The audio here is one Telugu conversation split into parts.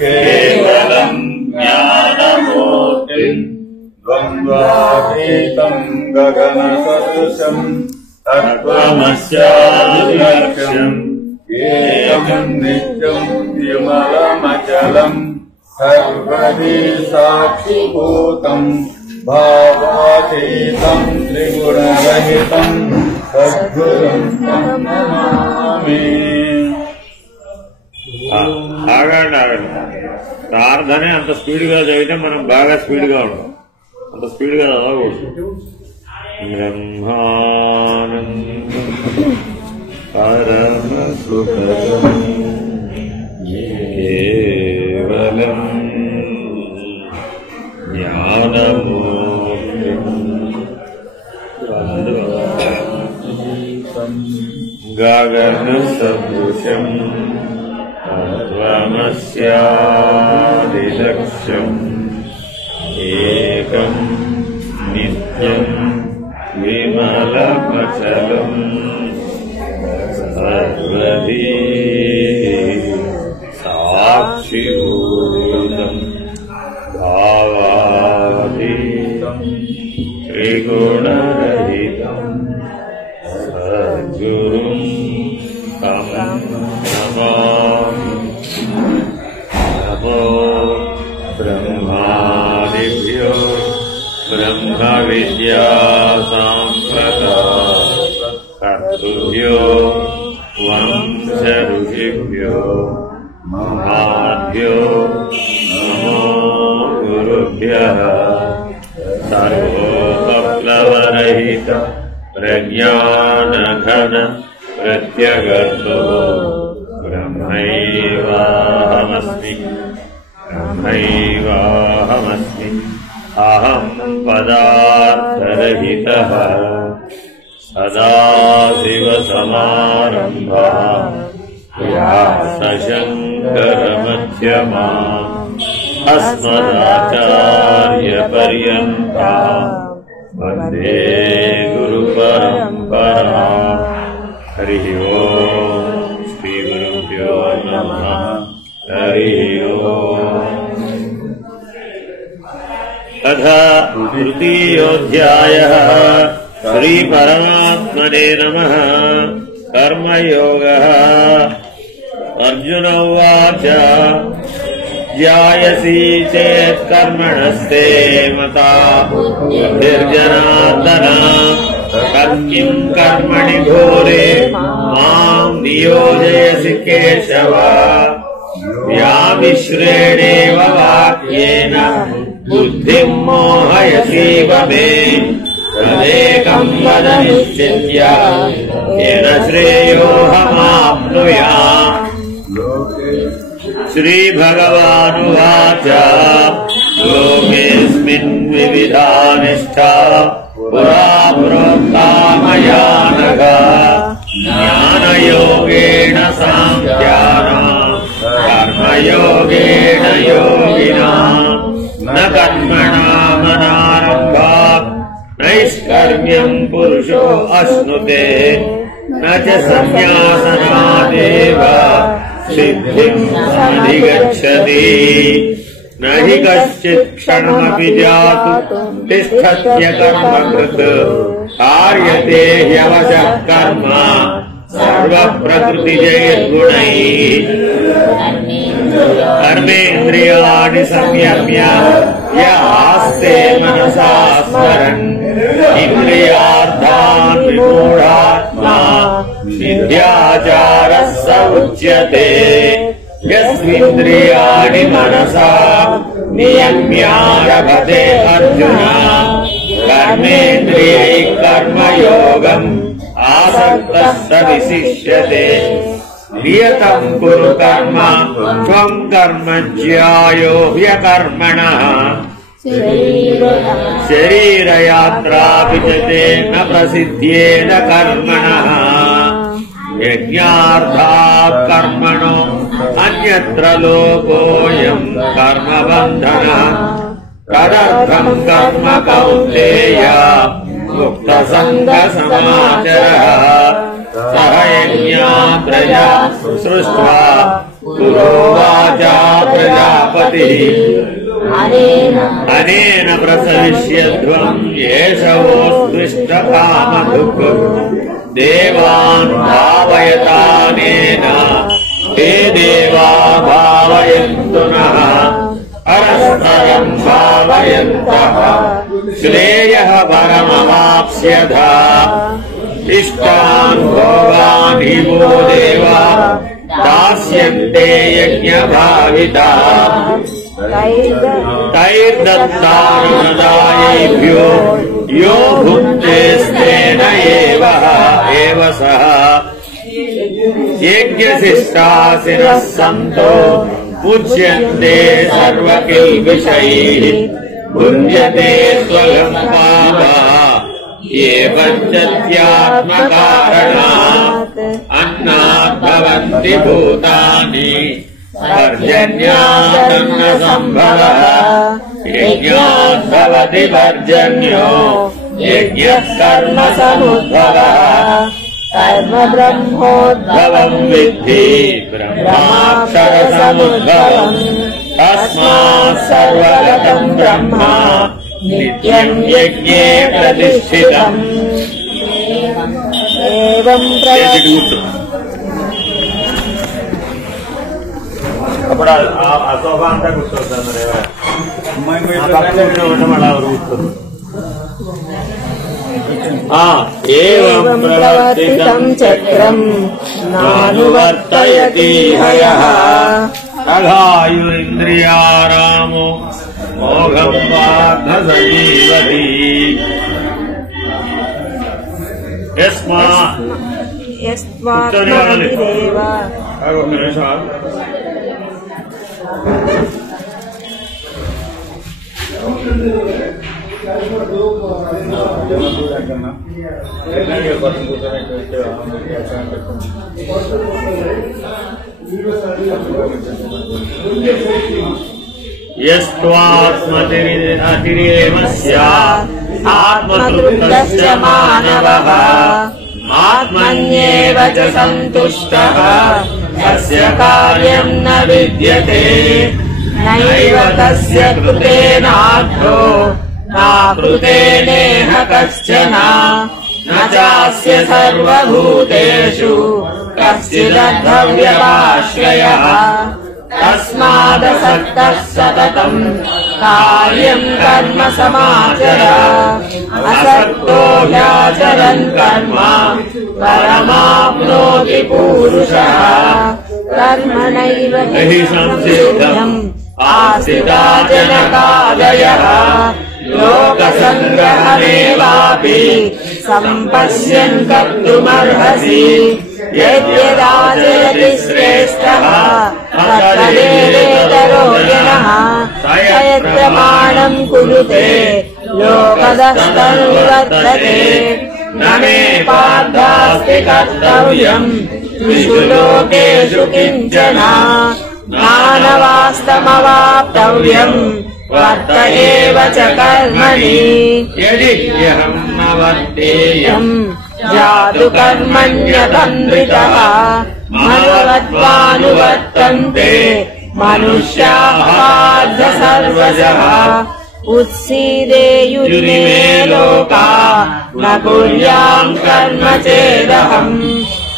కేవలం జ్ఞానమూర్తిం ద్వంద్వాతీతం గగన సదృశం తత్వమస్యాదిలక్ష్యం ఏకం నిత్యం విమలమచలం సర్వదీ సాక్షిభూతం భావాతీతం త్రిగుణరహితం సద్గురుం నమామి. ఆగండి. ప్రార్థనే అంత స్పీడ్గా చదివితే మనం బాగా స్పీడ్గా ఉంటాం. అంత స్పీడ్గా చదవకూడదు. బ్రహ్మానందం పరమ సుఖదం కేవలం జ్ఞానమూర్తిం గగన సదృశం తత్వమస్యాదిలక్ష్యం ఏకం నిత్యం విమలమచలం సర్వదీ సాక్షిభూతం భావాతీతం త్రిగుణరహితం సద్గురుం తం నమామి. నమో బ్రహ్మాదిభ్యో బ్రహ్మ విద్యా సాంప్రదాయేభ్యో వంశ ఋషిభ్యో మహాభ్యో నమో గురుభ్యః. సర్వోపప్లవరహిత ప్రజ్ఞానఘన ప్రత్యగర్తో బ్రహ్మైవాహమస్మి అహం పదార్థరహితః. సదాశివసమారంభాః వ్యాసశంకరమధ్యమాः అస్మదాచార్యపర్యంతాः వందే గురుపరంపరాः. హరి ఓం. శ్రీ గురుభ్యో నమః. హరి ఓం. అథ తృతీయోऽధ్యాయः. శ్రీ పరమాత్మనే నమః. కర్మయోగः. అర్జున ఉవాచ ధ్యాయసి చేత్ కర్మణస్తే మతా బుద్ధిర్జనార్దన తత్కిం కర్మణి ఘోరే మాం నియోజయసి కేశవ. వ్యామిశ్రేణేవ వాక్యేన బుద్ధిం మోహయసీవ మే. తదేకం వద నిశ్చిత్య येन श्रेयोऽहमाप्नुयाम्. श्रीभगवानुवाच लोकेऽस्मिन् विविधा निष्ठा पुरा प्रोक्ता मया नघ. ज्ञानयोगेन साङ्ख्यानाम् कर्मयोगेन योगिनाम्. न कर्मणामनारम्भात् नैष्कर्म्यम् पुरुषो अश्नुते. न च सन्न्यासनादेव सिद्धिम् अधिगच्छति. न हि कश्चित् क्षणमपि जातु तिष्ठत्य कर्मकृत्. कार्यते ह्यवशः कर्म सर्वप्रकृतिजैर्गुणैः. कर्मेन्द्रियाणि संयम्य य आस्ते मनसा स्मरन् इन्द्रियार्थान् विमूढात्मा मिथ्याचारः स उच्यते. यस्मिन्द्रियाणि मनसा नियम्यारभते अर्जुन कर्मेन्द्रियैः कर्मयोगम् आसक्तः स विशिष्यते. नियतं कुरु कर्म त्वं कर्मज्यायो ह्यकर्मणः. शरीरयात्रापि च तेन प्रसिद्ध्येन कर्मणः. यज्ञार्थात् कर्मणो अन्यत्र लोकोऽयं कर्मबन्धनः. तदर्थं कर्म कौन्तेय मुक्तसङ्गसमाचरः. सह यज्ञा प्रजा सृष्ट्वा पुरोवाचा प्रजा प्रजापतिः अनेन प्रसविष्यध्वम् येषवोऽस्त्विष्टकामधुक् देवान् भावयतानेन ते देवा भावयन्तु नः परस्परम् भावयन्तः श्रेयः परमवाप्स्यथा इष्टान् भोगान् हि वो देवा दास्यन्ते यज्ञभाविताः तैर्दत्तानुदायेभ्यो यो भुक्तेस्तेन एव सः यज्ञशिष्टासिनः सन्तो पूज्यन्ते सर्वकिल्बिषैः भुञ्जते स्वयं पापः ये पञ्चत्यात्मकारणात् अन्नात् भवन्ति भूतानि पर्जन्यान्न सम्भवः यज्ञात् भवति पर्जन्यो यज्ञः कर्म समुद्भवः कर्म ब्रह्मोद्भवम् विद्धि ब्रह्माक्षरसमुद्भवम् तस्मात् सर्वगतम् ब्रह्म नित्यम् यज्ञे प्रतिष्ठितम् एवं అప్పుడు ఆ సోఫా అంతా కూర్చోవద్దు ఏవం ప్రవర్తితం చక్రం నానువర్తయతి హయః తథాయురింద్రియారామో మోఘం వాగ్న సంజీవతి యస్మాత్మవిరేవ యస్త్వాత్మతిరేవ స్యాత్ ఆత్మతృప్తస్య మానవః ఆత్మన్యేవ చ సంతుష్టః తస్య కార్యం న విద్యతే నైవ తస్య కృతేనార్థో నాకృతేనేహ కశ్చన న చాస్య సర్వభూతేషు కశ్చిదర్థవ్యపాశ్రయః తస్మాదసక్తః సతతం కార్యం కర్మ సమాచర అసక్తో హ్యాచరన్ కర్మ పరమాప్నోతి పూరుషః కర్మణైవ హి సంసిద్ధం ఆసితా జనకాదయః లోకసంగ్రహమేవాపి సంపశ్యన్ కర్తుమర్హసి యద్యదాచరతి శ్రేష్ఠః తదేవేతరో జనః సయత్రమాణం కురుతే లోకదస్తనువర్తతే న మే పార్థాస్తి కర్తవ్యం త్రిషు లోకేషు కించన నానవాస్తమవాప్తవ్యం వర్త ఏవ చ కర్మణి యదిహ్యహం న వర్తేయం జాతు కర్మణ్యతంత్రితః మనవత్వానువర్తంతే మనుష్యాః పార్థ సర్వశః ఉత్సీదేయురిమే లోకా న కుర్యాం కర్మ చేదహం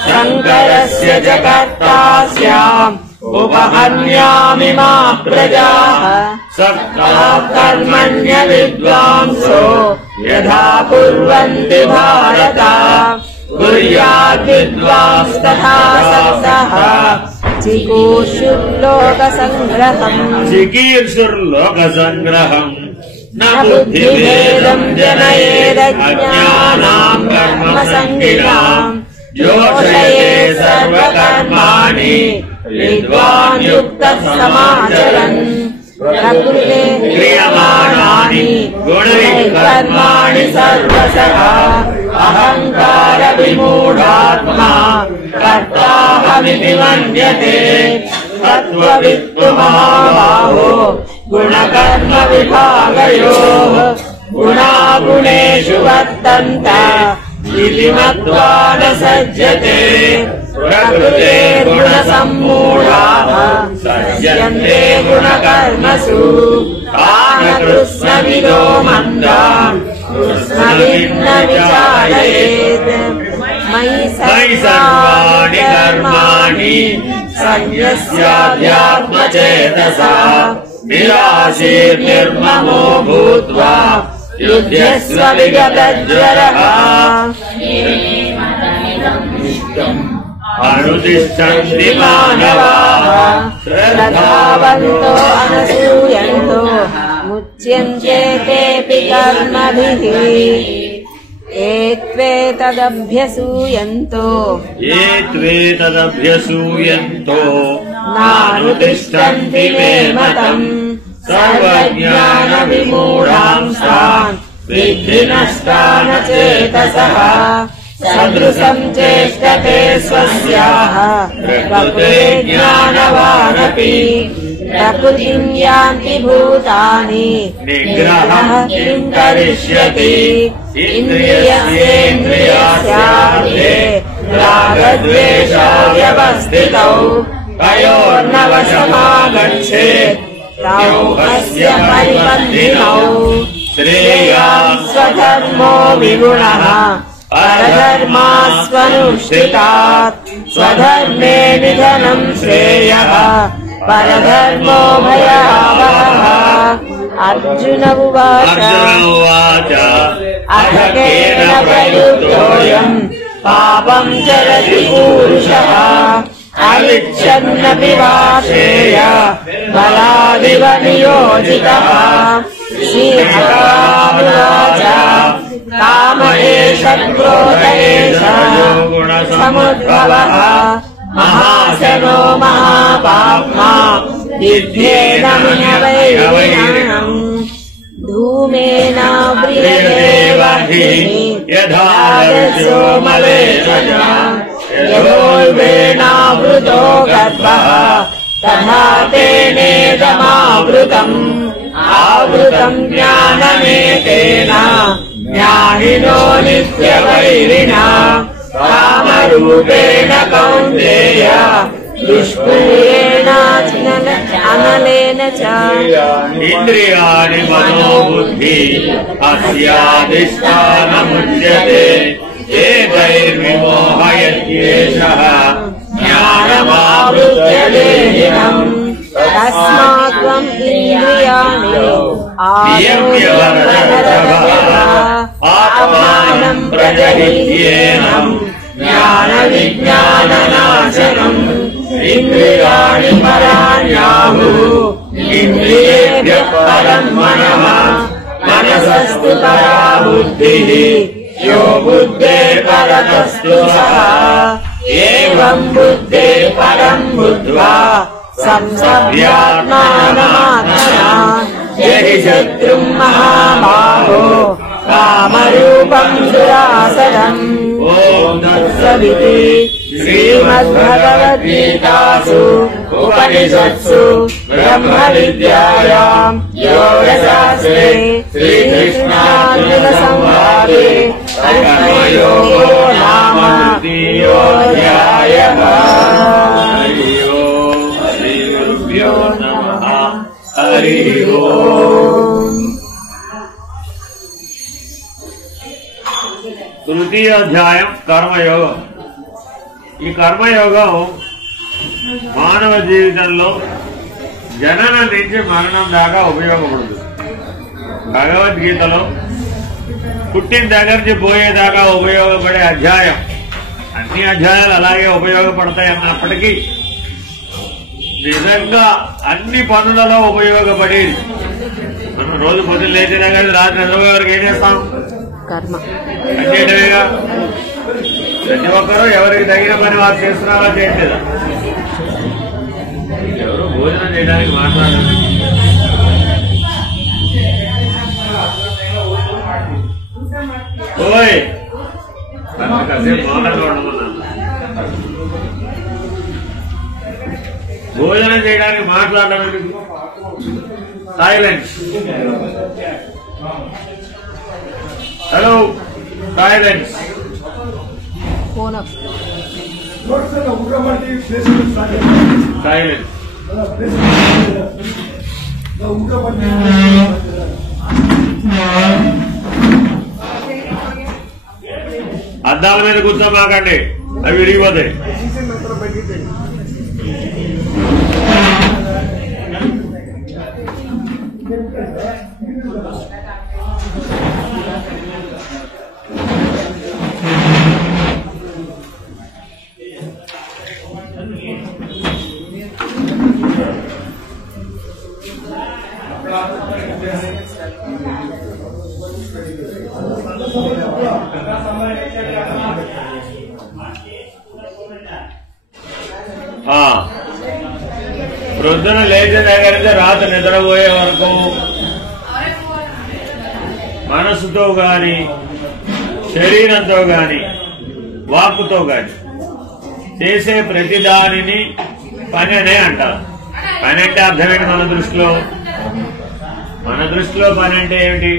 శంకరస్య చ కర్తా స్యామ్ ఉపహన్యామి మా ప్రజాః సక్తాః కర్మణ్య విద్వాంసో యథా కుర్వంతి భారత కుర్యాద్ విద్వాంస్తథా సక్తః చికీర్షుర్లోకసంగ్రహం న బుద్ధిభేదం జనయేదజ్ఞానాం కర్మ సంగినాం జోషయే సర్వకర్మాణి విద్వాన్ యుక్తః సమాచరన్ ప్రకృతే క్రియమాణాని గుణైః కర్మాణి సర్వశః అహంకార విమూఢాత్మా కర్తాహమితి మన్యతే తత్వవిత్తు మహాబాహో గుణకర్మ విభాగయోః గుణాగుణేషు వర్తంత इति मत्वा न सज्जते प्रकृतेर्गुणसम्मूढाः सज्जन्ते गुणकर्मसु तान् कृष्णविदो मन्दान् कृष्णविद् न विचारयेत् मयि सर्वाणि कर्माणि सन्न्यस्याध्यात्मचेतसा निराशीर्निर्ममो भूत्वा युध्यस्व विगतज्वरः अनुतिष्ठन्ति मानवाः श्रद्धावन्तो अनसूयन्तो मुच्यन्ते तेऽपि कर्मभिः एत्वेतदभ्यसूयन्तो नानुतिष्ठन्ति मे मतम् सर्वज्ञानविमूढांस्तान् विद्धि नष्टान चेतसः सदृशम् चेष्टते स्वस्याः प्रकृते ज्ञानवानपि प्रकृतिम् यान्ति भूतानि निग्रहः किम् करिष्यति इन्द्रियस्येन्द्रियास्यार्थे रागद्वेषाव्यवस्थितौ तयोर्न वशमागच्छेत् तौ अस्य परिबन्धिनौ श्रेयान् स्वधर्मो विगुणः परधर्मास्वनुष्ठितात् स्वधर्मे निधनम् श्रेयः परधर्मो भयावहः अर्जुन उवाच अथ केन प्रयुक्तोऽयम् पापम् चरति पूरुषः अनिच्छन्नपि वासेय बलादिव नियोजितः श्रीभगवानुवाच काम एष क्रोध एष समुद्भवः महाशनो महापाप्मा विद्येदमिनवैरिणम् धूमेनाव्रियते वह्निः यथा सोमलेशः यथोल्बेनावृतो गर्भः तथा तेनेदमावृतम् आवृतम् ज्ञानमेतेन ज्ञानिनो नित्यवैरिणा कामरूपेण कौन्तेय दुष्पूरेण अनलेन च इन्द्रियाणि मनोबुद्धि अस्याधिष्ठानमुच्यते एतैर्विमोहयत्येषः ज्ञानमावृत्य देहिनम् तस्मात् त्वम् इन्द्रियाणि आत्मानम् प्रजहिह्येनम् ज्ञानविज्ञाननाशनम् इन्द्रियाणि पराण्याहुः इन्द्रियेभ्यः परम् मनः मनसस्तु परा बुद्धिः यो बुद्धेः परतस्तु सः एवम् बुद्धेः परम् बुद्ध्वा संसभ्यात्मानमात्मना यदि शत्रुम् महाबाहो कामरूपम् दुरासदम् ॐ तत्सदिति श्रीमद्भगवद्गीतासु उपनिषत्सु ब्रह्मविद्यायाम् योगशास्त्रे श्रीकृष्णार्जुनसंवादे कर्मयोगो नाम द्वितीयोऽध्यायः। श्रीगुरुभ्यो नमः। हरिः ओम्। తృతీయ అధ్యాయం కర్మయోగం. ఈ కర్మయోగం మానవ జీవితంలో జననం నుంచి మరణం దాకా ఉపయోగపడుతుంది. భగవద్గీతలో పుట్టిన దగ్గర నుంచి పోయేదాకా ఉపయోగపడే అధ్యాయం. అన్ని అధ్యాయాలు అలాగే ఉపయోగపడతాయి అన్నప్పటికీ నిజంగా అన్ని పనులలో ఉపయోగపడేది. మనం రోజు పొద్దున్న లేచిన దగ్గర రాత్రి నిద్రపోయే వరకు ఏం చేస్తాం? కర్మ అంతేగా. ప్రతి ఒక్కరూ ఎవరికి తగిన పని వారు చేస్తున్నారో చేయట్లేదా? ఎవరు భోజనం చేయడానికి మాట్లాడారు? ఓయ్ కాసేపు మౌనంగా ఉండమన్నాను. భోజనం చేయడానికి మాట్లాడడం సైలెన్స్. Hello silence. సైలెంట్. అద్దాల మీద కూర్చోమాకండి, అవి విరిగిపోతాయి. ప్రొద్దున లేచిన దగ్గర నుంచి రాత్రి నిద్రపోయే వరకు మనసుతో గాని శరీరంతో గాని వాక్కుతో గాని చేసే ప్రతి దానిని పని అనే అంటారు. పని అంటే అర్థమేంటి? మన దృష్టిలో పని అంటే ఏమిటి?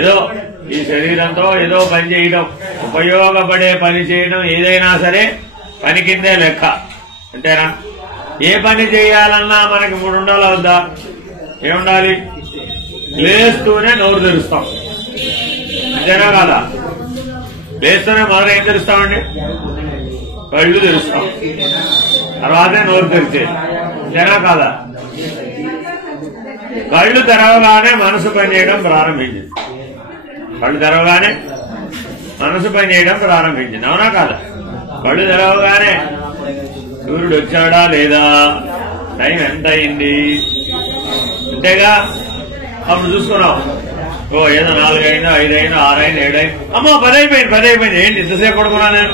ఏదో ఈ శరీరంతో ఏదో పని చేయడం, ఉపయోగపడే పని చేయడం ఏదైనా సరే పని కిందే లెక్క. అంతేనా? ఏ పని చేయాలన్నా మనకి 3 ఉండాలి వద్దా? ఏముండాలి? లేస్తూనే నోరు తెరుస్తాం, అంతేనా కాదా? లేస్తూనే మొదలు ఏం తెరుస్తామండి? కళ్ళు తెరుస్తాం, తర్వాతే నోరు తెరిచేది, అంతేనా కాదా? కళ్ళు తెరవగానే మనసు పనిచేయడం ప్రారంభించింది. కళ్ళు తెరవగానే మనసు పనిచేయడం ప్రారంభించింది, అవునా కాదా? కళ్ళు తెరవగానే సూర్యుడు వచ్చాడా లేదా, టైం ఎంత అయింది, అంతేగా? అప్పుడు చూసుకున్నాం, ఓ ఏదో 4 అయిందో 5 అయిందో 6 అయిందో 7 అయింది, అమ్మో 10 అయిపోయింది. ఏంటి ఇంతసేపు పడుకున్నా నేను?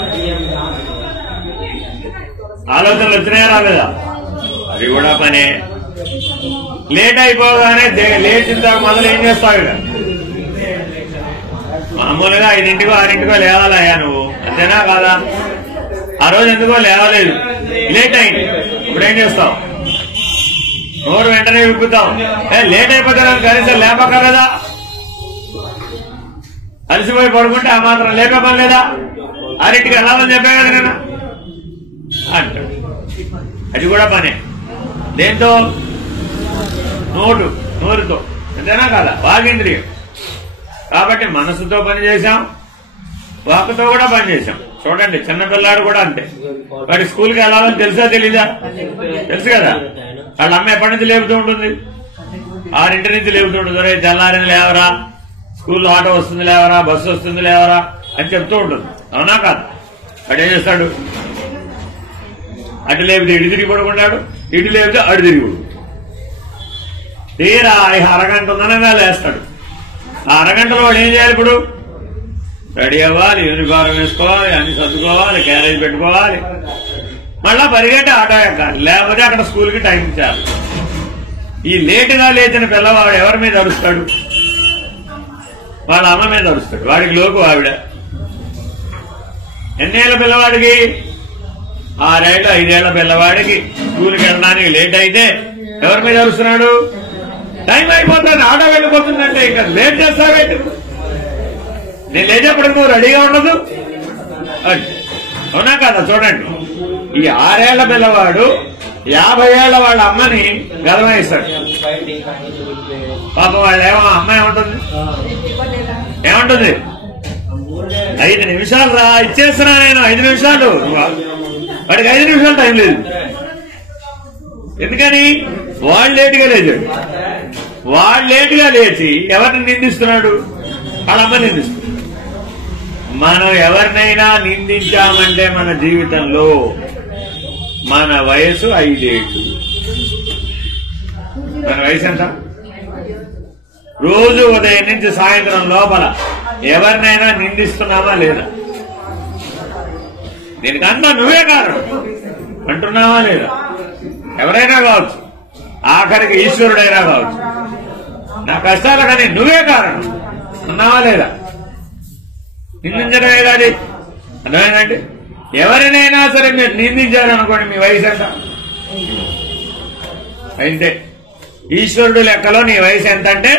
ఆలోచనలు వచ్చినాయా రాలేదా? అది కూడా పనే. లేట్ అయిపోగానే లేచిన తర్వాత మొదలు ఏం చేస్తావు? ఇక మామూలుగా 5ంటికో 6ంటికో లేవాలయ్యా నువ్వు, అంతేనా కాదా? ఆ రోజు ఎందుకో లేవలేదు, లేట్ అయింది. ఇప్పుడేం చేస్తావు? నోరు వెంటనే విప్పుతాం. లేట్ అయిపోతే కనీసం లేపక్కర్లేదా? అలసిపోయి పడుకుంటే ఆ మాత్రం లేపే పని లేదా? 6ంటికి వెళ్ళాలని చెప్పే కదా నేను అంటాడు. అది కూడా పనే. దేంతో? నోరుతో, అంతేనా కాదా? వాగేంద్రియం. కాబట్టి మనసుతో పని చేశాం, వాకుతో కూడా పని చేశాం. చూడండి, చిన్నపిల్లాడు కూడా అంతే. వాడి స్కూల్కి వెళ్ళాలని తెలుసా తెలీదా? తెలుసు కదా. వాళ్ళ అమ్మ ఎప్పటి నుంచి లేపుతూ ఉంటుంది? 6 నుంచి లేపుతూ ఉంటుంది. రే తెల్లారింది లేవరా, స్కూల్లో ఆటో వస్తుంది లేవరా, బస్సు వస్తుంది లేవరా అని చెప్తూ ఉంటుంది, అవునా కాదు? వాడు ఏం చేస్తాడు? అటు లేపితే ఇటు తిరిగి పడుకుంటాడు, ఇటు లేపితే అటు తిరిగి పడుకుంటాడు. తీరా అరగంట ఉందనగా లేస్తాడు. ఆ అరగంటలో వాడు ఏం చేయాలి? ఇప్పుడు రెడీ అవ్వాలి, యూనిఫారం వేసుకోవాలి, అన్ని సర్దుకోవాలి, క్యారేజ్ పెట్టుకోవాలి, మళ్ళా పరిగెట్టి ఆటో ఎక్కాలి, లేకపోతే అక్కడ స్కూల్కి టైం ఇచ్చారు. ఈ లేటుగా లేచిన పిల్లవాడు ఎవరి మీద అరుస్తాడు? వాళ్ళ అమ్మ మీద అరుస్తాడు. వాడికి లోకు ఆవిడ. ఎన్నేళ్ల పిల్లవాడికి? 6 ఏళ్ళు 5 ఏళ్ల పిల్లవాడికి స్కూల్కి వెళ్ళడానికి లేట్ అయితే ఎవరి మీద అరుస్తున్నాడు? టైం అయిపోతుంది, ఆటో వెళ్ళిపోతుందంటే ఇంకా లేట్ చేస్తావేంటి? నేను లేచేప్పటికి నువ్వు రెడీగా ఉండదు, అవునా కదా? చూడండి, ఈ 6 ఏళ్ల పిల్లవాడు 50 ఏళ్ల వాళ్ళ అమ్మని గదమాయిస్తాడు. పాప వాళ్ళు అమ్మ ఏమంటుంది? 5 నిమిషాలు రా, ఇచ్చేస్తున్నా నేను 5 నిమిషాలు. వాడికి 5 నిమిషాలు టైం లేదు. ఎందుకని? వాళ్ళు లేటుగా లేచాడు. వాళ్ళు లేటుగా లేచి ఎవరిని నిందిస్తున్నాడు? వాళ్ళ అమ్మ నిందిస్తున్నాడు. మనం ఎవరినైనా నిందించామంటే మన జీవితంలో మన వయసు 5 ఏళ్ళు. మన వయసు ఎంత? రోజు ఉదయం నుంచి సాయంత్రం లోపల ఎవరినైనా నిందిస్తున్నామా లేదా? దీనికంతా నువ్వే కారణం అంటున్నావా లేదా? ఎవరైనా కావచ్చు, ఆఖరికి ఈశ్వరుడైనా కావచ్చు. నా కష్టాలు కానీ నువ్వే కారణం అన్నావా లేదా? నిందించడమే కాదు, అర్థమైందండి? ఎవరినైనా సరే మీరు నిందించారనుకోండి, మీ వయసు ఎంత? అయితే ఈశ్వరుడు లెక్కలో నీ వయసు ఎంత అంటే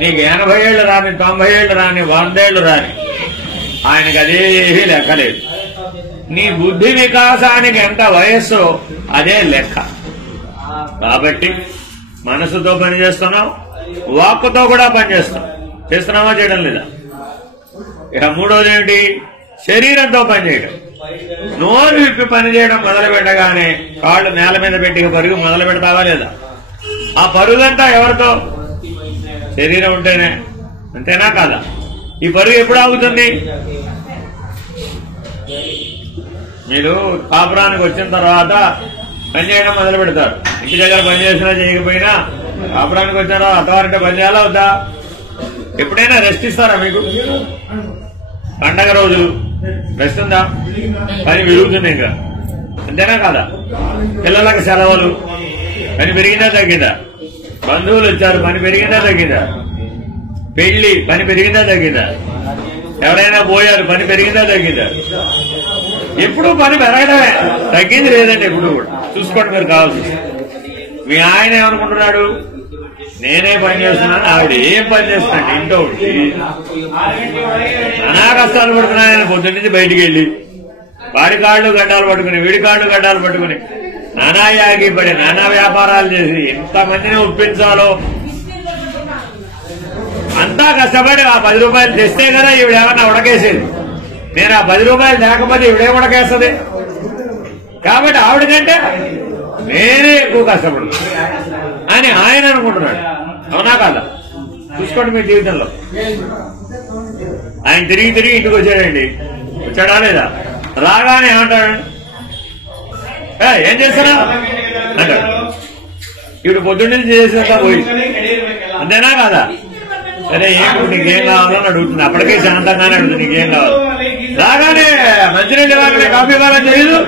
నీకు 80 ఏళ్లు రాని, 90 ఏళ్లు రాని, 100 ఏళ్లు రాని, ఆయనకి అదేమీ లెక్కలేదు. నీ బుద్ధి వికాసానికి ఎంత వయస్సు అదే లెక్క. కాబట్టి మనసుతో పనిచేస్తున్నాం, వాక్కుతో కూడా పనిచేస్తాం. చేస్తున్నామా, చేయడం లేదా? ఇక మూడోది ఏమిటి? శరీరంతో పనిచేయడం. నోరు విప్పి పనిచేయడం మొదలు పెట్టగానే కాళ్ళు నేల మీద పెట్టి పరుగు మొదలు పెడతావా లేదా? ఆ పరుగంతా ఎవరితో? శరీరం ఉంటేనే. అంతేనా కాదా? ఈ పరుగు ఎప్పుడు ఆగుతుంది? మీరు కాపురానికి వచ్చిన తర్వాత పని చేయడం మొదలు పెడతారు. ఇంటి దగ్గర పని చేసినా చేయకపోయినా కాపురానికి వచ్చిన తర్వాత అత్తవారింటే పని చేయాలా వద్దా? ఎప్పుడైనా రెస్ట్ ఇస్తారా మీకు? పండగ రోజులు రెస్ట్ ఉందా? పని పెరుగుతుంది ఇంకా. అంతేనా కాదా? పిల్లలకు సెలవులు, పని పెరిగిందా తగ్గిందా? బంధువులు వచ్చారు, పని పెరిగిందా తగ్గిందా? పెళ్లి, పని పెరిగిందా తగ్గిందా? ఎవరైనా పోయారు, పని పెరిగిందా తగ్గిందా? ఎప్పుడు పని పెరగడమే, తగ్గింది లేదండి ఎప్పుడు కూడా. చూసుకోండి మీరు కావాల్సి. మీ ఆయన ఏమనుకుంటున్నాడు? నేనే పని చేస్తున్నాను, ఆవిడ ఏం పని చేస్తున్నాడు ఇంట్లో ఉండి నానా కష్టాలు పడుతున్నాను. ఆయన పొద్దున్న నుంచి బయటికి వెళ్ళి వాడి కాళ్ళు గడ్డాలు పట్టుకుని వీడి కాళ్ళు గడ్డాలు పట్టుకుని నానా యాగి పడి నానా వ్యాపారాలు చేసి ఎంతమందిని ఒప్పించాలో అంతా కష్టపడి ఆ 10 రూపాయలు తెస్తే కదా ఈవిడేమన్నా ఉడకేసేది. నేను ఆ 10 రూపాయలు లేకపోతే ఈవిడేం ఉడకేస్తుంది? కాబట్టి ఆవిడకంటే నేనే ఎక్కువ కష్టపడుతుంది అని ఆయన అనుకుంటున్నాడు. అవునా కాదా? చూసుకోండి మీ జీవితంలో. ఆయన తిరిగి తిరిగి ఇంటికి వచ్చాడండి. వచ్చాడా లేదా? రాగానే ఏమంటాడు? ఏం చేస్తారా అంటాడు. ఇప్పుడు పొద్దున్న నుంచి చేసేస్తా పోయి. అంతేనా కాదా? సరే ఏమి నీకేం కావాలని అడుగుతుంది. అప్పటికే శాంతంగానే అడుగుతుంది నీకేం కావాలి. రాగానే మంచినీళ్ళు ఇవ్వాలనే కాఫీ ఇవ్వాలని తెలియదు.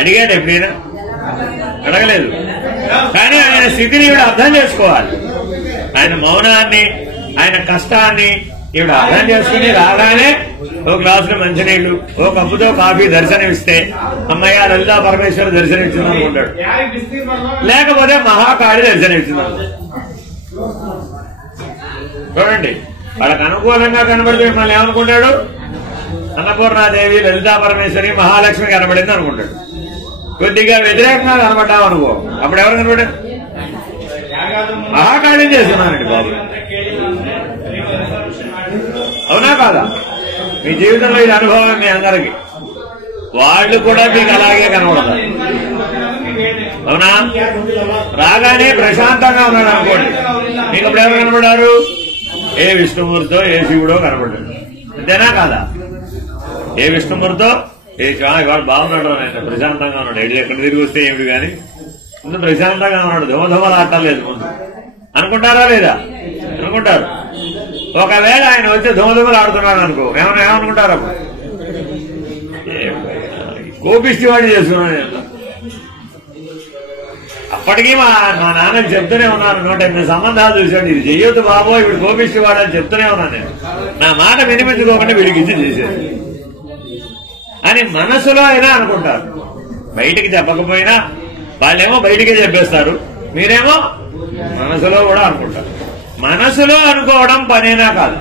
అడిగాడు ఎప్పుడైనా? అడగలేదు. కానీ ఆయన స్థితిని ఈవిడ అర్థం చేసుకోవాలి. ఆయన మౌనాన్ని, ఆయన కష్టాన్ని ఈవిడ అర్థం చేసుకుని రాగానే ఓ గ్లాసులో మంచినీళ్లు, ఓ కప్పుతో కాఫీ దర్శనమిస్తే అమ్మయ్య లలితా పరమేశ్వర దర్శనం ఇచ్చింది అనుకుంటాడు. లేకపోతే మహాకాళి దర్శనం ఇచ్చింది. చూడండి, వాళ్ళకి అనుకూలంగా కనబడితే మిమ్మల్ని ఏమనుకుంటాడు? అన్నపూర్ణాదేవి, లలితా పరమేశ్వరి, మహాలక్ష్మి కనబడింది అనుకుంటాడు. కొద్దిగా వ్యతిరేకంగా కనబడ్డావు అనుకో, అప్పుడు ఎవరు కనబడారు? మహాకాళి చేస్తున్నానండి బాబు. అవునా కాదా? మీ జీవితంలో ఇది అనుభవం మీ అందరికీ. వాళ్ళు కూడా మీకు అలాగే కనబడతారు. అవునా? రాగానే ప్రశాంతంగా ఉన్నాడు అనుకోండి, మీకు అప్పుడు ఎవరు కనబడారు? ఏ విష్ణుమూర్తో ఏ శివుడో కనబడ్డాడు. అంతేనా కాదా? ఏ విష్ణుమూర్తో ఏ వాడు బాగున్నాడు, ఆయన ప్రశాంతంగా ఉన్నాడు. ఎడ్లు ఎక్కడ తిరిగి వస్తే ఏమిటి కానీ ముందు ప్రశాంతంగా ఉన్నాడు, ధోమధోమలు ఆటలేదు ముందు అనుకుంటారా లేదా? అనుకుంటారు. ఒకవేళ ఆయన వచ్చి ధోమధోమలు ఆడుతున్నాడు అనుకో, ఏమనుకుంటారు? అప్పుడు కోపిష్టి వాడిని చేసుకున్నాను. అప్పటికీ మా నాన్నకి చెప్తూనే ఉన్నాను, 108 సంబంధాలు చూశాడు. ఇది చెయ్యొద్దు బాబో, ఇప్పుడు కోపిష్టి వాడని చెప్తూనే ఉన్నాను నేను. నా మాట వినిపించుకోకుండా వీడికి ఇచ్చి చేసేది అని మనసులో అయినా అనుకుంటారు. బయటికి చెప్పకపోయినా వాళ్ళేమో బయటికే చెప్పేస్తారు, మీరేమో మనసులో కూడా అనుకుంటారు. మనసులో అనుకోవడం పనేనా కాదా?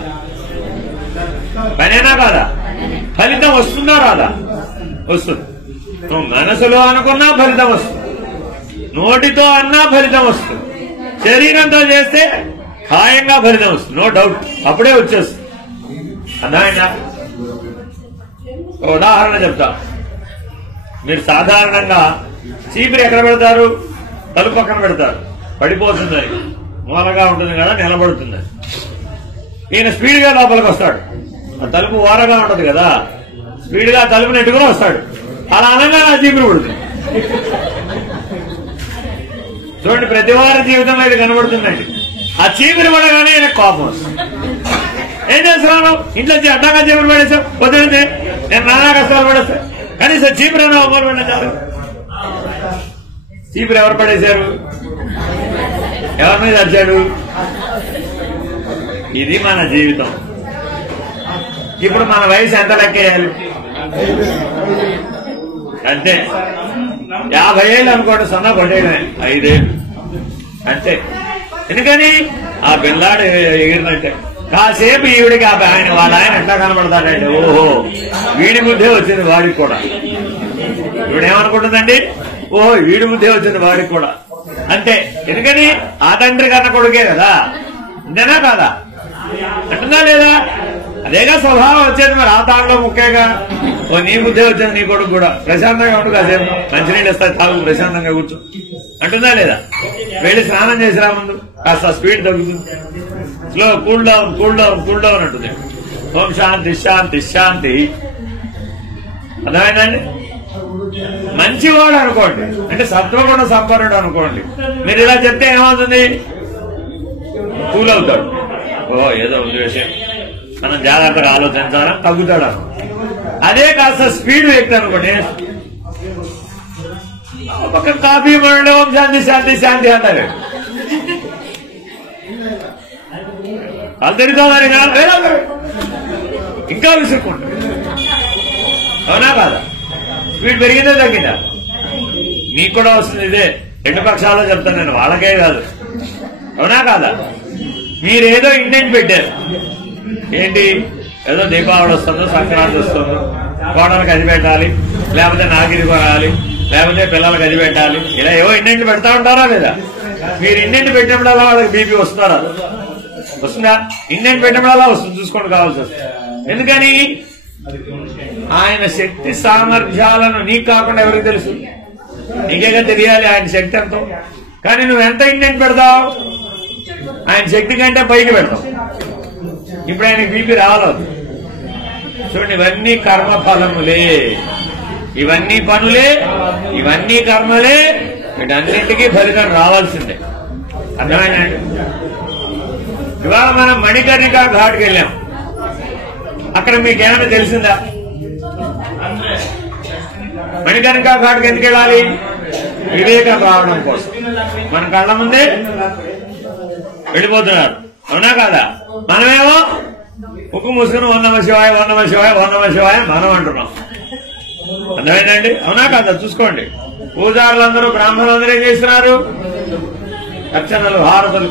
పనేనా కాదా? ఫలితం వస్తుందా రాదా? వస్తుంది. నువ్వు మనసులో అనుకున్నా ఫలితం వస్తుంది, నోటితో అన్నా ఫలితం వస్తుంది, శరీరంతో చేస్తే ఖాయంగా ఫలితం వస్తుంది, నో డౌట్. అప్పుడే వచ్చేస్తుంది. అర్థమైందా? ఉదాహరణ చెప్తా. మీరు సాధారణంగా చీపిరి ఎక్కడ పెడతారు? తలుపు పక్కన పెడతారు, పడిపోతుందని, మూలగా ఉంటుంది కదా, నిలబడుతుంది. ఈయన స్పీడ్ గా లోపలికి వస్తాడు, ఆ తలుపు ఓరగా ఉంటది కదా, స్పీడ్ గా తలుపు నెట్టుకుని వస్తాడు. అలా అనగా ఆ చీపిరి పడుతుంది. చూడండి, ప్రతి వారి జీవితంలో ఇది కనబడుతుందండి. ఆ చీపిరి పడగానే ఈయన కోపం వస్తుంది. ఏం చేస్తున్నాను? ఇంట్లో అడ్డంగా చీపురు పడేసాం, వదిలితే నేను నానా కష్టాలు పడేస్తా. కనీసం చీపురు అయినా ఒక్కరు పడేశారు. చీపురు ఎవరు పడేశారు? ఎవరి మీద వచ్చాడు? ఇది మన జీవితం. ఇప్పుడు మన వయసు ఎంత లెక్కేయాలి? అంతే. 50 ఏళ్ళు అనుకోండి, సన్న పడేయడమే 5 ఏళ్ళు అంతే. ఎందుకని? ఆ పిల్లాడు ఎగిరినట్టే. కాసేపు ఈవిడికి ఆయన వాళ్ళ ఆయన ఎట్లా కనబడతాడండి, ఓహో వీడి బుద్ధే వచ్చింది వాడికి కూడా. ఈవిడేమనుకుంటుందండి, ఓహో వీడి బుద్ధే వచ్చింది వాడికి కూడా. అంతే. ఎందుకని ఆ తండ్రి కన్న కొడుకే కదా, అంతేనా కాదా? అంటుందా లేదా? అదేగా స్వభావం వచ్చేది. మరి ఆ తాళ్ళలో ముఖ్యంగా ఓ నీ బుద్ధే వచ్చింది నీ కొడుకు కూడా, ప్రశాంతంగా ఉండు, కాసేపు మంచినీళ్ళు ఇస్తాయి తాగు, ప్రశాంతంగా కూర్చో అంటుందా లేదా? వెళ్ళి స్నానం చేసిరా ముందు, కాస్త స్పీడ్ తగ్గుతుంది, slow, cool down cool down cool down అంటుంది. ఓం శాంతి శాంతి శాంతి. అర్థమైందండి? మంచివాడు అనుకోండి, అంటే సత్వగుణ సంపన్నుడు అనుకోండి, మీరు ఇలా చెప్తే ఏమవుతుంది? కూల్ అవుతాడు. ఓ ఏదో ఉంది విషయం, మనం జాగ్రత్తగా ఆలోచించాలని తగ్గుతాడు. అదే కాస్త స్పీడ్ వ్యక్తి అనుకోండి, ఒక కాఫీ మండలం ఓం శాంతి శాంతి శాంతి అంటారు. వాళ్ళు తిరుగుతామని ఇంకా విసుక్కుంటారు. అవునా కాదా? స్పీడ్ పెరిగిందే తగ్గిందా? మీకు కూడా వస్తుంది. ఇదే రెండు పక్షాల్లో చెప్తాను నేను, వాళ్ళకే కాదు. అవునా కాదా? మీరేదో ఇండెంట్ పెట్టారు, ఏంటి ఏదో దీపావళి వస్తుందో సంక్రాంతి వస్తుందో కోడలకు అది పెట్టాలి, లేకపోతే నాకు ఇది కొనాలి, లేకపోతే పిల్లలకు అది పెట్టాలి, ఇలా ఏవో ఇండెంట్ పెడతా ఉంటారా లేదా? మీరు ఇండెంట్ పెట్టినప్పుడల్లా వాళ్ళకి బీపీ వస్తున్నారా? వస్తుందా? ఇండెంట్ పెట్టినప్పుడల్లా వస్తుంది, చూసుకోండి కావాల్సి వస్తుంది. ఎందుకని? ఆయన శక్తి సామర్థ్యాలను నీకు కాకుండా ఎవరికి తెలుసు? నీకేగా తెలియాలి ఆయన శక్తి ఎంతో. కానీ నువ్వు ఎంత ఇండెంట్ పెడతావు? ఆయన శక్తి కంటే పైకి పెడతావు. ఇప్పుడు ఆయనకి బీపీ రావాలి. చూడండి, ఇవన్నీ కర్మ ఫలములే, ఇవన్నీ పనులే, ఇవన్నీ కర్మలే, వీటన్నింటికీ ఫలితం రావాల్సిందే. అర్థమైందండి? ఇవాళ మనం మణికర్ణికా ఘాట్కి వెళ్ళాం. అక్కడ మీకేమైనా తెలిసిందా? మణికర్ణికా ఘాట్కి ఎందుకు వెళ్ళాలి? వివేకం రావడం కోసం. మన కళ్ళ ముందే వెళ్ళిపోతున్నారు. అవునా కాదా? మనమేమో ముక్కు మూసుకుని ఓం నమః శివాయ ఓం నమః శివాయ ఓం నమః శివాయ మనం అంటున్నాం. అర్థమైందండి? అవునా కాదా? చూసుకోండి, పూజారులందరూ బ్రాహ్మణులందరూ ఏం చేస్తున్నారు? అర్చనలు, హారతులు,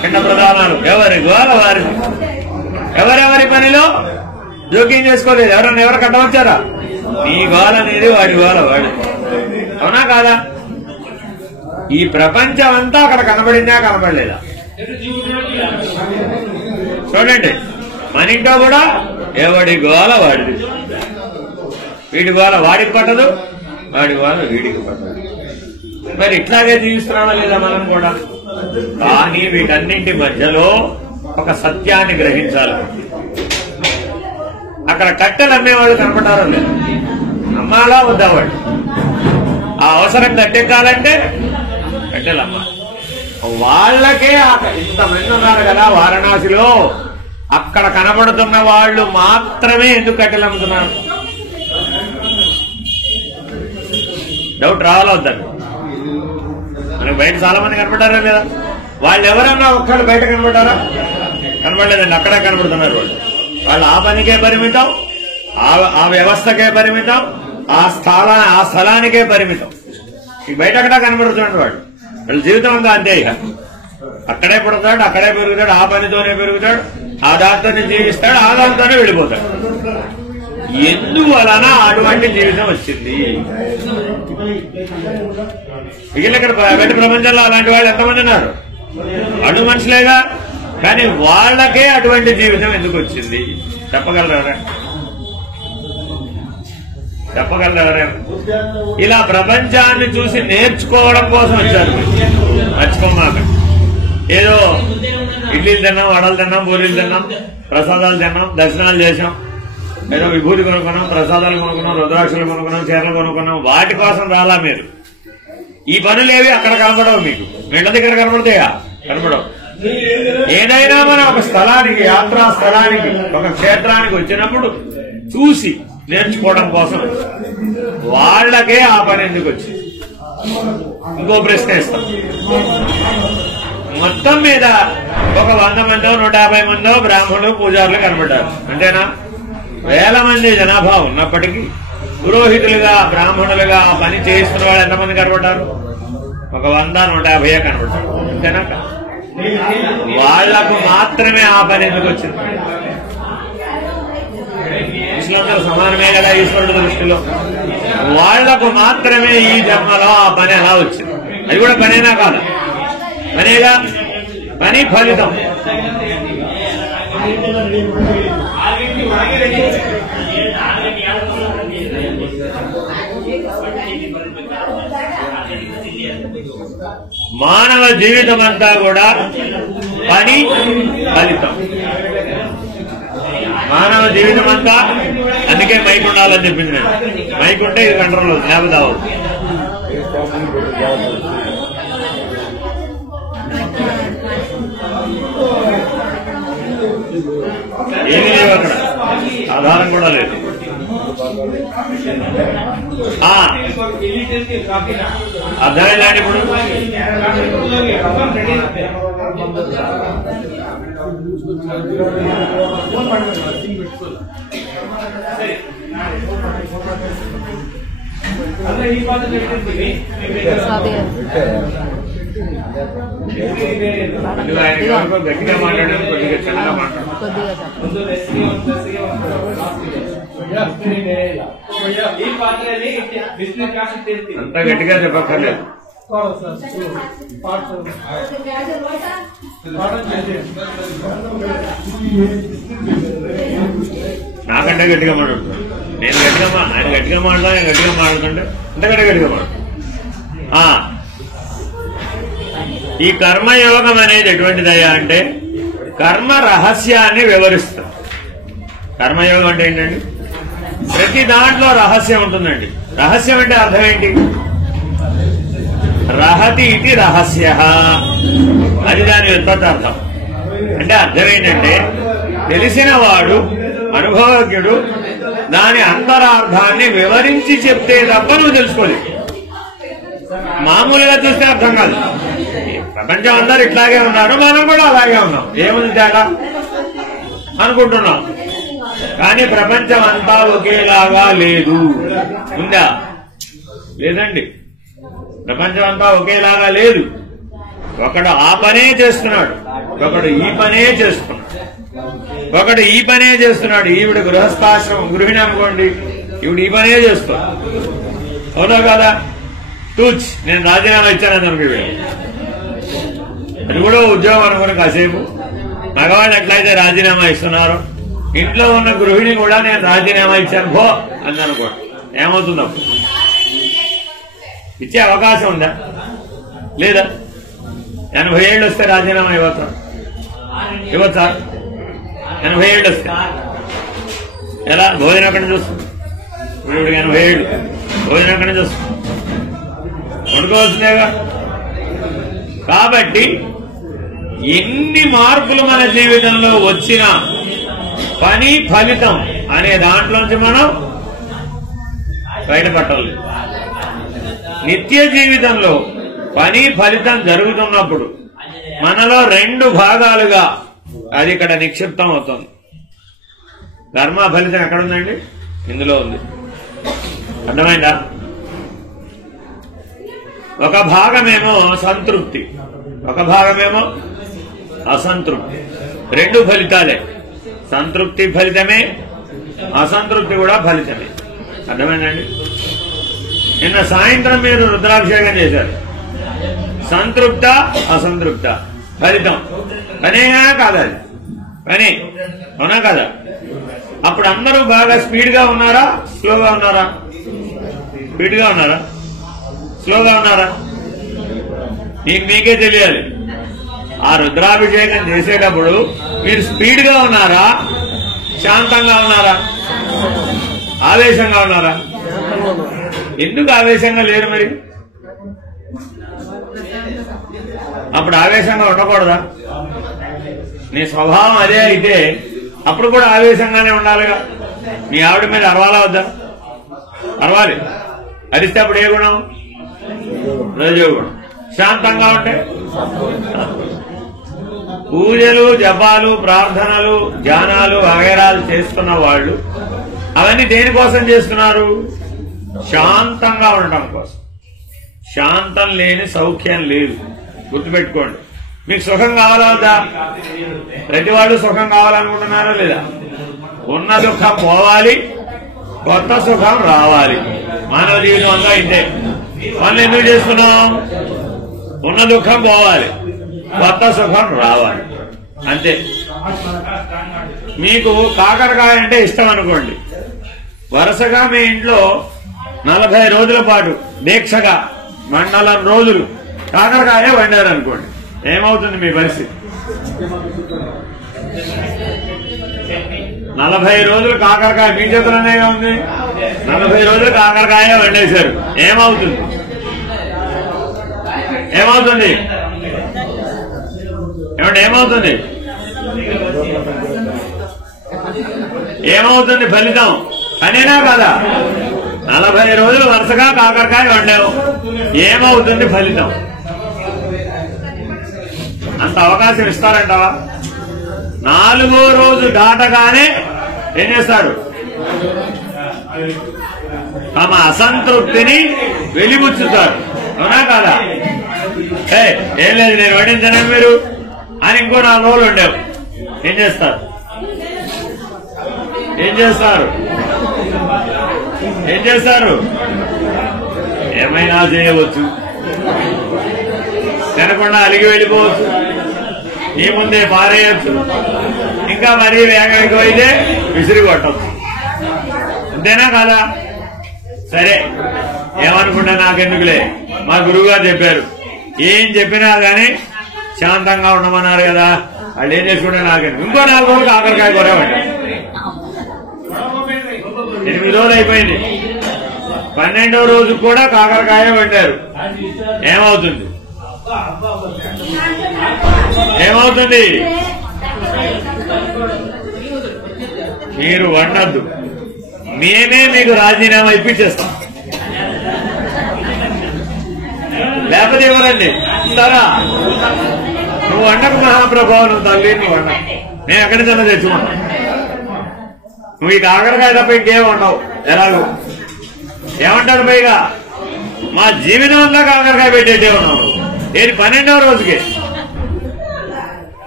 పిండ ప్రదానాలు, ఎవరి గోల వారికి. ఎవరెవరి పనిలో జోక్యం చేసుకోలేదు. ఎవరు కట్టవచ్చారా? నీ గోల అనేది, వాడి గోల వాడి. అవునా కాదా? ఈ ప్రపంచం అంతా అక్కడ కనబడిందా కనబడలేదా? చూడండి, మన ఇంట్లో కూడా ఎవడి గోల వాడిది. వీడి గోల వాడికి పట్టదు, వాడి గోల వీడికి పట్టదు. మరి ఇట్లాగే జీవిస్తున్నామా లేదా మనం కూడా? కానీ వీటన్నింటి మధ్యలో ఒక సత్యాన్ని గ్రహించాలి. అక్కడ కట్టెలు అమ్మేవాళ్ళు కనపడారో లేదు? అమ్మాలా వద్దా వాళ్ళు? ఆ అవసరం కట్టెక్కాలంటే కట్టెలు అమ్మాలి. వాళ్ళకే ఇంతమంది ఉన్నారు కదా వారణాసిలో, అక్కడ కనబడుతున్న వాళ్ళు మాత్రమే ఎందుకు కట్టెలు అమ్ముతున్నారు? డౌట్ రావాలా వద్దండి? మనకు బయట చాలా మంది కనబడ్డారా లేదా? వాళ్ళు ఎవరన్నా ఒక్కళ్ళు బయట కనబడ్డారా? కనబడలేదండి. అక్కడే కనబడుతున్నారు వాళ్ళు. వాళ్ళు ఆ పనికే పరిమితం, ఆ వ్యవస్థకే పరిమితం, ఆ స్థలానికే పరిమితం. ఈ బయట అక్కడ కనబడుతున్నాడు వాడు. వాళ్ళ జీవితం అంతా అంతే. ఇక అక్కడే పుడతాడు, అక్కడే పెరుగుతాడు, ఆ పనితోనే పెరుగుతాడు, ఆ దాంతోనే జీవిస్తాడు, ఆ దాంతోనే వెళ్ళిపోతాడు. ఎందువలన అటువంటి జీవితం వచ్చింది? మిగిలిన ఇక్కడ బయట ప్రపంచంలో అలాంటి వాళ్ళు ఎంతమంది ఉన్నారు? అడు మనుషులేగా. కానీ వాళ్ళకే అటువంటి జీవితం ఎందుకు వచ్చింది? చెప్పగలరా? చెప్పగలరా? ఇలా ప్రపంచాన్ని చూసి నేర్చుకోవడం కోసం వచ్చారు. మర్చిపోమాక. ఏదో ఇడ్లీలు తిన్నాం, వడలు తిన్నాం, పూరీలు తిన్నాం, ప్రసాదాలు తిన్నాం, దర్శనాలు చేసాం, ఏదో విభూతి కొనుక్కున్నాం, ప్రసాదాలు కొనుక్కున్నాం, రుద్రాక్షలు కొనుక్కున్నాం, చీరలు కొనుక్కున్నాం. వాటి కోసం రాలా మీరు. ఈ పనులేవి అక్కడ కనపడవు. మీకు వీళ్ళ దగ్గర కనపడతాయా? కనపడవు. ఏదైనా మనం ఒక స్థలానికి, యాత్రా స్థలానికి, ఒక క్షేత్రానికి వచ్చినప్పుడు చూసి నేర్చుకోవడం కోసం. వాళ్ళకే ఆ పని ఎందుకు వచ్చింది? ఇంకో ప్రశ్న ఇస్తాం. మొత్తం మీద ఒక 100 మందో 150 మందో బ్రాహ్మణులు పూజారులు కనబడ్డారు. అంతేనా? వేల మంది జనాభా ఉన్నప్పటికీ పురోహితులుగా, బ్రాహ్మణులుగా ఆ పని చేస్తున్న వాళ్ళు ఎంతమంది కనబడ్డారు? ఒక 100 150 కనబడ్డారు. అంతేనా? వాళ్లకు మాత్రమే ఆ పని ఎందుకు వచ్చింది? మనుషులందరూ సమానమే కదా ఈశ్వరుడు దృష్టిలో. వాళ్లకు మాత్రమే ఈ జన్మలో ఆ పని ఎలా వచ్చింది? అది కూడా పనేనా కాదా? పనేగా. పని ఫలితం. మానవ జీవితం అంతా కూడా పని ఫలితం. మానవ జీవితం అంతా అందుకే మైక్ ఉండాలని చెప్పింది నేను. మైక్ ఉంటే ఇది కంట్రోల్ అవుతుంది, లేకపోతే అవ్వదు. ఏమీ లేవు అక్కడ, ఆధారం కూడా లేదు. అర్థమైందండి ఇప్పుడు? గట్టిగా మాట్లాడారు, కొద్దిగా చిన్నగా మాట్లాడారు. అంత గట్టిగా చెప్పక్కర్లేదు. నాకంటే గట్టిగా మాట్లాడుతున్నాను. నేను ఆయన గట్టిగా మాట్లాడుతా, నేను గట్టిగా మాట్లాడుతుంటే అంతకంటే గట్టిగా మాట్లాడు. ఈ కర్మయోగం అనేది ఎటువంటిదయ్యా అంటే కర్మ రహస్యాన్ని వివరిస్తుంది. కర్మయోగం అంటే ఏంటండి? ప్రతి దాంట్లో రహస్యం ఉంటుందండి. రహస్యం అంటే అర్థం ఏంటి? రహతి ఇది రహస్య, అది దాని వ్యుత్పత్తార్థం. అంటే అర్థం ఏంటంటే తెలిసిన వాడు, అనుభవజ్ఞుడు దాని అంతరార్థాన్ని వివరించి చెప్తే తప్ప నువ్వు తెలుసుకోలేదు. మామూలుగా చూస్తే అర్థం కాదు. ప్రపంచం అందరూ ఇట్లాగే ఉన్నారు, మనం కూడా అలాగే ఉన్నాం. ఏముంది తేడా అనుకుంటున్నాం, కానీ ప్రపంచం అంతా ఒకేలాగా లేదు. ఉందా? లేదండి. ప్రపంచం అంతా ఒకేలాగా లేదు. ఒకడు ఆ పనే చేస్తున్నాడు, ఒకడు ఈ పనే చేస్తున్నాడు. ఒకడు ఈ పనే చేస్తున్నాడు. ఈవిడ గృహస్థాశ్రమం గృహిణి అనుకోండి, ఈవిడ ఈ పనే చేస్తున్నాడు. అవునా కదా? తూచ్ నేను రాజీనామా ఇచ్చానని అనుకు, అది కూడా ఉద్యోగం అనుకుని కాసేపు మగవాళ్ళు ఎట్లయితే రాజీనామా ఇస్తున్నారు, ఇంట్లో ఉన్న గృహిణి కూడా నేను రాజీనామా ఇచ్చాను భో అని అనుకోండి, ఏమవుతుంది? అప్పుడు ఇచ్చే అవకాశం ఉందా? లేదా? 80 ఏళ్ళు వస్తే రాజీనామా ఇవ్వచ్చా? 80 ఏళ్ళు వస్తే ఎలా? భోజనం అక్కడి నుంచి వస్తుంది. ఇప్పుడు 80 ఏళ్ళు భోజనం అక్కడి నుంచి వస్తుంది, వండుకోవాల్సిందేగా. కాబట్టి ఎన్ని మార్పులు మన జీవితంలో వచ్చినా పని ఫలితం అనే దాంట్లోంచి మనం బయటపట్టాలి. నిత్య జీవితంలో పని ఫలితం జరుగుతున్నప్పుడు మనలో 2 భాగాలుగా అది ఇక్కడ నిక్షిప్తం అవుతుంది. కర్మ ఫలితం ఎక్కడుందండి? ఇందులో ఉంది. అర్థమైందా? ఒక భాగమేమో సంతృప్తి, ఒక భాగమేమో అసంతృప్తి. 2 ఫలితాలే. సంతృప్తి ఫలితమే, అసంతృప్తి కూడా ఫలితమే. అర్థమైందండి? నిన్న సాయంత్రం మీరు రుద్రాభిషేకం చేశారు. సంతృప్త అసంతృప్త ఫలితం పనేనా కాదా? పని. అవునా కదా? అప్పుడు అందరూ బాగా స్పీడ్ గా ఉన్నారా, స్లోగా ఉన్నారా? స్పీడ్ గా ఉన్నారా, స్లోగా ఉన్నారా? మీకే తెలియాలి. ఆ రుద్రాభిషేకం చేసేటప్పుడు మీరు స్పీడ్ గా ఉన్నారా, శాంతంగా ఉన్నారా, ఆవేశంగా ఉన్నారా? ఎందుకు ఆవేశంగా లేరు మరి? అప్పుడు ఆవేశంగా ఉండకూడదా? నీ స్వభావం అదే అయితే అప్పుడు కూడా ఆవేశంగానే ఉండాలిగా. మీ ఆవిడ మీద అరవాలా వద్దా? అరవాలి. అరిస్తే అప్పుడు ఏ గుణం? రజోగుణం. శాంతంగా ఉంటే పూజలు, జపాలు, ప్రార్థనలు, ధ్యానాలు వగైరాలు చేస్తున్న వాళ్ళు అవన్నీ దేనికోసం చేస్తున్నారు? శాంతంగా ఉండటం కోసం. శాంతం లేని సౌఖ్యం లేదు, గుర్తుపెట్టుకోండి. మీకు సుఖం కావాలా వద్దా? ప్రతి వాళ్ళు సుఖం కావాలనుకుంటున్నారా లేదా? ఉన్న దుఃఖం పోవాలి, కొత్త సుఖం రావాలి. మానవ జీవితం అంతా ఇంతే. పనులు ఎందుకు చేస్తున్నాం? ఉన్న దుఃఖం పోవాలి, కొత్త సుఖం రావాలి, అంతే. మీకు కాకరకాయ అంటే ఇష్టం అనుకోండి, వరుసగా మీ ఇంట్లో 40 రోజుల పాటు దీక్షగా మండలం రోజులు కాకరకాయ వండారనుకోండి, ఏమవుతుంది మీ పరిస్థితి? 40 రోజులు కాకరకాయ మీ చేతులనే ఉంది. 40 రోజులు కాకరకాయ వండేశారు, ఏమవుతుంది? ఏమవుతుంది? ఏమంటే ఏమవుతుంది? ఏమవుతుంది ఫలితం? అనేనా కదా? 40 రోజులు వరుసగా కాకరకాయ వండావు, ఏమవుతుంది ఫలితం? అంత అవకాశం ఇస్తారంటావా? 4వ రోజు దాటగానే ఏం చేస్తాడు? తమ అసంతృప్తిని వెలిబుచ్చుతారు, అవునా కాదా? ఏం లేదు, నేను వడ్డించాను మీరు అని ఇంకో 4 రోజులు ఉండేవు. ఏం చేస్తారు? ఏం చేస్తారు? ఏం చేస్తారు? ఏమైనా చేయవచ్చు, తినకుండా అలిగి వెళ్ళిపోవచ్చు, ఈ ముందే పారేయచ్చు, ఇంకా మరీ వేగంగా అయితే విసిరి కొట్టచ్చు, అంతేనా కాదా? సరే, ఏమనుకుంటా నాకెందుకులే, మా గురువుగారు చెప్పారు, ఏం చెప్పినా గాని శాంతంగా ఉండమన్నారు కదా, వాళ్ళు ఏం చేసుకుంటే నాకెందుకు. ఇంకో 4 రోజులు కాకరకాయ కూర వండారు, 8 రోజులు అయిపోయింది. 12వ రోజు కూడా కాకరకాయ వండారు, ఏమవుతుంది? ఏమవుతుంది? మీరు వండద్దు, మేమే మీకు రాజీనామా ఇప్పించేస్తాం. లేకపోతే ఎవరండి ఇస్తారా? నువ్వు వండకు మహాప్రభావం, నువ్వు తల్లి, నువ్వు వండ, మేము ఎక్కడి నుంచి తెచ్చుకుంటాం. నువ్వు ఈ కాకరకాయ తప్ప ఇంకేం ఉండవు. ఎలాగో ఏమంటారు పైగా, మా జీవితం అంతా కాకరకాయ పెట్టేటే ఉన్నావు. ఏది 12వ రోజుకే,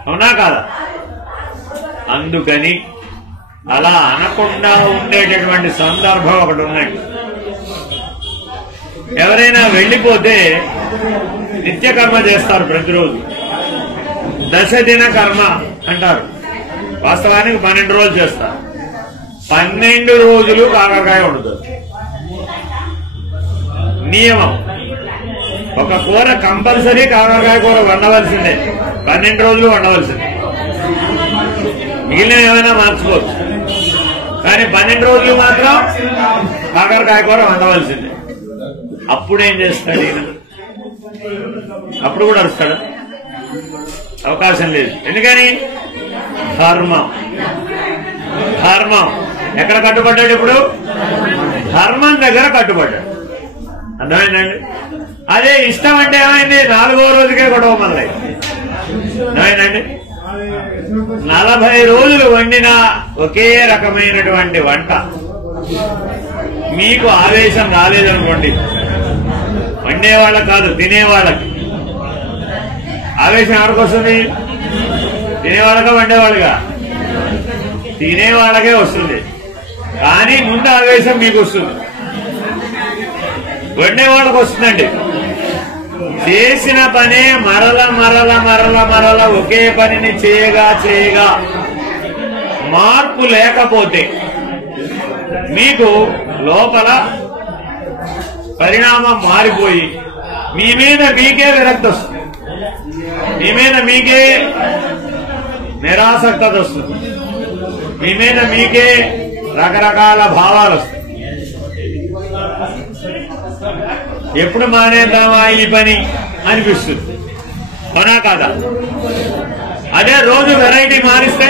అవునా కాదా? అందుకని అలా అనకుండా ఉండేటటువంటి సందర్భం ఒకటి ఉన్నది. ఎవరైనా వెళ్లిపోతే నిత్యకర్మ చేస్తారు ప్రతిరోజు, 10 దిన కర్మ అంటారు. వాస్తవానికి 12 రోజులు చేస్తారు. 12 రోజులు కాకరకాయ వండుతారు. నియమం, ఒక కూర కంపల్సరీ కాకరకాయ కూర వండవలసిందే, 12 రోజులు వండవలసిందే. మిగిలిన ఏమైనా మార్చుకోవచ్చు, కానీ 12 రోజులు మాత్రం కాకరకాయ కూర వండవలసిందే. అప్పుడేం చేస్తాడు ఈయన? అప్పుడు కూడా అరుస్తాడు? అవకాశం లేదు. ఎందుకని? ధర్మం. ధర్మం ఎక్కడ కట్టుబడ్డాడు? ఇప్పుడు ధర్మం దగ్గర కట్టుబడ్డాడు. అర్థమైందండి? అదే ఇష్టం అంటే ఏమైంది? 4వ రోజుకే గొడవ మొదలైంది. అర్థమైందండి? 40 రోజులు వండిన ఒకే రకమైనటువంటి వంట మీకు ఆవేశం రాలేదనుకోండి, వండేవాళ్ళకి కాదు తినేవాళ్ళకి ఆవేశం ఎవరికి వస్తుంది? తినేవాళ్ళగా వండేవాళ్ళుగా? తినేవాళ్ళకే వస్తుంది, కానీ ముందు ఆవేశం మీకు వస్తుంది, వండేవాళ్ళకి వస్తుందండి. చేసిన పనే మరల మరల మరల మరల ఒకే పనిని చేయగా చేయగా మార్పు లేకపోతే మీకు లోపల పరిణామం మారిపోయి మీ మీద మీకే విరక్తి వస్తుంది, మీ మీద మీకే నిరాసక్తత వస్తుంది, మీ మీద మీకే రకరకాల భావాలు వస్తాయి. ఎప్పుడు మానేద్దామా ఈ పని అనిపిస్తుంది, అవునా కాదా? అదే రోజు వెరైటీ మారిస్తే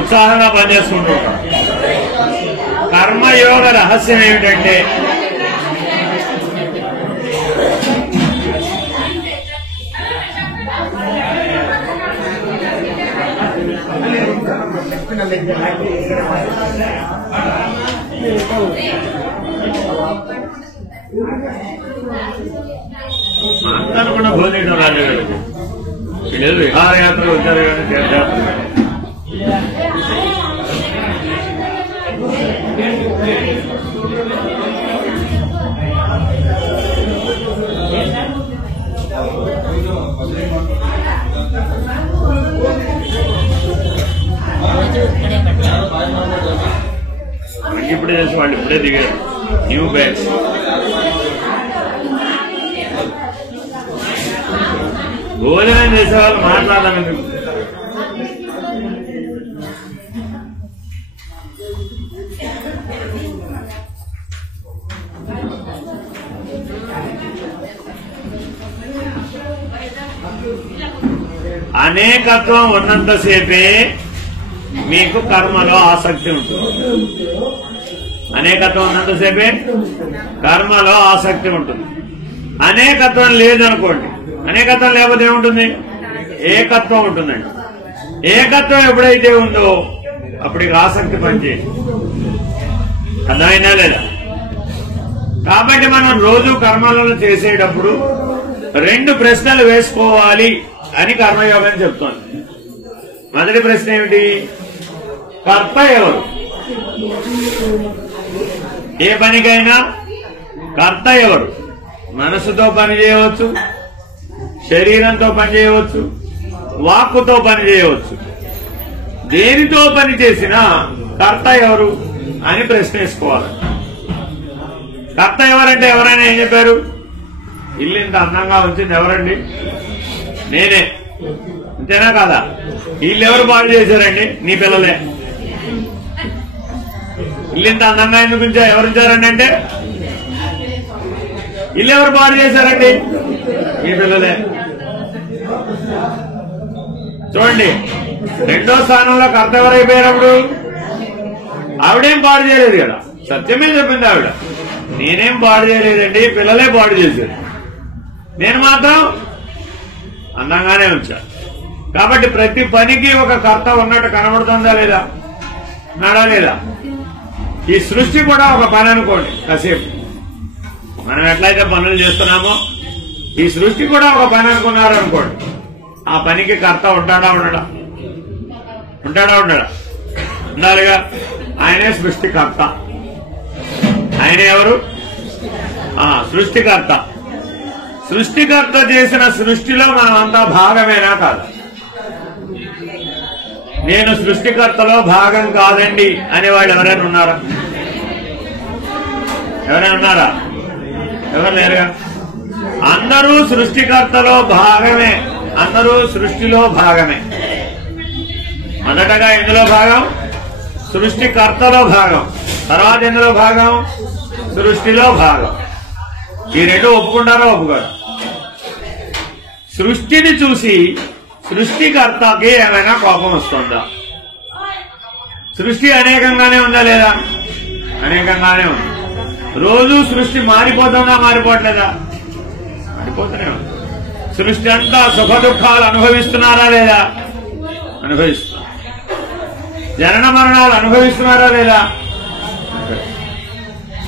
ఉత్సాహంగా పనిచేసుకుంటూ ఉంటాం. కర్మయోగ రహస్యం ఏమిటంటే మాట్లాడకుండా భోజనం రాలేదు. వీళ్ళు విహారయాత్రలు వచ్చారు కానీ తీర్థయాత్ర ఇప్పుడే చేసి వాళ్ళు ఇప్పుడే దిగారు న్యూ బ్యాచ్. భోజనం చేసే వాళ్ళు మాట్లాడాలని అనేకత్వం ఉన్నంతసేపే మీకు కర్మలో ఆసక్తి ఉంటుంది. అనేకత్వం ఉన్నంతసేపే కర్మలో ఆసక్తి ఉంటుంది. అనేకత్వం లేదనుకోండి, అనేకత్వం లేకపోతే ఏముంటుంది? ఏకత్వం ఉంటుందండి. ఏకత్వం ఎప్పుడైతే ఉందో అప్పటికి ఆసక్తి పనిచేయదు. అర్థమైందా లేదా? కాబట్టి మనం రోజు కర్మలను చేసేటప్పుడు 2 ప్రశ్నలు వేసుకోవాలి అని కర్మయోగం చెప్తోంది. మొదటి ప్రశ్న ఏమిటి? కర్త ఎవరు? ఏ పనికైనా కర్త ఎవరు? మనసుతో పని చేయవచ్చు, శరీరంతో పని చేయవచ్చు, వాక్కుతో పని చేయవచ్చు. దేనితో పని చేసినా కర్త ఎవరు అని ప్రశ్న వేసుకోవాలి. కర్త ఎవరంటే ఎవరైనా ఏం చెప్పారు? ఇల్లు ఇంత అందంగా ఉంచింది ఎవరండి? నేనే. అంతేనా కాదా? ఇల్లు ఎవరు బాగు చేశారండి? నీ పిల్లలే. ఇల్లు ఇంత అందంగా ఎందుకు ఉంచా? ఎవరు ఉంచారండి అంటే ఇల్లు ఎవరు బాగు చేశారండి? మీ పిల్లలే. చూడండి, 2వ స్థానంలో కర్త ఎవరైపోయారప్పుడు? ఆవిడేం పాడు చేయలేదు కదా, సత్యమే చెప్పింది ఆవిడ. నేనేం పాడు చేయలేదండి, పిల్లలే పాడు చేశారు, నేను మాత్రం అందంగానే ఉంచా. కాబట్టి ప్రతి పనికి ఒక కర్త ఉన్నట్టు కనబడుతుందా లేదా? నాడా లేదా? ఈ సృష్టి కూడా ఒక పని అనుకోండి. కాసేపు మనం ఎట్లయితే పనులు చేస్తున్నామో ఈ సృష్టి కూడా ఒక పని అనుకున్నారు అనుకోండి. ఆ పనికి కర్త ఉంటాడా ఉండడా? ఉంటాడా ఉండడా? ఉండాలిగా. ఆయనే సృష్టికర్త. ఆయన ఎవరు? సృష్టికర్త. సృష్టికర్త చేసిన సృష్టిలో మనమంతా భాగమేనా కాదు? నేను సృష్టికర్తలో భాగం కాదండి అనేవాళ్ళు ఎవరైనా ఉన్నారా? ఎవరైనా ఉన్నారా? ఎవరు లేరుగా. అందరూ సృష్టికర్తలో భాగమే, అందరూ సృష్టిలో భాగమే. మొదటగా ఎందులో భాగం? సృష్టికర్తలో భాగం. తర్వాత ఎందులో భాగం? సృష్టిలో భాగం. ఈ 2 ఒప్పుకుంటారో ఒప్పుకోరు? సృష్టిని చూసి సృష్టికర్తకి ఏమైనా కోపం వస్తుందా? సృష్టి అనేకంగానే ఉందా లేదా? అనేకంగానే ఉంది. రోజు సృష్టి మారిపోతుందా మారిపోవట్లేదా? మారిపోతూనే ఉంది. సృష్టి అంతా సుఖ దుఃఖాలు అనుభవిస్తున్నారా లేదా? అనుభవిస్తున్నారు. జనన మరణాలు అనుభవిస్తున్నారా లేదా?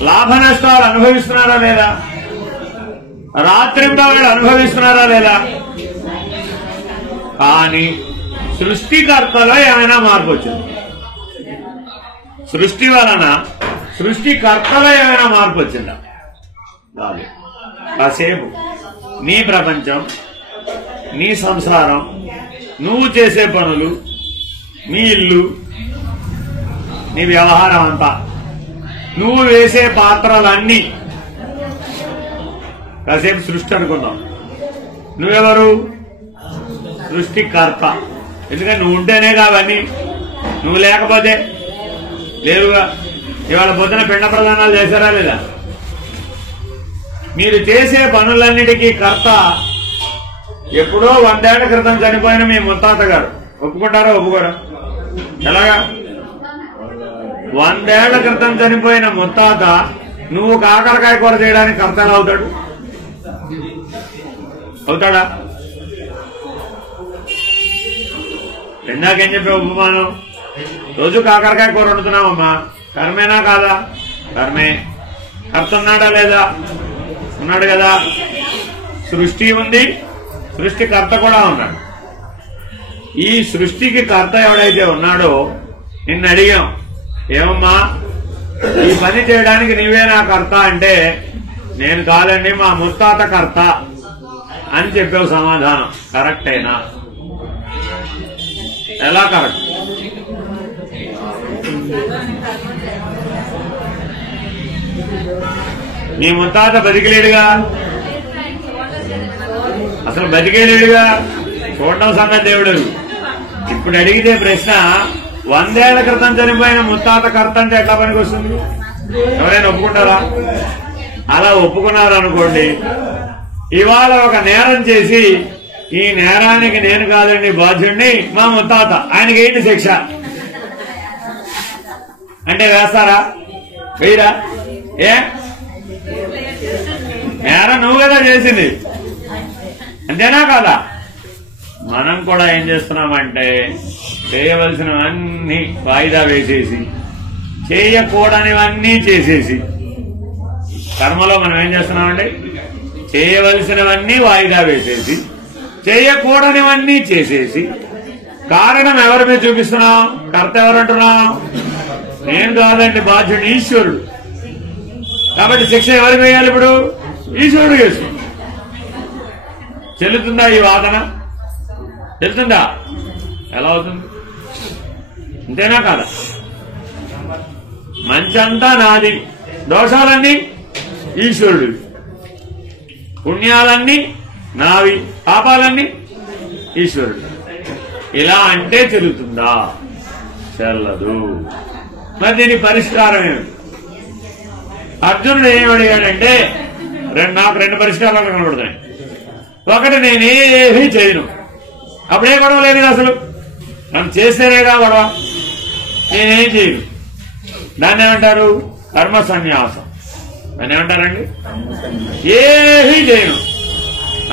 లాభ నష్టాలు అనుభవిస్తున్నారా లేదా? రాత్రింబవళ్ళు అనుభవిస్తున్నారా లేదా? కానీ సృష్టికర్తలో ఏమైనా మార్పు వచ్చింది? సృష్టి వలన సృష్టికర్తలో ఏమైనా మార్పు వచ్చిందా? రాలేదు. కాసేపు నీ ప్రపంచం, నీ సంసారం, నువ్వు చేసే పనులు, నీ ఇల్లు, నీ వ్యవహారం అంతా, నువ్వు వేసే పాత్రలన్నీ కాసేపు సృష్టి అనుకుందాం. నువ్వెవరు? సృష్టికర్త. ఎందుకంటే నువ్వు ఉంటేనే కావన్నీ, నువ్వు లేకపోతే లేవుగా. ఇవాళ పొద్దున పిండ ప్రదానాలు చేశారా లేదా? మీరు చేసే పనులన్నిటికీ కర్త ఎప్పుడో 100 ఏళ్ల క్రితం చనిపోయిన మీ ముత్తాత గారు. ఒప్పుకుంటారా ఒప్పుకోరా? ఎలాగా? 100 ఏళ్ల క్రితం చనిపోయిన ముత్తాత నువ్వు కాకరకాయ కూర చేయడానికి కర్త ఎలా అవుతాడు? అవుతాడా? ఇందాకేం చెప్పే ఉపమానం? రోజు కాకరకాయ కూర వండుతున్నామమ్మా, కర్మేనా కాదా? కర్మే. కర్త ఉన్నాడా లేదా? ఉన్నాడు కదా. సృష్టి ఉంది, సృష్టికర్త కూడా ఉన్నాడు. ఈ సృష్టికి కర్త ఎవడైతే ఉన్నాడో నిన్ను అడిగాం, ఏమమ్మా ఈ పని చేయడానికి నీవే నా కర్త అంటే, నేను కాదండి మా ముత్తాత కర్త అని చెప్పావు. సమాధానం కరెక్టేనా? ఎలా కరెక్ట్? నీ ముత్తాత బతికిలేడుగా, అసలు బతికేలేడుగా, చూడటం సంగతి దేవుడు. ఇప్పుడు అడిగితే ప్రశ్న, 100 ఏళ్ల క్రితం చనిపోయిన ముత్తాత కర్త అంటే ఎట్లా పనికి వస్తుంది? ఎవరైనా ఒప్పుకుంటారా? అలా ఒప్పుకున్నారనుకోండి, ఇవాళ ఒక నేరం చేసి ఈ నేరానికి నేను కాదండి బాధ్యుడిని మా ముత్తాత, ఆయనకి ఏంటి శిక్ష అంటే వేస్తారా? వేయరా? ఏ నేరం నువ్వు కదా చేసింది, అంతేనా కాదా? మనం కూడా ఏం చేస్తున్నామంటే చేయవలసినవన్నీ వాయిదా వేసేసి, చేయకూడనివన్నీ చేసేసి, కర్మలో మనం ఏం చేస్తున్నామంటే చేయవలసినవన్నీ వాయిదా వేసేసి, చేయకూడనివన్నీ చేసేసి, కారణం ఎవరి మీద చూపిస్తున్నాం? కర్త ఎవరంటున్నాం? నేను కాదండి బాధ్యుడు, ఈశ్వరుడు. కాబట్టి శిక్ష ఎవరు వేయాలి? ఇప్పుడు ఈశ్వరుడు చేస్తుంది. చెల్లుతుందా ఈ వాదన? చెల్లుతుందా? ఎలా అవుతుంది? అంతేనా కాదా? మంచంతా నాది, దోషాలన్నీ ఈశ్వరుడు, పుణ్యాలన్నీ నావి, పాపాలన్నీ ఈశ్వరుడు. ఇలా అంటే చెల్లుతుందా? చెల్లదు. మరి దీని పరిష్కారం ఏమిటి? అర్జునుడు ఏమడిగాడంటే, నాకు 2 పరిష్కారాలు కనబడుతున్నాయి. ఒకటి, నేనేమీ చేయను. అప్పుడే గొడవ లేదు అసలు, నన్ను చేస్తేనేగా గొడవ. నేనేం చేయను, దాన్ని ఏమంటారు? కర్మ సన్యాసం. దాన్ని ఏమంటారండి? ఏమీ చేయను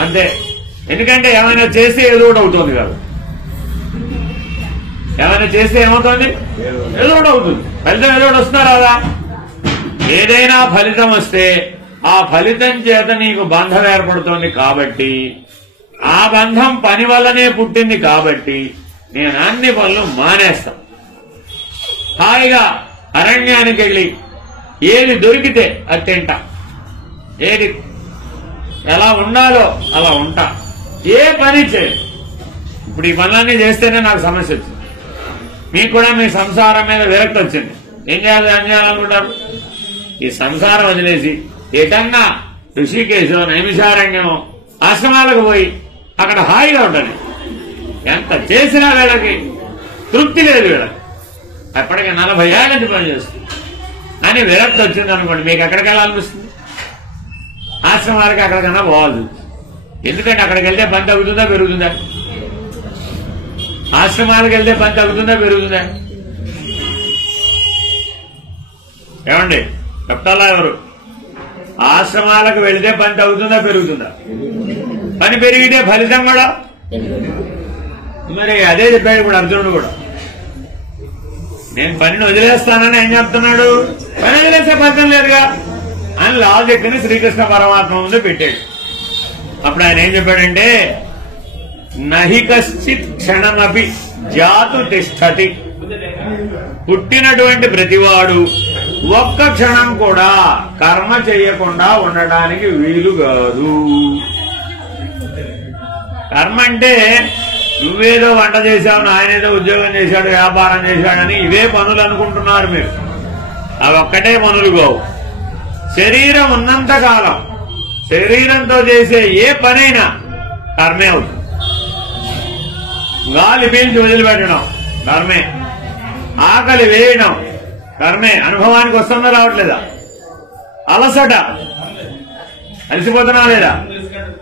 అంతే. ఎందుకంటే ఏమైనా చేస్తే ఏదో ఒకటి అవుతుంది కాదు. ఏమైనా చేస్తే ఏమవుతుంది? ఏదో ఒకటి అవుతుంది. ఫలితం ఏదో ఒకటి వస్తున్నా రాదా? ఏదైనా ఫలితం వస్తే ఆ ఫలితం చేత నీకు బంధం ఏర్పడుతోంది కాబట్టి, ఆ బంధం పని వల్లనే పుట్టింది కాబట్టి నేను అన్ని పనులు మానేస్తా. హాయిగా అరణ్యానికి వెళ్లి ఏది దొరికితే అది తింటా, ఏది ఎలా ఉండాలో అలా ఉంటా, ఏ పని చేయను. ఇప్పుడు ఈ పనులన్నీ చేస్తేనే నాకు సమస్య వచ్చింది. మీకు కూడా మీ సంసారం మీద విరక్తి వచ్చింది. ఏం చేయాలనుకుంటారు? ఈ సంసారం వదిలేసి ఎటన్నా ఋషికేశో నైమిషారణ్యమో ఆశ్రమాలకు పోయి అక్కడ హాయిగా ఉండాలి. ఎంత చేసినా వీళ్ళకి తృప్తి లేదు. వీళ్ళకి అప్పటికి 40 ఏళ్ళ నుంచి పని చేస్తుంది అని విరక్తి వచ్చింది అనుకోండి, మీకు ఎక్కడికి వెళ్ళాలనిపిస్తుంది? ఆశ్రమాలకి అక్కడికన్నా పోవాలి. ఎందుకంటే అక్కడికి వెళ్తే పని తగ్గుతుందా పెరుగుతుందా? ఆశ్రమాలకు వెళ్తే పని తగ్గుతుందా పెరుగుతుందా? ఏమండి చెప్తారా ఎవరు? ఆశ్రమాలకు వెళితే పని తగ్గుతుందా పెరుగుతుందా? పని పెరిగితే ఫలితం కూడా మరి అదే చెప్పాడు ఇప్పుడు అర్జునుడు కూడా. నేను పనిని వదిలేస్తానని ఏం చెప్తున్నాడు? పని వదిలేసే ఫలితం లేదుగా అని లాజిక్ ని శ్రీకృష్ణ పరమాత్మ ముందు పెట్టాడు. అప్పుడు ఆయన ఏం చెప్పాడంటే, నహి కశ్చిత్ క్షణమపి జాతు తిష్టతి. పుట్టినటువంటి ప్రతివాడు ఒక్క క్షణం కూడా కర్మ చేయకుండా ఉండడానికి వీలు కాదు. కర్మ అంటే నువ్వేదో వంట చేశావు, ఆయనేదో ఉద్యోగం చేశాడు, వ్యాపారం చేశాడని ఇవే పనులు అనుకుంటున్నారు మీరు. అవి ఒక్కటే పనులు కావు. శరీరం ఉన్నంత కాలం శరీరంతో చేసే ఏ పనైనా కర్మే అవుతుంది. గాలి పీల్చి వదిలిపెట్టడం కర్మే, ఆకలి వేయడం కర్మే. అనుభవానికి వస్తుందా రావట్లేదా? అలసట, అలసిపోతున్నా లేదా?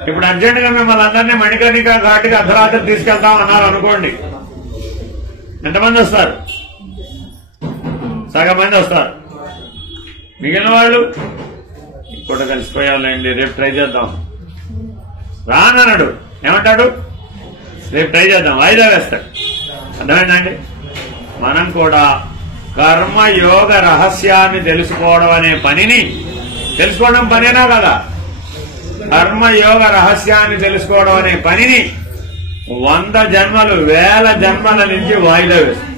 ఇప్పుడు అర్జెంట్ గా మిమ్మల్ని అందరినీ మణికర్ణిక ఘాటుకి అర్ధరాత్రి తీసుకెళ్తాం అన్నారు అనుకోండి, ఎంతమంది వస్తారు? సగం మంది వస్తారు. మిగిలిన వాళ్ళు ఇప్పుడు కలిసిపోయాలండి, రేపు ట్రై చేద్దాం రానన్నాడు. ఏమంటాడు? రేపు ట్రై చేద్దాం, వాయిదా వేస్తాడు. అర్థమైందండి? మనం కూడా కర్మయోగ రహస్యాన్ని తెలుసుకోవడం అనే పనిని, తెలుసుకోవడం పనేనా కదా, కర్మయోగ రహస్యాన్ని తెలుసుకోవడం అనే పనిని 100 జన్మలు 1000 జన్మల నుంచి వాయిదా వేస్తుంది.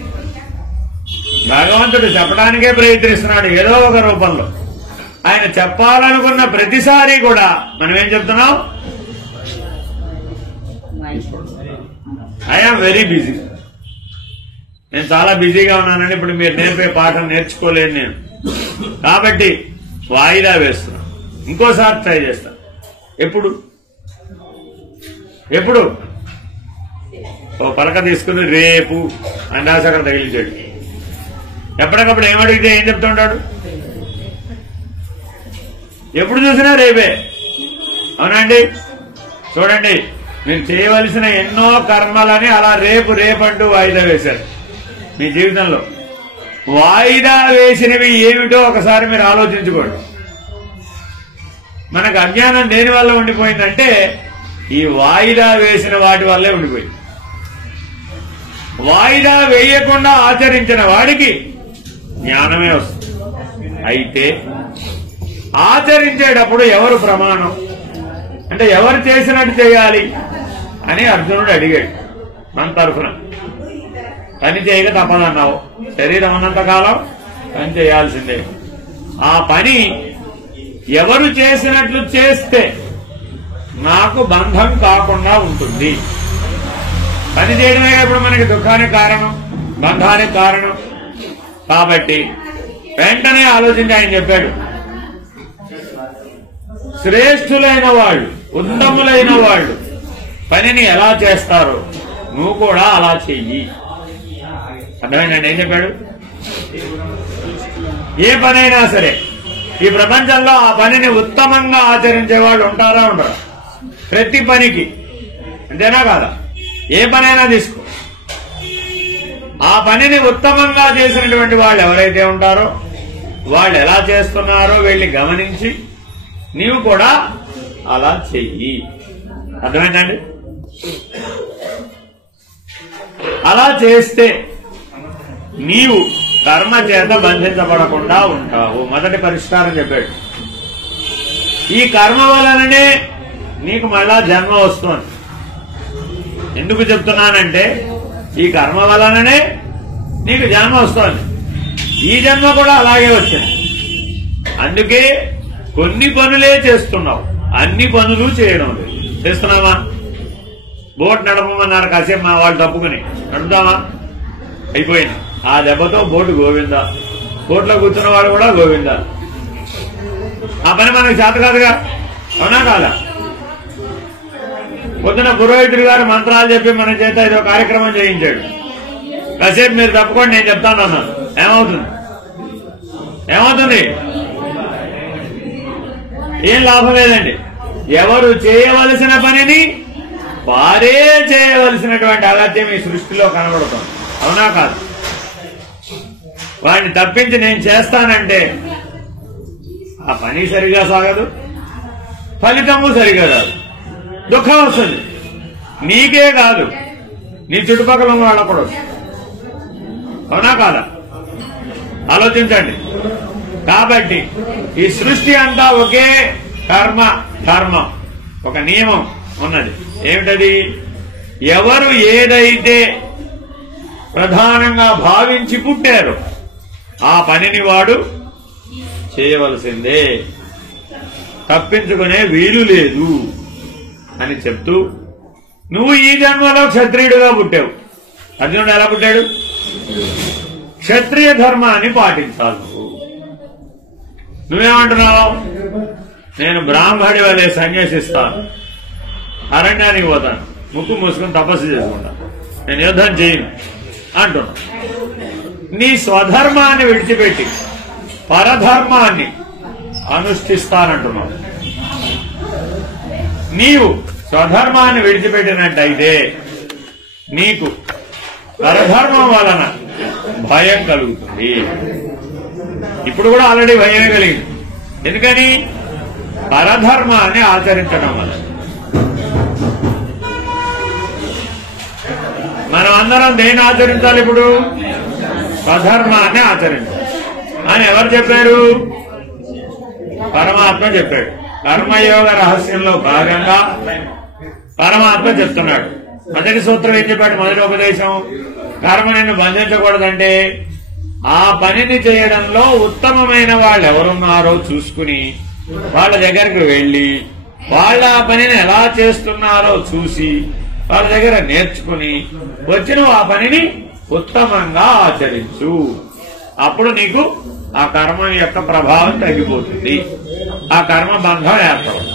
భగవంతుడు చెప్పడానికే ప్రయత్నిస్తున్నాడు ఏదో ఒక రూపంలో. ఆయన చెప్పాలనుకున్న ప్రతిసారి కూడా మనం ఏం చెప్తున్నాం? ఐఎమ్ వెరీ బిజీ, నేను చాలా బిజీగా ఉన్నానండి, ఇప్పుడు మీరు నేర్పే పాఠం నేర్చుకోలేను నేను, కాబట్టి వాయిదా వేస్తున్నాను, ఇంకోసారి ట్రై చేస్తాను. ఎప్పుడు ఓ పలక తీసుకుని రేపు అని రాసి అక్కడ తగిలించాడు. ఎప్పటికప్పుడు ఏమడిగితే ఏం చెప్తుంటాడు? ఎప్పుడు చూసినా రేపే. అవునండి, చూడండి, మీరు చేయవలసిన ఎన్నో కర్మలని అలా రేపు రేపంటూ వాయిదా వేశారు. మీ జీవితంలో వాయిదా వేసినవి ఏమిటో ఒకసారి మీరు ఆలోచించుకోండి. మనకు అజ్ఞానం దేని వల్ల ఉండిపోయిందంటే ఈ వాయిదా వేసిన వాటి వల్లే ఉండిపోయింది. వాయిదా వేయకుండా ఆచరించిన వాడికి జ్ఞానమే వస్తుంది. అయితే ఆచరించేటప్పుడు ఎవరు ప్రమాణం అంటే ఎవరు చేసినట్టు చేయాలి అని అర్జునుడు అడిగాడు. మన తరఫున పని చేయక తప్పదన్నావు, శరీరం ఉన్నంతకాలం పని చేయాల్సిందే. ఆ పని ఎవరు చేసినట్లు చేస్తే నాకు బంధం కాకుండా ఉంటుంది. పని చేయడమే ఇప్పుడు మనకి దుఃఖానికి కారణం, బంధానికి కారణం. కాబట్టి వెంటనే ఆలోచించి ఆయన చెప్పాడు, శ్రేష్ఠులైన వాళ్ళు, ఉత్తములైన వాళ్ళు పనిని ఎలా చేస్తారో నువ్వు కూడా అలా చెయ్యి. అర్థమైందండి ఏం చెప్పాడు? ఏ పనైనా సరే ఈ ప్రపంచంలో ఆ పనిని ఉత్తమంగా ఆచరించే వాళ్ళు ఉంటారా ఉండరా? ప్రతి పనికి, అంతేనా కాదా? ఏ పనైనా తీసుకో, ఆ పనిని ఉత్తమంగా చేసినటువంటి వాళ్ళు ఎవరైతే ఉంటారో వాళ్ళు ఎలా చేస్తున్నారో వీళ్ళని గమనించి నీవు కూడా అలా చెయ్యి. అర్థమైందండి? అలా చేస్తే నీవు కర్మ చేత బంధించబడకుండా ఉంటావు. మొదటి పరిష్కారం చెప్పాడు. ఈ కర్మ వలననే నీకు మళ్ళా జన్మ వస్తుంది. ఎందుకు చెప్తున్నానంటే ఈ కర్మ వలననే నీకు జన్మ వస్తుంది. ఈ జన్మ కూడా అలాగే వచ్చింది. అందుకే కొన్ని పనులే చేస్తున్నావు, అన్ని పనులు చేయడం లేదు. చేస్తున్నావా? బోట్ నడపమన్నారు కాసేపు మా వాళ్ళు తప్పుకుని, నడుపుతామా? అయిపోయింది. ఆ దెబ్బతో బోటు గోవిందా, బోట్లో కూర్చున్న వాడు కూడా గోవిందా. ఆ పని మనకు చేత కాదుగా, అవునా కాదా? పొద్దున పురోహితుడు గారు మంత్రాలు చెప్పి మన చేత ఏదో కార్యక్రమం చేయించాడు. కాసేపు మీరు తప్పుకోండి, నేను చెప్తాను అన్నాను. ఏమవుతుంది? ఏం లాభం లేదండి. ఎవరు చేయవలసిన పనిని వారే చేయవలసినటువంటి అలత్యం ఈ సృష్టిలో కనబడుతుంది, అవునా కాదు? వాడిని తప్పించి నేను చేస్తానంటే ఆ పని సరిగా సాగదు, ఫలితము సరిగా రాదు, దుఃఖం వస్తుంది. నీకే కాదు, నీ చుట్టుపక్కల ఉన్న వాళ్ళకు కూడా వస్తుంది, అవునా కాదా? ఆలోచించండి. కాబట్టి ఈ సృష్టి అంతా ఒకే కర్మ ధర్మం, ఒక నియమం ఉన్నది. ఏమిటది? ఎవరు ఏదైతే ప్రధానంగా భావించి పుట్టారో ఆ పనిని వాడు చేయవలసిందే, తప్పించుకునే వీలు లేదు అని చెప్తూ, నువ్వు ఈ జన్మలో క్షత్రియుడుగా పుట్టావు. అర్జునుడు ఎలా పుట్టాడు? క్షత్రియ ధర్మాన్ని పాటించాలి. నువ్వేమంటున్నావు? నేను బ్రాహ్మడి వలె సన్యాసిస్తాను, అరణ్యానికి పోతాను, ముక్కు మూసుకుని తపస్సు చేసుకుంటాను, నేను యుద్ధం చేయను అంటున్నా. నీ స్వధర్మాన్ని విడిచిపెట్టి పరధర్మాన్ని అనుష్ఠిస్తానంటున్నావు. నీవు స్వధర్మాన్ని విడిచిపెట్టినట్టయితే నీకు పరధర్మం వలన భయం కలుగుతుంది. ఇప్పుడు కూడా ఆల్రెడీ భయమే కలిగింది. ఎందుకని? పరధర్మాన్ని ఆచరించడం వల్ల. మనం అందరం దేన్ని ఆచరించాలి? ఇప్పుడు స్వధర్మాన్ని ఆచరించాలి అని ఎవరు చెప్పారు? పరమాత్మ చెప్పాడు. కర్మయోగ రహస్యంలో భాగంగా పరమాత్మ చెప్తున్నాడు. మొదటి సూత్రం ఏం చెప్పాడు? మొదటి ఉపదేశం, కర్మ నిన్ను బంధించకూడదంటే ఆ పనిని చేయడంలో ఉత్తమమైన వాళ్ళు ఎవరున్నారో చూసుకుని వాళ్ళ దగ్గరికి వెళ్లి వాళ్ళ ఆ పనిని ఎలా చేస్తున్నారో చూసి వాళ్ళ దగ్గర నేర్చుకుని వచ్చిన ఆ పనిని ఉత్తమంగా ఆచరించు. అప్పుడు నీకు ఆ కర్మ యొక్క ప్రభావం తగ్గిపోతుంది, ఆ కర్మ బంధం ఏర్పడదు.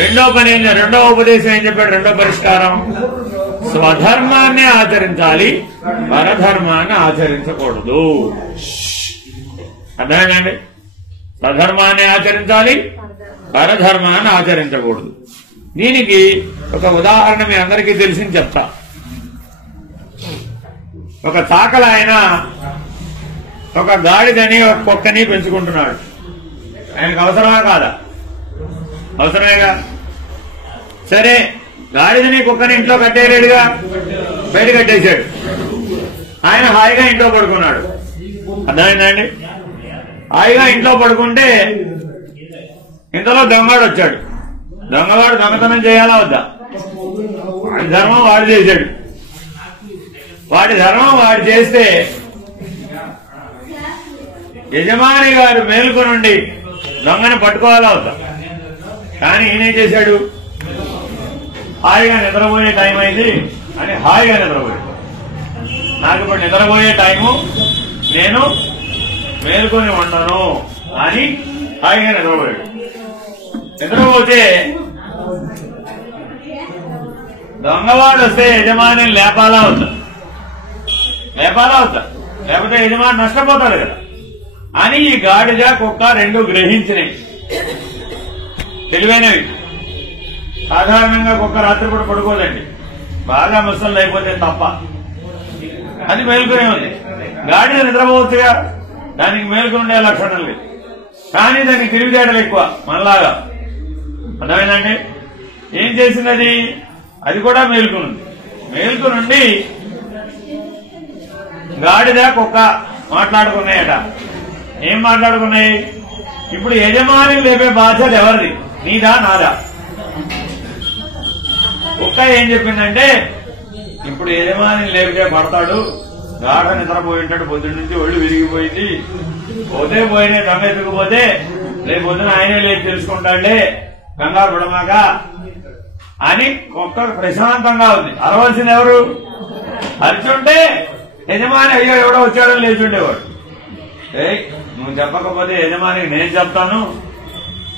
రెండో ఉపదేశం ఏం చెప్పాడు? రెండో పరిష్కారం, స్వధర్మాన్ని ఆచరించాలి, పరధర్మాన్ని ఆచరించకూడదు. అర్థమేనండి? స్వధర్మాన్ని ఆచరించాలి, పరధర్మాన్ని ఆచరించకూడదు. దీనికి ఒక ఉదాహరణ మీ అందరికీ తెలిసింది చెప్తా. ఒక చాకల ఆయన ఒక గాడిదని ఒక కుక్కని పెంచుకుంటున్నాడు. ఆయనకు అవసరమా కాదా? అవసరమేగా. సరే, గాడిదని కుక్కని ఇంట్లో కట్టేయలేడుగా, బయట కట్టేశాడు. ఆయన హాయిగా ఇంట్లో పడుకున్నాడు. అర్థమైందండి? హాయిగా ఇంట్లో పడుకుంటే ఇంతలో దొంగవాడు వచ్చాడు. దొంగవాడు దొంగతనం చేయాలా వద్దా? వాడి ధర్మం వాడు చేశాడు. వాడి ధర్మం వాడు చేస్తే యజమాని గారు మేలుకొనుండి దొంగని పట్టుకోవాలా వద్దా? కానీ ఈయనేం చేశాడు? హాయిగా నిద్రపోయే టైం అయింది అని హాయిగా నిద్రపోయాడు. నాకు ఇప్పుడు నిద్రపోయే టైము, నేను మేలుకొని ఉండను అని హాయిగా నిద్రపోయాడు. నిద్రపోతే దొంగవాడు వస్తే యజమాని లేపాలా వద్దా? లేపాలా వద్దా? లేకపోతే యజమాని నష్టపోతాడు కదా అని ఈ గాడిద కుక్క రెండు గ్రహించినాయి. తెలివైనవి. సాధారణంగా కుక్క రాత్రిపూట పడుకోదండి, బాగా ముసళ్ళు అయిపోతే తప్ప. అది మేలుకునే ఉంది. గాడిద నిద్రపోవచ్చుగా, దానికి మేలుకుండే లక్షణం లేదు. కానీ దానికి తెలివితేటలు ఎక్కువ మనలాగా. అర్థమైందండి? ఏం చేసినది? అది కూడా మేలుకునుంది. మేలుకునుండి గాడిద కుక్క మాట్లాడుకున్నాయట. ఏం మాట్లాడుకున్నాయి? ఇప్పుడు యజమాని లేపే బాధ్యత ఎవరిది? నీదా నాదా? కుక్క ఏం చెప్పిందంటే, ఇప్పుడు యజమాని లేపితే పడతాడు, గాఢ నిద్రపోయి ఉంటాడు, పొద్దున్న నుంచి ఒళ్ళు విరిగిపోయింది, పోతే పోయినా దొంగ ఎత్తుకుపోతే రేపు పొద్దున ఆయనే లేదు తెలుసుకుంటాడే, కంగారు పడమాక అని కుక్క ప్రశాంతంగా ఉంది. అరవలసింది ఎవరు? అరిచుంటే యజమాని అయ్యో ఎవడో వచ్చాడో లేచుండేవాడు. నువ్వు చెప్పకపోతే యజమానికి నేను చెప్తాను,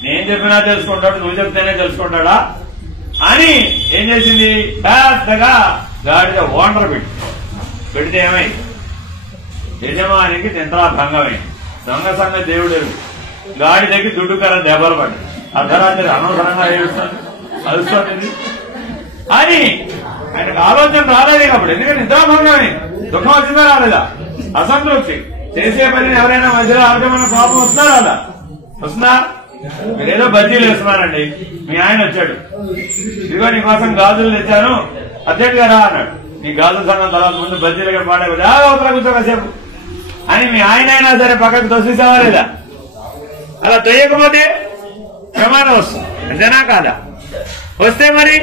నేను చెప్పినా తెలుసుకుంటాడు, నువ్వు చెప్తేనే తెలుసుకుంటాడా అని ఏం చేసింది? పెద్దగా గాడిద ఓండ్ర పెడితే ఏమైంది? యజమానికి నిద్రాభంగమైంది. దొంగ సంగతి దేవుడు గాడిదకి దుడ్డు కర దెబ్బలు పడ్డాయి. అర్ధరాత్రి అనవసరంగా ఏడుస్తాను అలుస్తుంది అని ఆయనకు ఆలోచన రాలేదు కాబట్టి. ఎందుకంటే నిద్రాభంగమైంది. దుఃఖం వచ్చిందా రాలేదా? అసంతృప్తి. చేసే పనిని ఎవరైనా మధ్యలో ఆరోగ్యమైన కోపం వస్తుందా రాదా? వస్తుందా? మీరేదో బజ్జీలు వేస్తున్నారండి, మీ ఆయన వచ్చాడు, ఇదిగో నీకోసం గాజులు తెచ్చాను అర్జెంట్ గా రా అన్నాడు. నీ గాజుల సంఘం తర్వాత ముందు బజ్జీలు కూడా పాడేది, అవతల కూర్చో కాసేపు అని మీ ఆయన అయినా సరే పక్కకు తోసేసావా లేదా? అలా తొయ్యకపోతే ప్రమాదం వస్తుంది. అంతేనా కాదా? వస్తే మరి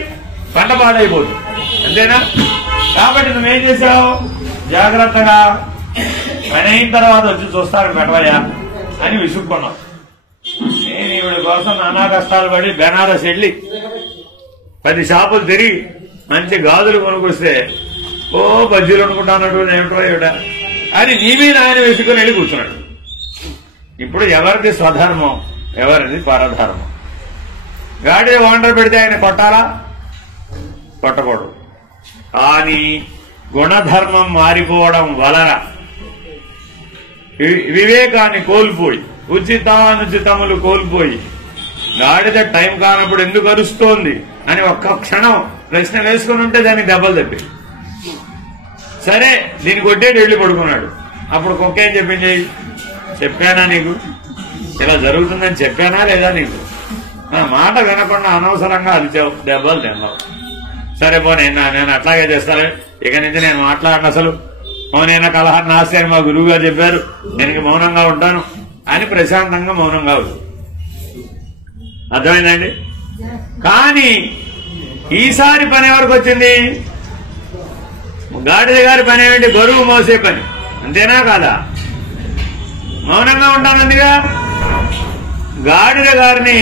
పంట పాడైపోతుంది. అంతేనా? కాబట్టి నువ్వేం చేశావు? జాగ్రత్తగా పని అయిన తర్వాత వచ్చి చూస్తారు పెట్టవయ్యా అని విసుక్కున్నావు. నేను ఈవిడ కోసం నానా కష్టాలు పడి బెనారస్ వెళ్ళి 10 షాపులు తిరిగి మంచి గాజులు కొనుక్కొస్తే ఓ బజ్జీలు అనుకుంటానట్టు ఏమిటో ఈవిడ అని నీ మీద ఆయన విసుకుని వెళ్ళి కూర్చున్నాడు. ఇప్పుడు ఎవరిది స్వధర్మం, ఎవరిది పరధర్మం? గాడిద వాండర్ పెడితే ఆయన కొట్టాలా? కొట్టకూడదు. కానీ గుణధర్మం మారిపోవడం వలన వివేకాన్ని కోల్పోయి, ఉచితానుచితములు కోల్పోయి, గాడిద టైం కానప్పుడు ఎందుకు అరుస్తోంది అని ఒక్క క్షణం ప్రశ్న వేసుకుని ఉంటే దానికి దెబ్బలు తప్పి సరే దీన్ని కొట్టేటి వెళ్లి పడుకున్నాడు. అప్పుడు కుక్క ఏం చెప్పింది? చెప్పానా నీకు ఇలా జరుగుతుందని చెప్పానా లేదా నీకు? నా మాట వినకుండా అనవసరంగా అరిచావు, దెబ్బలు తిన్నావు. సరే పోనీ నేను అట్లాగే చేస్తాను, ఇక నుంచి నేను మాట్లాడిన అసలు మౌనైన కలహ నాస్తి అని మా గురువు గారు చెప్పారు, నేను మౌనంగా ఉంటాను అని ప్రశాంతంగా మౌనంగా ఉంది. అర్థమైందండి? కానీ ఈసారి పని ఎవరికి వచ్చింది? గాడిద గారి పని ఏమిటి? బరువు మోసే పని. అంతేనా కాదా? మౌనంగా ఉంటానందిగా. గాడిద గారిని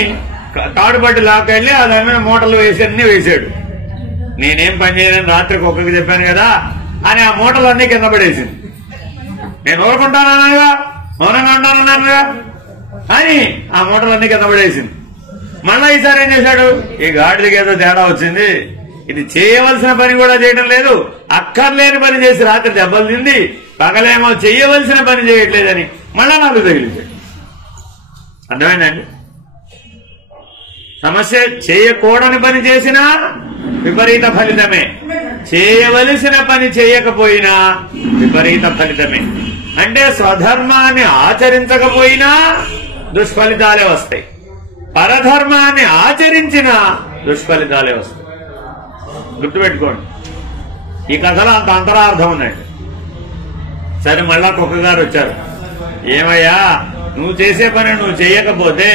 తాడుపట్టి లాక్కెళ్ళి అదేమైనా మూటలు వేసి అన్ని వేసాడు. నేనేం పని చేయలేని రాత్రికి ఒక్కరికి చెప్పాను కదా అని ఆ మూటలన్నీ కింద పడేసింది. నేను ఊరుకుంటానన్నానుగా, మౌనంగా ఉంటానన్నానుగా అని ఆ మూటలన్నీ కింద పడేసింది. మళ్ళా ఈసారి ఏం చేశాడు? ఈ గాడిదకి ఏదో తేడా వచ్చింది, ఇది చేయవలసిన పని కూడా చేయడం లేదు, అక్కర్లేని పని చేసి రాత్రి దెబ్బలు తింది, పగలేమో చేయవలసిన పని చేయట్లేదని మళ్ళా నాకు తగిలించాడు. అర్థమైందండి? సమస్య చేయకూడని పని చేసినా విపరీత ఫలితమే, చేయవలసిన పని చేయకపోయినా విపరీత ఫలితమే. అంటే స్వధర్మాన్ని ఆచరించకపోయినా దుష్ఫలితాలే వస్తాయి, పరధర్మాన్ని ఆచరించినా దుష్ఫలితాలే వస్తాయి. గుర్తుపెట్టుకోండి. ఈ కథలో అంత అంతరార్థం ఉందండి. సరే, మళ్ళా కుక్కగారు వచ్చారు. ఏమయ్యా, నువ్వు చేసే పని నువ్వు చేయకపోతే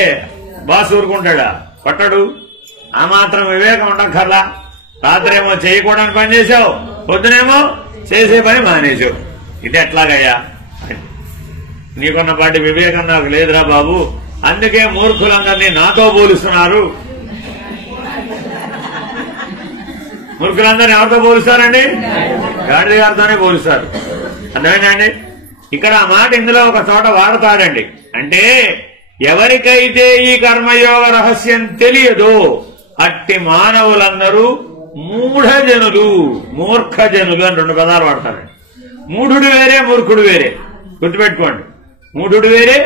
బాస్ ఊరుకుంటాడా? కొట్టడు. ఆ మాత్రం వివేకం ఉండక్కర్లా. రాత్రేమో చేయకూడని పని చేశావు, పొద్దునేమో చేసే పని మానేశావు. ఇది ఎట్లాగయ్యా? నీకున్నపాటి వివేకం నాకు లేదురా బాబు, అందుకే మూర్ఖులందరినీ నాతో పోలుస్తున్నారు. మూర్ఖులందరినీ ఎవరితో పోలుస్తారండి? గాడిద గారితోనే పోలుస్తారు. అర్థమైందండి? ఇక్కడ ఆ మాట ఇందులో ఒక చోట వాడతాడండి. అంటే ఎవరికైతే ఈ కర్మయోగ రహస్యం తెలియదో అట్టి మానవులందరూ మూఢజనులు, మూర్ఖజనులు అని 2 పదాలు వాడతారండి. మూఢుడు వేరే, మూర్ఖుడు వేరే. గుర్తుపెట్టుకోండి. మూఢుడు వేరే,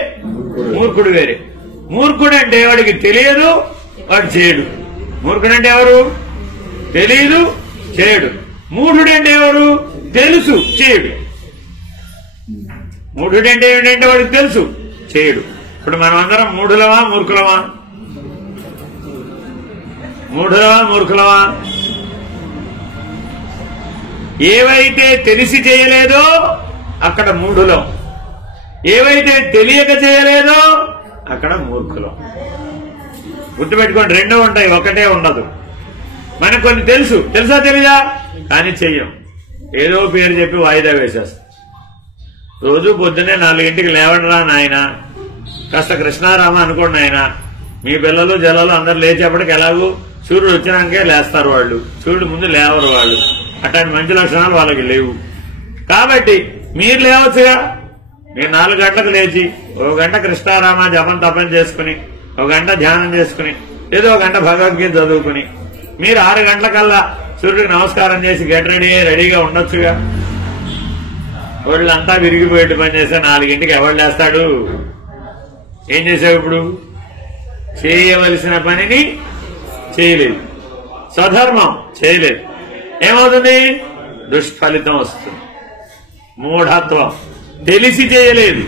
మూర్ఖుడు వేరే. మూర్ఖుడు అంటే వాడికి తెలియదు, వాడు చేయడు. మూర్ఖుడు అంటే ఎవరు? తెలియదు, చేయడు. మూఢుడు అంటే ఎవరు? తెలుసు, చేయడు. మూఢుడు అంటే ఏమిటంటే వాడికి తెలుసు, చేయడు. ఇప్పుడు మనం అందరం మూఢులమా, మూర్ఖులమా? మూఢులమా, మూర్ఖులమా? ఏవైతే తెలిసి చేయలేదో అక్కడ మూఢులం, ఏవైతే తెలియక చేయలేదో అక్కడ మూర్ఖులం. గుర్తుపెట్టుకోండి, 2 ఉంటాయి, ఒకటే ఉండదు. మనకు కొన్ని తెలుసు, తెలుసా తెలీదా? కానీ చెయ్యం. ఏదో పేరు చెప్పి వాయిదా వేసేస్తాం. రోజు పొద్దున్నే 4 గంటలకు లేవండిరా నాయన, కాస్త కృష్ణారామ అనుకోండి ఆయన. మీ పిల్లలు జల్లలు అందరు లేచేపటికి ఎలాగూ సూర్యుడు వచ్చినాకే లేస్తారు వాళ్ళు, సూర్యుడు ముందు లేవరు వాళ్ళు. అట్లాంటి మంచి లక్షణాలు వాళ్ళకి లేవు. కాబట్టి మీరు లేవచ్చుగా. మీరు 4 గంటలకు లేచి 1 గంట కృష్ణారామ జపం తపం చేసుకుని, 1 గంట ధ్యానం చేసుకుని, ఏదో 1 గంట భగవద్గీత చదువుకుని, మీరు 6 గంటలకల్లా సూర్యుడికి నమస్కారం చేసి గెట్ రెడీగా ఉండొచ్చుగా. వాళ్ళంతా విరిగిపోయేట్టు పని చేస్తే 4 గంటకి ఎవరు లేస్తాడు? ఏం చేసావు? ఇప్పుడు చేయవలసిన పనిని చేయలేదు, స్వధర్మం చేయలేదు. ఏమవుతుంది? దుష్ఫలితం వస్తుంది. మూఢత్వం. తెలిసి చేయలేదు.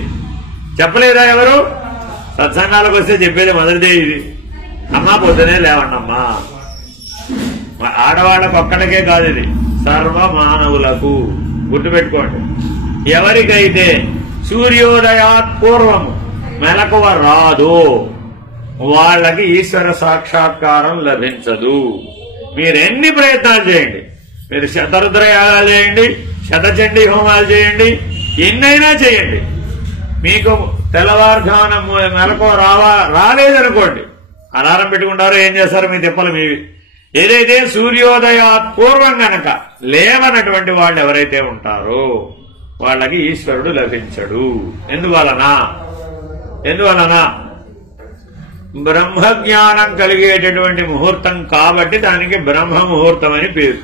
చెప్పలేదా ఎవరు? సత్సంగాలకు వస్తే చెప్పేది మొదటిదే ఇది. అమ్మా పొద్దునే లేవండమ్మా. ఆడవాళ్ళకు ఒక్కడికే కాదు ఇది, సర్వ మానవులకు. గుర్తుపెట్టుకోండి. ఎవరికైతే సూర్యోదయాత్ పూర్వము మెలకువ రాదో వాళ్ళకి ఈశ్వర సాక్షాత్కారం లభించదు. మీరెన్ని ప్రయత్నాలు చేయండి, మీరు శతరుద్రయాగాలు చేయండి, శతచండీ హోమాలు చేయండి, ఎన్నైనా చేయండి, మీకు తెల్లవారుజామున మెలకువ రాలేదనుకోండి, అలారం పెట్టుకుంటారో ఏం చేస్తారో మీ తిప్పలు మీవి. ఏదైతే సూర్యోదయాత్ పూర్వం గనక లేవనటువంటి వాళ్ళు ఎవరైతే ఉంటారో వాళ్ళకి ఈశ్వరుడు లభించడు. ఎందువలన? బ్రహ్మజ్ఞానం కలిగేటటువంటి ముహూర్తం కాబట్టి దానికి బ్రహ్మ ముహూర్తం అని పేరు.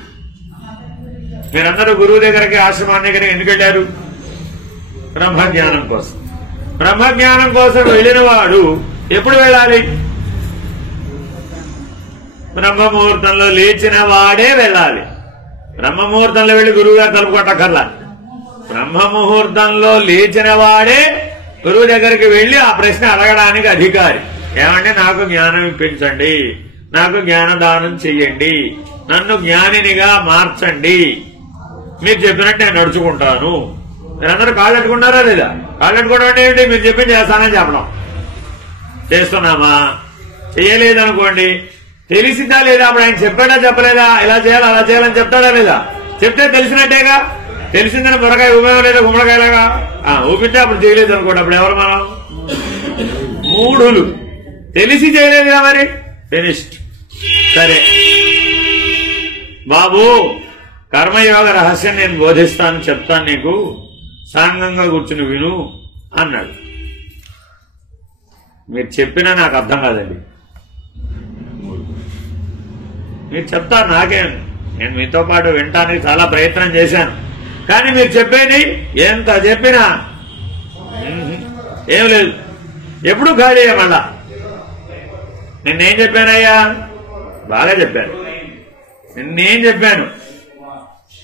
మీరందరూ గురువు దగ్గరికి, ఆశ్రమాన్ని దగ్గరికి ఎందుకు వెళ్ళారు? బ్రహ్మజ్ఞానం కోసం. బ్రహ్మజ్ఞానం కోసం వెళ్ళిన వాడు ఎప్పుడు వెళ్ళాలి? బ్రహ్మముహూర్తంలో లేచిన వాడే వెళ్ళాలి. బ్రహ్మముహూర్తంలో వెళ్లి గురువు గారు తలుపుకొట్టక్కర్లా. బ్రహ్మముహూర్తంలో లేచిన వాడే గురువు దగ్గరికి వెళ్లి ఆ ప్రశ్న అడగడానికి అధికారి. ఏమంటే నాకు జ్ఞానం ఇప్పించండి, నాకు జ్ఞానదానం చెయ్యండి, నన్ను జ్ఞానినిగా మార్చండి, మీరు చెప్పినట్టు నేను నడుచుకుంటాను. మీరందరూ కాళ్ళు పెట్టుకుంటారా లేదా? కాళ్ళు పెట్టుకోవడం అంటే ఏంటి? మీరు చెప్పింది చేస్తానని చెప్పడం. చేస్తున్నామా? చేయలేదనుకోండి, తెలిసిందా లేదా? అప్పుడు ఆయన చెప్పాడా చెప్పలేదా? ఇలా చేయాలి అలా చేయాలని చెప్తాడా లేదా? చెప్తే తెలిసినట్టేగా. తెలిసిందని బుర్రకాయ ఊపేమో లేదా గుమ్మడికాయలాగా ఊపితే అప్పుడు చేయలేదు అనుకోండి, అప్పుడు ఎవరు మనం? మూఢులు. తెలిసి చేయలేదుగా మరి, ఫినిష్డ్. సరే బాబు, కర్మయోగ రహస్యం నేను బోధిస్తాను, చెప్తాను నీకు, సాంగంగా కూర్చుని విను అన్నాడు. మీరు చెప్పినా నాకు అర్థం కాదండి. మీరు చెప్తారు నాకేం, నేను మీతో పాటు వినటానికి చాలా ప్రయత్నం చేశాను, కానీ మీరు చెప్పేది ఎంత చెప్పినా ఏం లేదు, ఎప్పుడు ఖాళీ. మళ్ళా నిన్నేం చెప్పానయ్యా? బాగా చెప్పాను. నిన్నేం చెప్పాను?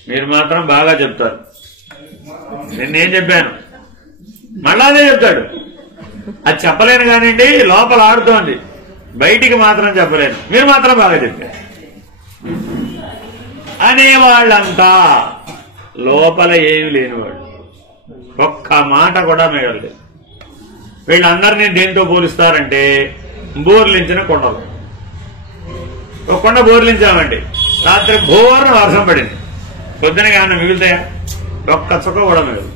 మీరు మాత్రం బాగా చెప్తారు. నిన్నేం చెప్పాను? మళ్ళా అదే చెప్తాడు. అది చెప్పలేను కానివ్వండి, లోపల ఆడుతోంది, బయటికి మాత్రం చెప్పలేను. మీరు మాత్రం బాగా చెప్పారు అనేవాళ్ళంతా లోపల ఏమి లేనివాడు, ఒక్క మాట కూడా మిగలలేదు. వీళ్ళందరినీ దేంతో పోలుస్తారంటే బోర్లించిన కొండలు. ఒక కొండ బోర్లించామండి, రాత్రి బోర్న వర్షం పడింది, పొద్దున ఏమన్నా మిగులుతాయా? ఒక్క చుక్క కూడా మిగలదు.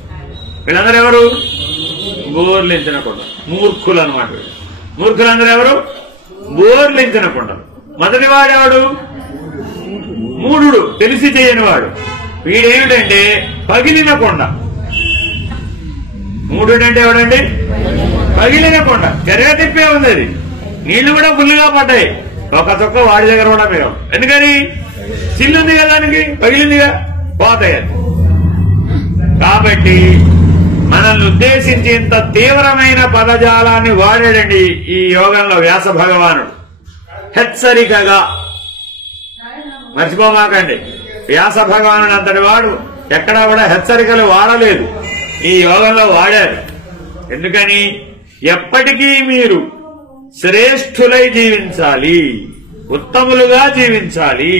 వీళ్ళందరూ ఎవరు? బోర్లించిన కొండ. మూర్ఖులు అనమాట. మూర్ఖులందరూ ఎవరు? బోర్లించిన కొండలు. మొదటి వాడెవడు? మూఢుడు, తెలిసి చేయనివాడు. వీడేమిటంటే పగిలిన కొండ. మూఢుడంటే ఎవడండి? పగిలిన కొండ. జరగ తిప్పే ఉంది, అది నీళ్లు కూడా ఫుల్లుగా పడ్డాయి, ఒక చుక్క వాడి దగ్గర కూడా మేము. ఎందుకని? చిల్లుంది కదా, దానికి పగిలిందిగా, పోతాయి. కాబట్టి మనల్ని ఉద్దేశించి ఇంత తీవ్రమైన పదజాలాన్ని వాడాడండి ఈ యోగంలో వ్యాస భగవానుడు. హెచ్చరికగా మర్చిపోమాకండి, వ్యాస భగవానుడు అంతటి వాడు ఎక్కడా కూడా హెచ్చరికలు వాడలేదు, ఈ యోగంలో వాడారు. ఎందుకని? ఎప్పటికీ మీరు శ్రేష్ఠులై జీవించాలి, ఉత్తములుగా జీవించాలి,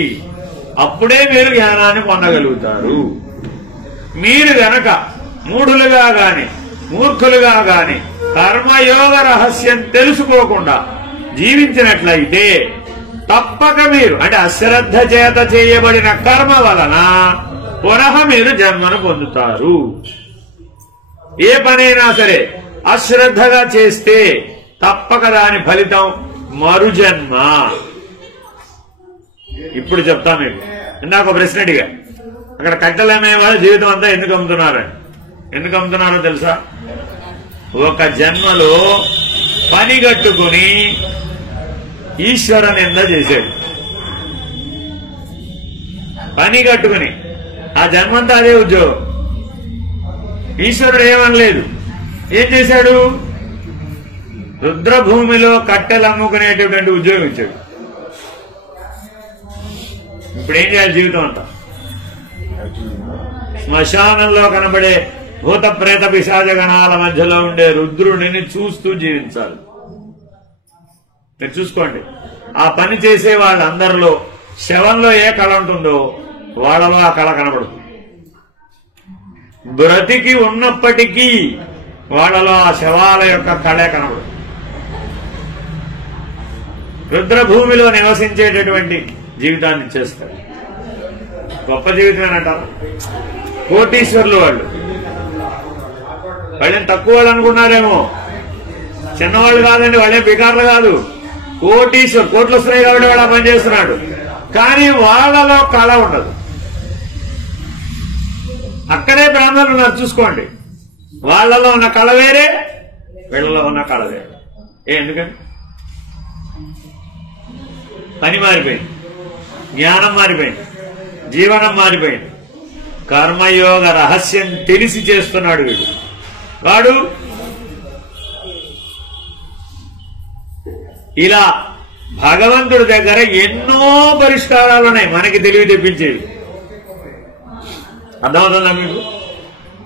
అప్పుడే మీరు జ్ఞానాన్ని పొందగలుగుతారు. మీరు గనక మూఢులుగా గాని మూర్ఖులుగా గాని కర్మయోగ రహస్యం తెలుసుకోకుండా జీవించినట్లయితే తప్పక మీరు, అంటే అశ్రద్ధ చేత చేయబడిన కర్మ వలన పునః మీరు జన్మను పొందుతారు. ఏ పనైనా సరే అశ్రద్ధగా చేస్తే తప్పక దాని ఫలితం మరుజన్మ. ఇప్పుడు చెప్తా మీకు. ఇందాక ప్రశ్న అడిగా, అక్కడ కట్టెలనే వాళ్ళు జీవితం అంతా ఎందుకు అమ్ముతున్నారని. ఎందుకు అమ్ముతున్నారో తెలుసా? ఒక జన్మలో పని కట్టుకుని ఈశ్వర నింద చేశాడు. పని కట్టుకుని ఆ జన్మంతా అదే ఉద్యోగం. ఈశ్వరుడు ఏమనలేదు. ఏం చేశాడు? రుద్రభూమిలో కట్టెలు అమ్ముకునేటటువంటి ఉద్యోగం ఇచ్చాడు. ఇప్పుడు ఏం చేయాలి? జీవితం అంతా శ్మశానంలో కనబడే భూత ప్రేత పిశాచ గణాల మధ్యలో ఉండే రుద్రుడిని చూస్తూ జీవించాలి. మీరు చూసుకోండి, ఆ పని చేసే వాళ్ళందరిలో శవంలో ఏ కళ ఉంటుందో వాళ్ళలో ఆ కళ కనబడుతుంది. బ్రతికి ఉన్నప్పటికీ వాళ్ళలో ఆ శవాల యొక్క కళే కనబడుతుంది. రుద్రభూమిలో నివసించేటటువంటి జీవితాన్ని ఇచ్చేస్తారు. గొప్ప జీవితం అంటారు. కోటీశ్వర్లు వాళ్ళేం తక్కువ వాళ్ళు అనుకున్నారేమో. చిన్నవాళ్ళు కాదండి, వాళ్ళేం బికార్లు కాదు. కోటీశ్వర్, కోట్లు వస్తున్నాయి కాబట్టి వాడు ఆ పని చేస్తున్నాడు. కానీ వాళ్ళలో కళ ఉండదు. అక్కడే బ్రాహ్మణులు ఉన్నారు, చూసుకోండి. వాళ్ళలో ఉన్న కళ వేరే, వీళ్ళలో ఉన్న కళ వేరే. ఎందుకని? పని మారిపోయింది, జ్ఞానం మారిపోయింది, జీవనం మారిపోయింది. కర్మయోగ రహస్యం తెలిసి చేస్తున్నాడు వీడు. వాడు ఇలా భగవంతుడి దగ్గర ఎన్నో పరిష్కారాలు ఉన్నాయి మనకి తెలివి తెప్పించేవి. అర్థమవుతుందా మీకు?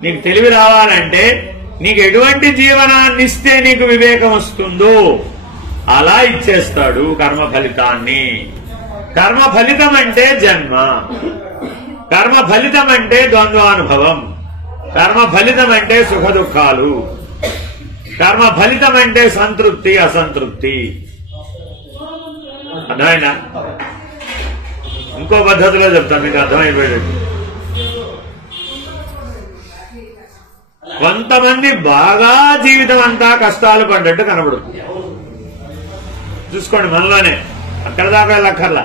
నీకు తెలివి రావాలంటే నీకు ఎటువంటి జీవనాన్ని ఇస్తే నీకు వివేకం వస్తుందో అలా ఇచ్చేస్తాడు కర్మ ఫలితాన్ని. కర్మ ఫలితం అంటే జన్మ, కర్మ ఫలితం అంటే ద్వంద్వానుభవం, కర్మ ఫలితం అంటే సుఖ దుఃఖాలు, కర్మ ఫలితం అంటే సంతృప్తి అసంతృప్తి. అర్థమైనా? ఇంకో పద్ధతిలో చెప్తాను మీకు అర్థమైపోయేది. కొంతమంది బాగా జీవితం అంతా కష్టాలు పడ్డట్టు కనబడుతుంది. చూసుకోండి, మనలోనే అక్కడ దాకా వెళ్ళక్కర్లా,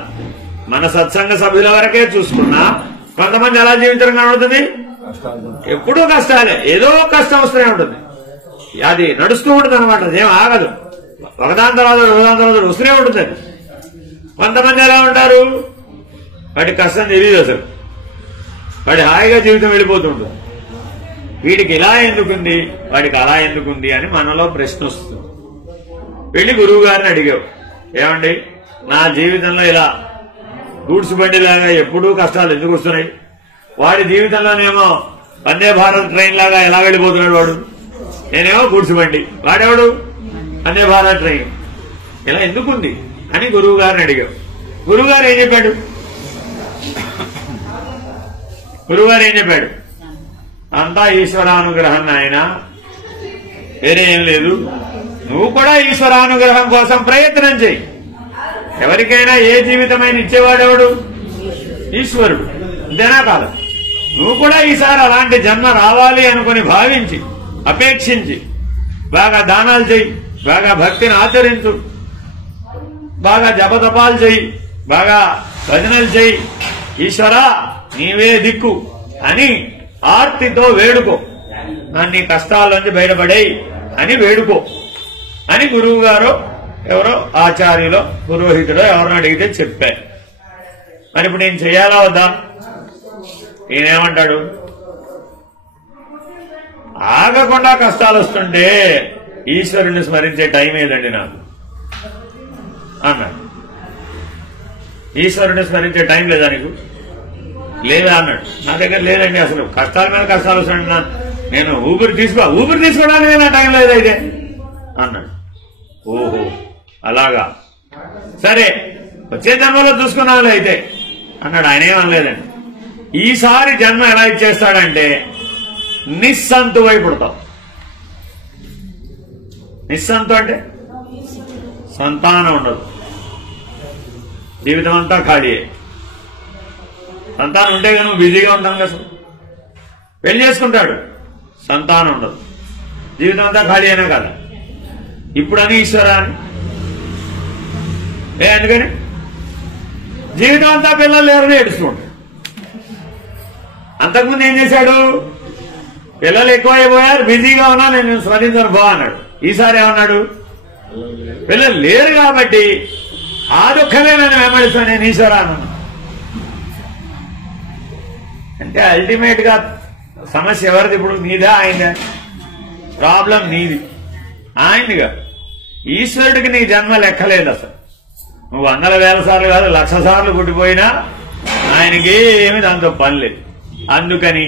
మన సత్సంగ సభ్యుల వరకే చూసుకున్నా కొంతమంది ఎలా జీవించడం కనబడుతుంది? ఎప్పుడూ కష్టాలే, ఏదో కష్టం వస్తూనే ఉంటుంది. అది నడుస్తూ ఉంటుంది అనమాట, అదేం ఆగదు, ఒకదాని తర్వాత వస్తూనే ఉంటుంది. అది కొంతమంది ఎలా ఉంటారు? వాడికి కష్టం తెలియదు అసలు, వాడి హాయిగా జీవితం వెళ్ళిపోతుంటుంది. వీడికి ఇలా ఎందుకుంది, వాడికి అలా ఎందుకుంది అని మనలో ప్రశ్న వస్తుంది. వెళ్ళి గురువు గారిని అడిగావు, ఏమండి నా జీవితంలో ఇలా గూడ్స్ బండిలాగా ఎప్పుడూ కష్టాలు ఎందుకు వస్తున్నాయి? వాడి జీవితంలోనేమో వందే భారత్ ట్రైన్ లాగా ఎలా వెళ్ళిపోతున్నాడు వాడు, నేనేమో గూడ్స్ బండి, వాడేవాడు వందే భారత్ ట్రైన్, ఇలా ఎందుకుంది అని గురువు గారిని అడిగావు. గురువుగారు ఏం చెప్పాడు? గురువుగారు ఏం చెప్పాడు? అంతా ఈశ్వరానుగ్రహం ఆయన, వేరే ఏం లేదు. నువ్వు కూడా ఈశ్వరానుగ్రహం కోసం ప్రయత్నం చెయ్యి. ఎవరికైనా ఏ జీవితమైన ఇచ్చేవాడెవడు? ఈశ్వరుడు, అంతేనా కాదు? నువ్వు కూడా ఈసారి అలాంటి జన్మ రావాలి అనుకుని భావించి అపేక్షించి బాగా దానాలు చెయ్యి, బాగా భక్తిని ఆచరించు, బాగా జపతపాలు చెయ్యి, బాగా భజనలు చెయ్యి. ఈశ్వరా నీవే దిక్కు అని ఆర్తితో వేడుకో, నీ కష్టాల్లోంచి బయటపడేయి అని వేడుకో అని గురువు గారు ఎవరో ఆచార్యులో పురోహితుడో ఎవరిని అడిగితే చెప్పారు. మరి ఇప్పుడు నేను చెయ్యాలా వద్దా? ఈయనేమంటాడు? ఆగకుండా కష్టాలు వస్తుంటే ఈశ్వరుని స్మరించే టైం ఏదండి నాకు అన్నాడు. ఈశ్వరుని స్మరించే టైం లేదా నీకు? లేదా అన్నాడు. నా దగ్గర లేదండి, అసలు కష్టాల మీద కష్టాలు వస్తాడు, నేను ఊపిరి తీసుకోవడానికి నా టైం లేదైతే అన్నాడు. ఓహో అలాగా, సరే వచ్చే జన్మలో చూసుకున్నావులే అయితే అన్నాడు. ఆయన ఏమనలేదండి. ఈసారి జన్మ ఎలా ఇచ్చేస్తాడంటే నిస్సంతువై పుడతావు. నిస్సంతు అంటే సంతానం ఉండదు, జీవితం అంతా ఖాళీయే. సంతానం ఉంటే కానీ బిజీగా ఉంటాం కదా, పెళ్లి చేసుకుంటాడు, సంతానం ఉండదు, జీవితం అంతా ఖాళీ అయినా కదా. ఇప్పుడని ఈశ్వరా అని ఎందుకని జీవితం అంతా పిల్లలు లేరని ఏడుస్తూ ఉంటాడు. అంతకుముందు ఏం చేశాడు? పిల్లలు ఎక్కువైపోయారు, బిజీగా ఉన్నా, నేను స్మరించను బా అన్నాడు. ఈసారి ఏమన్నాడు? పిల్లలు లేరు కాబట్టి ఆ దుఃఖమే నన్ను వెంబడిస్తాను, నేను ఈశ్వరా అన్నాను. అంటే అల్టిమేట్ గా సమస్య ఎవరిది ఇప్పుడు? నీదా ఆయనదా? ప్రాబ్లం నీది, ఆయనదిగా. ఈశ్వరుడికి నీ జన్మ లెక్కలేదు అసలు. నువ్వు 100,000 సార్లు కాదు 1,00,000 సార్లు పుట్టిపోయినా ఆయనకి ఏమి దాంతో పని లేదు. అందుకని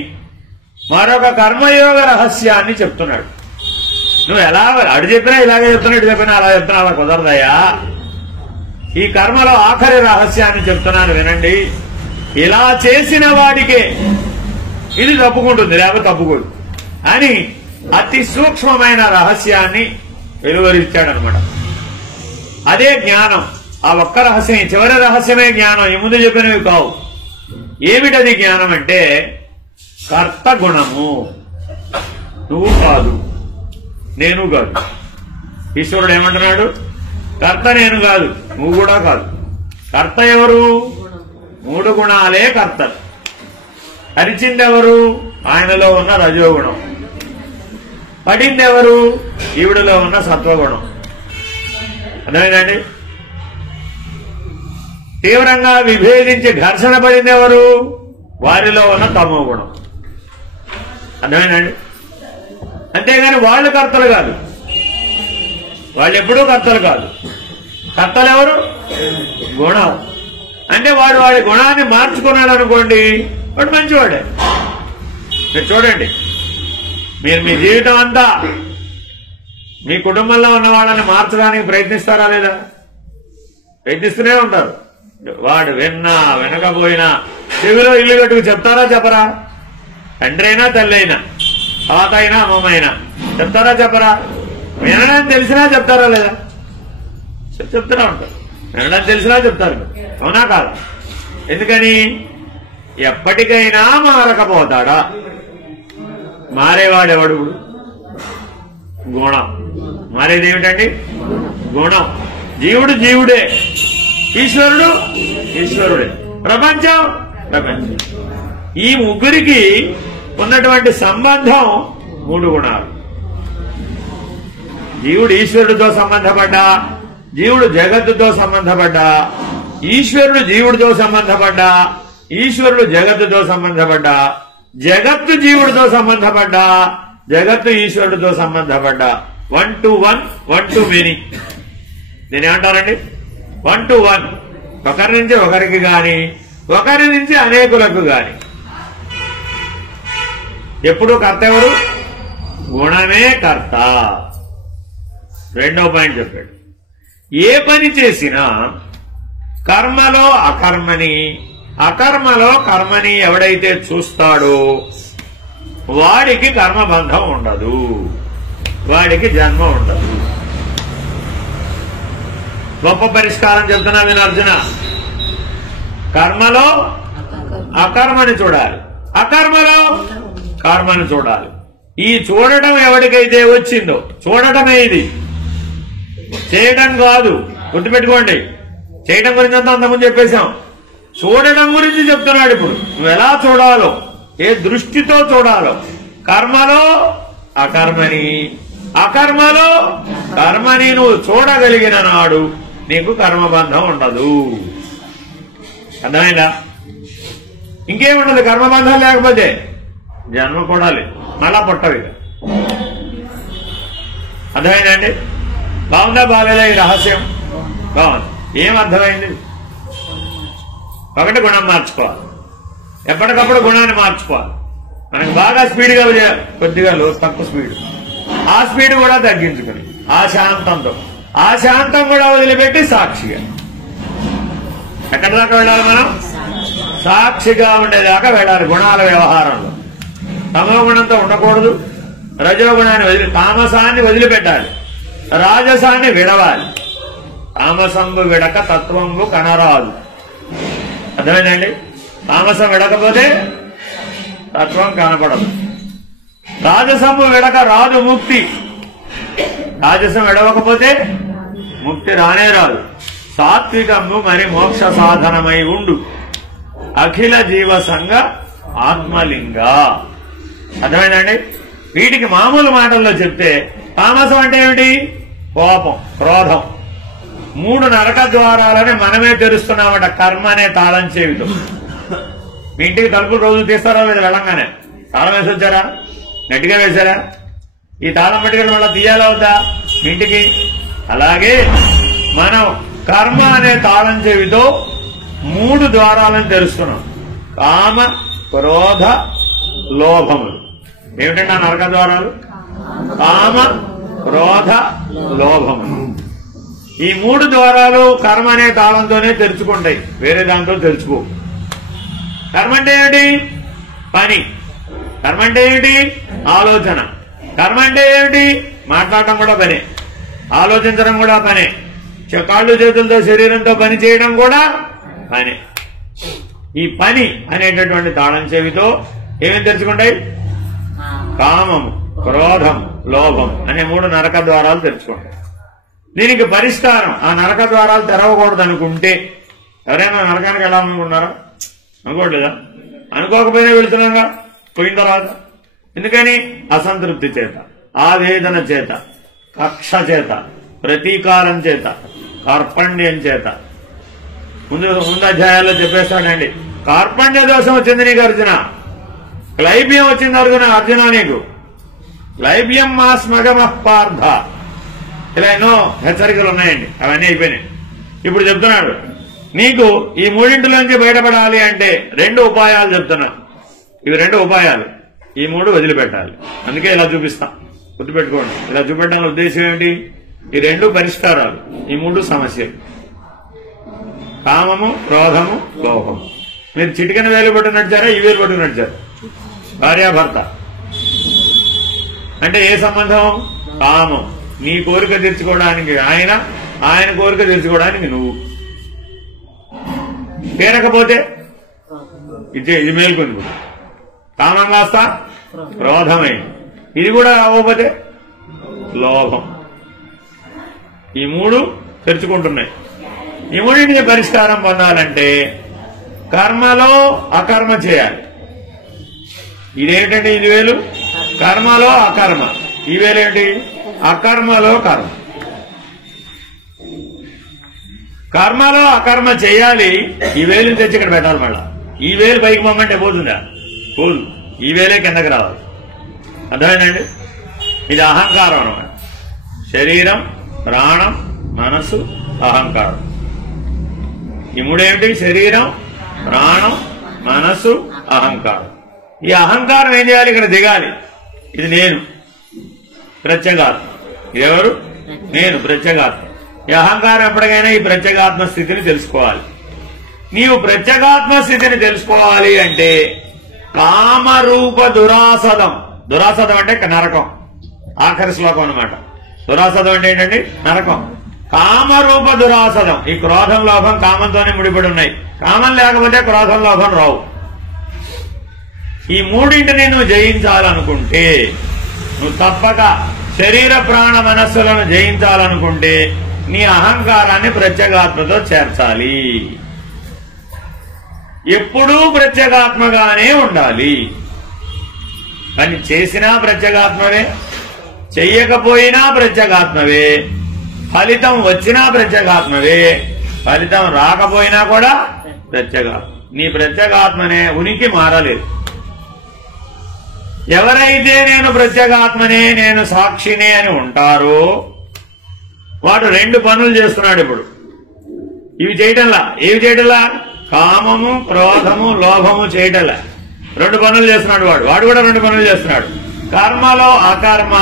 మరొక కర్మయోగ రహస్యాన్ని చెప్తున్నాడు. నువ్వు ఎలా అడు చెప్పినా ఇలాగే చెప్తున్నా, ఇటు చెప్పినా అలా చెప్తున్నా, అలా కుదరదయ్యా. ఈ కర్మలో ఆఖరి రహస్యాన్ని చెప్తున్నాను వినండి. ఇలా చేసిన వాడికే ఇది తప్పుకుంటుంది, లేకపోతే తప్పుకోదు అని అతి సూక్ష్మమైన రహస్యాన్ని వెలువరించాడనమాట. అదే జ్ఞానం. ఆ ఒక్క రహస్యం, చివరి రహస్యమే జ్ఞానం, ఈ ముందు చెప్పినవి కావు. ఏమిటది జ్ఞానం అంటే కర్త గుణము. నువ్వు కాదు, నేను కాదు. ఈశ్వరుడు ఏమంటున్నాడు? కర్త నేను కాదు, నువ్వు కూడా కాదు. కర్త ఎవరు? 3 గుణాలే కర్తలు. హరిచిందెవరు? ఆయనలో ఉన్న రజోగుణం. పడిందెవరు? ఈవిడలో ఉన్న సత్వగుణం. అర్థమైందండి? తీవ్రంగా విభేదించి ఘర్షణ పడిందెవరు? వారిలో ఉన్న తమో గుణం. అర్థమైందండి? అంతేగాని వాళ్ళు కర్తలు కాదు, వాళ్ళు ఎప్పుడూ కర్తలు కాదు. కర్తలు ఎవరు? గుణం. అంటే వాడు వాడి గుణాన్ని మార్చుకున్నాడు అనుకోండి, వాడు మంచివాడే. మీరు చూడండి, మీరు మీ జీవితం అంతా మీ కుటుంబంలో ఉన్న వాళ్ళని మార్చడానికి ప్రయత్నిస్తారా లేదా? ప్రయత్నిస్తూనే ఉంటారు. వాడు విన్నా వినకపోయినా చెవిలో ఇల్లు కట్టుకు చెప్తారా చెప్పరా? తండ్రి అయినా తల్లి అయినా తాత అయినా అమ్మమ్మైనా చెప్తారా చెప్పరా? వినడానికి తెలిసినా చెప్తారా లేదా? చెప్తూనే ఉంటారు. వినడం తెలిసినా చెప్తారు, అవునా కాదు? ఎందుకని? ఎప్పటికైనా మారకపోతాడా? మారేవాడెవడు? గుణం. మారేదేమిటండి? గుణం. జీవుడు జీవుడే, ఈశ్వరుడు ఈశ్వరుడే, ప్రపంచం ప్రపంచం. ఈ ముగ్గురికి ఉన్నటువంటి సంబంధం 3 గుణాలు. జీవుడు ఈశ్వరుడితో సంబంధపడ్డా, జీవుడు జగత్తుతో సంబంధపడ్డా, ఈశ్వరుడు జీవుడితో సంబంధపడ్డా, ఈశ్వరుడు జగత్తుతో సంబంధపడ్డా, జగత్తు జీవుడితో సంబంధపడ్డా, జగత్తు ఈశ్వరుడితో సంబంధపడ్డా, 1 to 1, 1 to many. దీని ఏమంటారండి? 1 to 1. ఒకరి నుంచి ఒకరికి గాని, ఒకరి నుంచి అనేకులకు గాని. ఎప్పుడు కర్త ఎవరు? గుణమే కర్త. రెండో పాయింట్ చెప్పాడు. ఏ పని చేసినా కర్మలో అకర్మని, అకర్మలో కర్మని ఎవడైతే చూస్తాడో వాడికి కర్మబంధం ఉండదు, వాడికి జన్మ ఉండదు. గొప్ప పరిష్కారం చెప్తున్నా నేను అర్జున. కర్మలో అకర్మని చూడాలి, అకర్మలో కర్మని చూడాలి. ఈ చూడటం ఎవరికైతే వచ్చిందో, చూడటమే ఇది, చేయటం కాదు. గుర్తుపెట్టుకోండి, చేయటం గురించి అంతా అంతకుముందు చెప్పేశాం. చూడటం గురించి చెప్తున్నాడు ఇప్పుడు. నువ్వు ఎలా చూడాలో, ఏ దృష్టితో చూడాలో. కర్మలో అకర్మని, అకర్మలో కర్మని నువ్వు చూడగలిగిన నాడు నీకు కర్మబంధం ఉండదు. అర్థమైందా? ఇంకేముండదు కర్మబంధం లేకపోతే. జన్మ కూడా లేదు, మళ్ళా పుట్టవి. అర్థమైందండి? బాగుందా బాగాలేదా ఈ రహస్యం? బాగుంది. ఏం అర్థమైంది? ఒకటి గుణం మార్చుకోవాలి, ఎప్పటికప్పుడు గుణాన్ని మార్చుకోవాలి. మనకు బాగా స్పీడ్గా కొద్దిగా తక్కువ స్పీడ్, ఆ స్పీడ్ కూడా తగ్గించుకుని ఆ శాంతంతో, ఆ శాంతం కూడా వదిలిపెట్టి సాక్షిగా ఎక్కడి దాకా వెళ్ళాలి? మనం సాక్షిగా ఉండేదాకా వెళ్ళాలి. గుణాల వ్యవహారంలో తమో గుణంతో ఉండకూడదు, రజోగుణాన్ని తామసాన్ని వదిలిపెట్టాలి, రాజసాన్ని విడవాలి. తామసంబు విడక తత్వంబు కనరాదు. అర్థమైందండి? తామసం విడకపోతే తత్వం కనపడదు. రాజసంబు విడక రాదు ముక్తి, రాజసం విడవకపోతే ముక్తి రానే రాదు. సాత్వికము మరి మోక్ష సాధనమై ఉండు, అఖిల జీవ సంఘ ఆత్మలింగ. అర్థమైందండి? వీటికి మామూలు మాటల్లో చెప్తే తామసం అంటే ఏమిటి? కోపం, క్రోధం. 3 నరక ద్వారాలని మనమే తెరుస్తున్నామట కర్మ అనే తాళం చెవితో. మీ ఇంటికి తలుపులు రోజు తీస్తారా? మీరు వెళ్ళంగానే తాళం వేసి వచ్చారా? గట్టిగా వేశారా? ఈ తాళం పట్టుకెళ్ళి మళ్ళీ తీయాలా వద్దా మీ ఇంటికి? అలాగే మనం కర్మ అనే తాళం చెవితో 3 ద్వారాలను తెరుస్తున్నాం. కామ, క్రోధ, లోభములు. ఏమిటంటే ఆ నరక ద్వారాలు? కామ, క్రోధ, లోభములు. ఈ 3 ద్వారాలు కర్మ అనే తాళంతోనే తెరుచుకుంటాయి, వేరే దాంతో తెరుచుకో. కర్మ అంటే ఏమిటి? పని. కర్మ అంటే ఏమిటి? ఆలోచన. కర్మ అంటే ఏమిటి? మాట్లాడటం కూడా పనే, ఆలోచించడం కూడా పనే, కాళ్ళు చేతులతో శరీరంతో పని చేయడం కూడా పనే. ఈ పని అనేటటువంటి తాళం చెవితో ఏమేమి తెరుచుకుంటాయి? కామము, క్రోధం, లోభం అనే 3 నరక ద్వారాలు తెరుచుకుంటాయి. దీనికి పరిష్కారం ఆ నరక ద్వారాలు తెరవకూడదు అనుకుంటే, ఎవరైనా నరకానికి వెళ్ళాలనుకుంటున్నారా? అనుకోవట్లేదా? అనుకోకపోయినా వెళుతున్నాగా పోయిన తర్వాత. ఎందుకని? అసంతృప్తి చేత, ఆవేదన చేత, కక్ష చేత, ప్రతీకారం చేత, కార్పణ్యం చేత. ముందు అధ్యాయాల్లో చెప్పేస్తాడండి. కార్పణ్య దోషం వచ్చింది నీకు అర్జున, క్లైబ్యం వచ్చింది అర్జున నీకు. క్లైబ్యం మా స్మగమ పార్థ. ఇలా ఎన్నో హెచ్చరికలు ఉన్నాయండి, అవన్నీ అయిపోయినాయి. ఇప్పుడు చెప్తున్నాడు నీకు ఈ 3 బయటపడాలి అంటే 2 ఉపాయాలు చెప్తున్నా. ఇవి 2 ఉపాయాలు, ఈ 3 వదిలిపెట్టాలి. అందుకే ఇలా చూపిస్తాం, గుర్తుపెట్టుకోండి. ఇలా చూపెట్టడానికి ఉద్దేశం ఏమిటి? ఈ 2 పరిష్కారాలు, ఈ 3 సమస్యలు. కామము, క్రోధము, లోభము. మీరు చిటికెన వేలు పట్టు నడిచారా? ఈ వేలు పట్టు నడిచారు? భార్యాభర్త అంటే ఏ సంబంధం? కామం. నీ కోరిక తీర్చుకోవడానికి ఆయన, ఆయన కోరిక తీర్చుకోవడానికి నువ్వు. తీరకపోతే ఇది మేల్కొంది. కామం కాస్త క్రోధమైంది. ఇది కూడా అవ్వకపోతే లోభం. ఈ మూడు తెరుచుకుంటున్నాయి. ఈ మూడింటికి పరిష్కారం పొందాలంటే కర్మలో అకర్మ చేయాలి. ఇదేంటంటే ఇది వేలు కర్మలో అకర్మ, ఈ వేలేంటి అకర్మలో కర్మ. కర్మలో అకర్మ చేయాలి. ఈ వేలు తెచ్చి ఇక్కడ పెట్టాలి. మళ్ళా ఈ వేలు పైకి పొమ్మంటే పోతుందా? పోదు. ఈ వేలే కిందకి రావాలి. అర్థమైందండి? ఇది అహంకారం అన్నమాట. శరీరం, ప్రాణం, మనస్సు, అహంకారం. ఈ మూడేమిటి? శరీరం, ప్రాణం, మనస్సు, అహంకారం. ఈ అహంకారం ఏం చేయాలి? ఇక్కడ దిగాలి. ఇది నేను, ప్రత్యేగాత్మ. ఎవరు? నేను, ప్రత్యేగాత్మ. ఈ అహంకారం ఎప్పటికైనా ఈ ప్రత్యేగాత్మ స్థితిని తెలుసుకోవాలి. నీవు ప్రత్యేగాత్మ స్థితిని తెలుసుకోవాలి అంటే కామరూప దురాసదం. దురాసదం అంటే నరకం. ఆఖరి శ్లోకం అన్నమాట. దురాసదం అంటే ఏంటండి? నరకం. కామరూప దురాసదం. ఈ క్రోధం, లోభం కామంతోనే ముడిపడి ఉన్నాయి. కామం లేకపోతే క్రోధం, లోభం రావు. ఈ మూడింటిని నువ్వు జయించాలనుకుంటే, నువ్వు తప్పక శరీర ప్రాణ మనస్సులను జయించాలనుకుంటే నీ అహంకారాన్ని ప్రత్యేగాత్మతో చేర్చాలి. ఎప్పుడూ ప్రత్యేగాత్మగానే ఉండాలి. కానీ చేసినా ప్రత్యేగాత్మవే, చెయ్యకపోయినా ప్రత్యేగాత్మవే, ఫలితం వచ్చినా ప్రత్యేగాత్మవే, ఫలితం రాకపోయినా కూడా ప్రత్యేగాత్మ. నీ ప్రత్యేగాత్మనే ఉనికి మారలేదు. ఎవరైతే నేను ప్రత్యేగాత్మనే, నేను సాక్షినే అని ఉంటారో వాడు రెండు పనులు చేస్తున్నాడు ఇప్పుడు. ఇవి చేయటంలా. ఏవి చేయటంలా? కామము, క్రోధము, లోభము చేయటంలా. రెండు పనులు చేస్తున్నాడు వాడు. వాడు కూడా రెండు పనులు చేస్తున్నాడు. కర్మలో అకర్మ,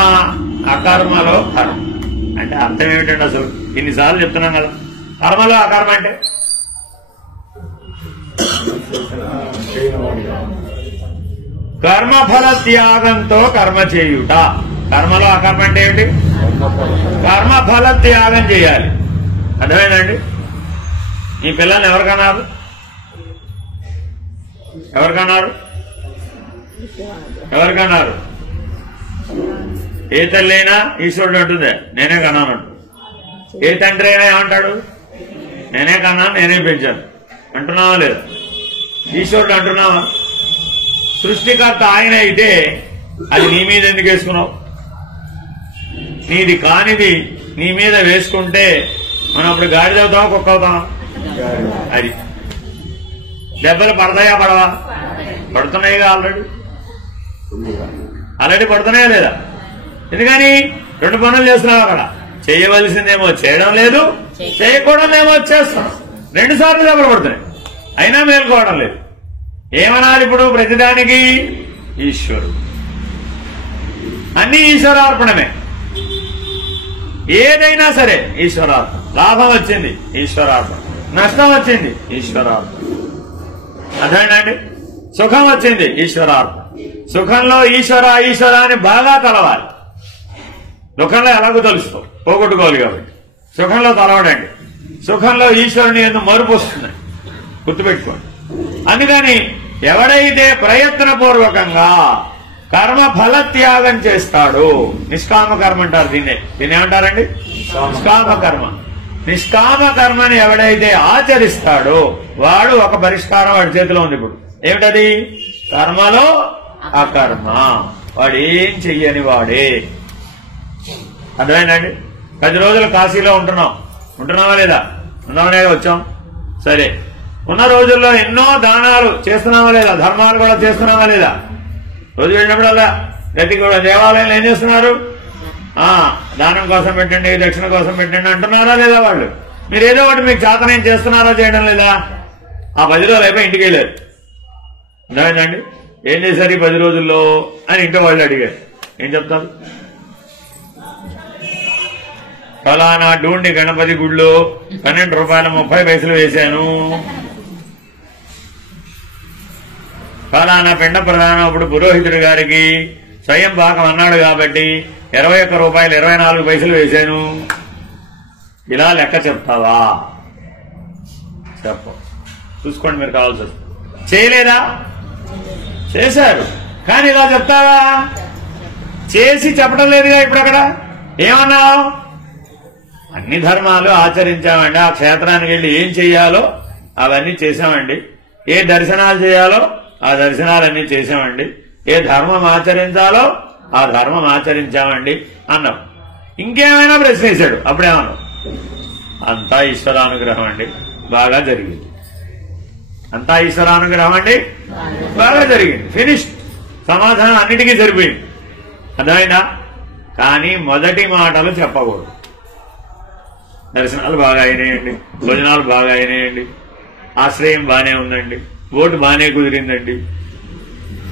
అకర్మలో కర్మ. అంటే అర్థం ఏమిటండి? అసలు ఇన్నిసార్లు చెప్తున్నాం కదా. కర్మలో అకర్మ అంటే కర్మఫల త్యాగంతో కర్మ చేయుట. కర్మలో అకర్మ అంటే ఏమిటి? కర్మఫల త్యాగం చేయాలి. అర్థమైందండి? ఈ పిల్లల్ని ఎవరికన్నారు? ఎవరికన్నారు? ఎవరికన్నారు? ఏ తల్లి అయినా ఈశ్వరుడు అంటుందే నేనే కన్నాను. ఏ తండ్రి అయినా ఏమంటాడు? నేనే కన్నాను, నేనే పెంచాను అంటున్నావా లేదా? ఈశ్వరుడు అంటున్నావా? సృష్టికర్త ఆయన అయితే అది నీ మీద ఎందుకు వేసుకున్నావు? నీది కానిది నీ మీద వేసుకుంటే మనం అప్పుడు గాడిద అవుతామా, కుక్క అవుతామా? అది దెబ్బలు పడతాయా, పడవా? పడుతున్నాయిగా. ఆల్రెడీ పడుతున్నాయా లేదా? ఎందుకని? రెండు పనులు చేస్తున్నావు అక్కడ. చేయవలసిందేమో చేయడం లేదు, చేయకూడదేమో చేస్తున్నాం. 2 సార్లు దెబ్బలు పడుతున్నాయి, అయినా మేల్కోవడం లేదు. ఏమనాలి ఇప్పుడు? ప్రతిదానికి ఈశ్వరుడు. అన్ని ఈశ్వరార్పణమే. ఏదైనా సరే ఈశ్వరార్పణ. లాభం వచ్చింది ఈశ్వరార్పణ, నష్టం వచ్చింది ఈశ్వరార్పణ. అదేనండి? సుఖం వచ్చింది ఈశ్వరార్పణ. సుఖంలో ఈశ్వర ఈశ్వర అని బాగా తలవాలి. దుఃఖంలో ఎలాగో తలుస్తావు, పోగొట్టుకోవాలి కాబట్టి. సుఖంలో తలవడండి. సుఖంలో ఈశ్వరుని ఎందుకు మరుపు వస్తుంది, గుర్తుపెట్టుకోండి. అందుకని ఎవడైతే ప్రయత్నపూర్వకంగా కర్మ ఫల త్యాగం చేస్తాడో, నిష్కామ కర్మ అంటారు దీన్ని ఏమంటారండి? నిష్కామ కర్మ. నిష్కామ కర్మని ఎవడైతే ఆచరిస్తాడో వాడు ఒక పరిష్కారం వాడి చేతిలో ఉంది. ఇప్పుడు ఏమిటది? కర్మలో అకర్మ. వాడేం చెయ్యని వాడే. అర్థమైందండి? 10 రోజులు కాశీలో ఉంటున్నావా లేదా? ఉన్నామనే వచ్చాం. సరే, ఉన్న రోజుల్లో ఎన్నో దానాలు చేస్తున్నావా లేదా? ధర్మాలు కూడా చేస్తున్నావా లేదా? రోజు వెళ్ళినప్పుడల్లా ప్రతి కూడా దేవాలయంలో ఏం చేస్తున్నారు? దానం కోసం పెట్టండి, దక్షిణ కోసం పెట్టండి అంటున్నారా లేదా వాళ్ళు? మీరు ఏదో ఒకటి మీకు చేతనేం చేస్తున్నారా, చేయడం లేదా? ఆ 10 రోజులు అయిపోయి ఇంటికి వెళ్ళారు. అర్థమైందండి? ఏం చేశారు ఈ 10 రోజుల్లో అని ఇంట్లో వాళ్ళు అడిగారు. ఏం చెప్తారు? ఫలానా డూండి గణపతి గుడిలో 12 రూపాయల 30 పైసలు వేశాను. ఫలానా పిండ ప్రధానం అప్పుడు పురోహితుడి గారికి స్వయం పాకం అన్నాడు కాబట్టి 21 రూపాయలు 24 పైసలు వేశాను. ఇలా లెక్క చెప్తావా? చెప్పు. చూసుకోండి మీరు కావాల్సి వస్తుంది. చేయలేదా? చేశారు. కానీ ఇలా చెప్తావా? చేసి చెప్పడం లేదుగా. ఇప్పుడు అక్కడ ఏమన్నావు? అన్ని ధర్మాలు ఆచరించామండి. ఆ క్షేత్రానికి వెళ్ళి ఏం చెయ్యాలో అవన్నీ చేశామండి. ఏ దర్శనాలు చేయాలో ఆ దర్శనాలన్నీ చేశామండి. ఏ ధర్మం ఆచరించాలో ఆ ధర్మం ఆచరించామండి అన్నావు. ఇంకేమైనా ప్రశ్న వేశాడు. అప్పుడేమన్నావు? అంతా ఈశ్వరానుగ్రహం అండి, బాగా జరిగింది. అంతా ఈశ్వరానుగ్రహం అండి, బాగా జరిగింది. ఫినిష్. సమాధానం అన్నిటికీ సరిపోయింది. అర్థమైందా? కానీ మొదటి మాటలు చెప్పకూడదు. దర్శనాలు బాగా అయినాయండి, భోజనాలు బాగా అయినాయండి, ఆశ్రయం బానే ఉందండి, ఓటు బానే కుదిరిందండి,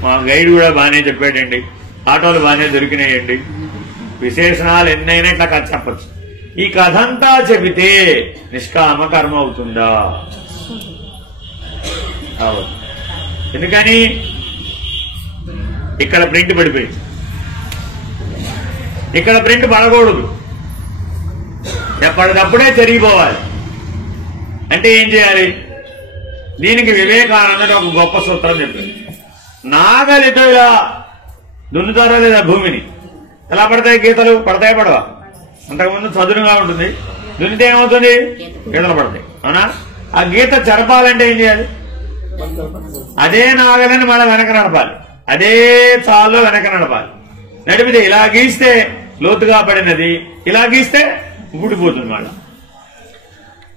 మా గైడ్ కూడా బానే చెప్పాడండి, ఆటోలు బానే దొరికినాయండి, విశేషణాలు ఎన్నైనా ఇట్లా కథ చెప్పచ్చు. ఈ కథంతా చెబితే నిష్కామ కర్మ అవుతుందా? అవును. ఎందుకని? ఇక్కడ ప్రింట్ పడిపోయింది, ఇక్కడ ప్రింట్ పడకూడదు, ఎప్పటికప్పుడే జరిగిపోవాలి. అంటే ఏం చేయాలి? దీనికి వివేకానందుడు ఒక గొప్ప సూత్రం చెప్పింది. నాగలితో ఇలా దున్నుతారా లేదా భూమిని? ఎలా పడతాయి గీతలు? పడతాయి పడవా? అంతకుముందు చదునుగా ఉంటుంది, దున్నితే ఏమవుతుంది? గీతలు పడతాయి. అవునా? ఆ గీత చెరపాలంటే ఏం చేయాలి? అదే నాగలని మళ్ళీ వెనక నడపాలి, అదే చాల్లో వెనక నడపాలి. నడిపితే ఇలా గీస్తే లోతుగా పడినది, ఇలా గీస్తే ఊడిపోతుంది.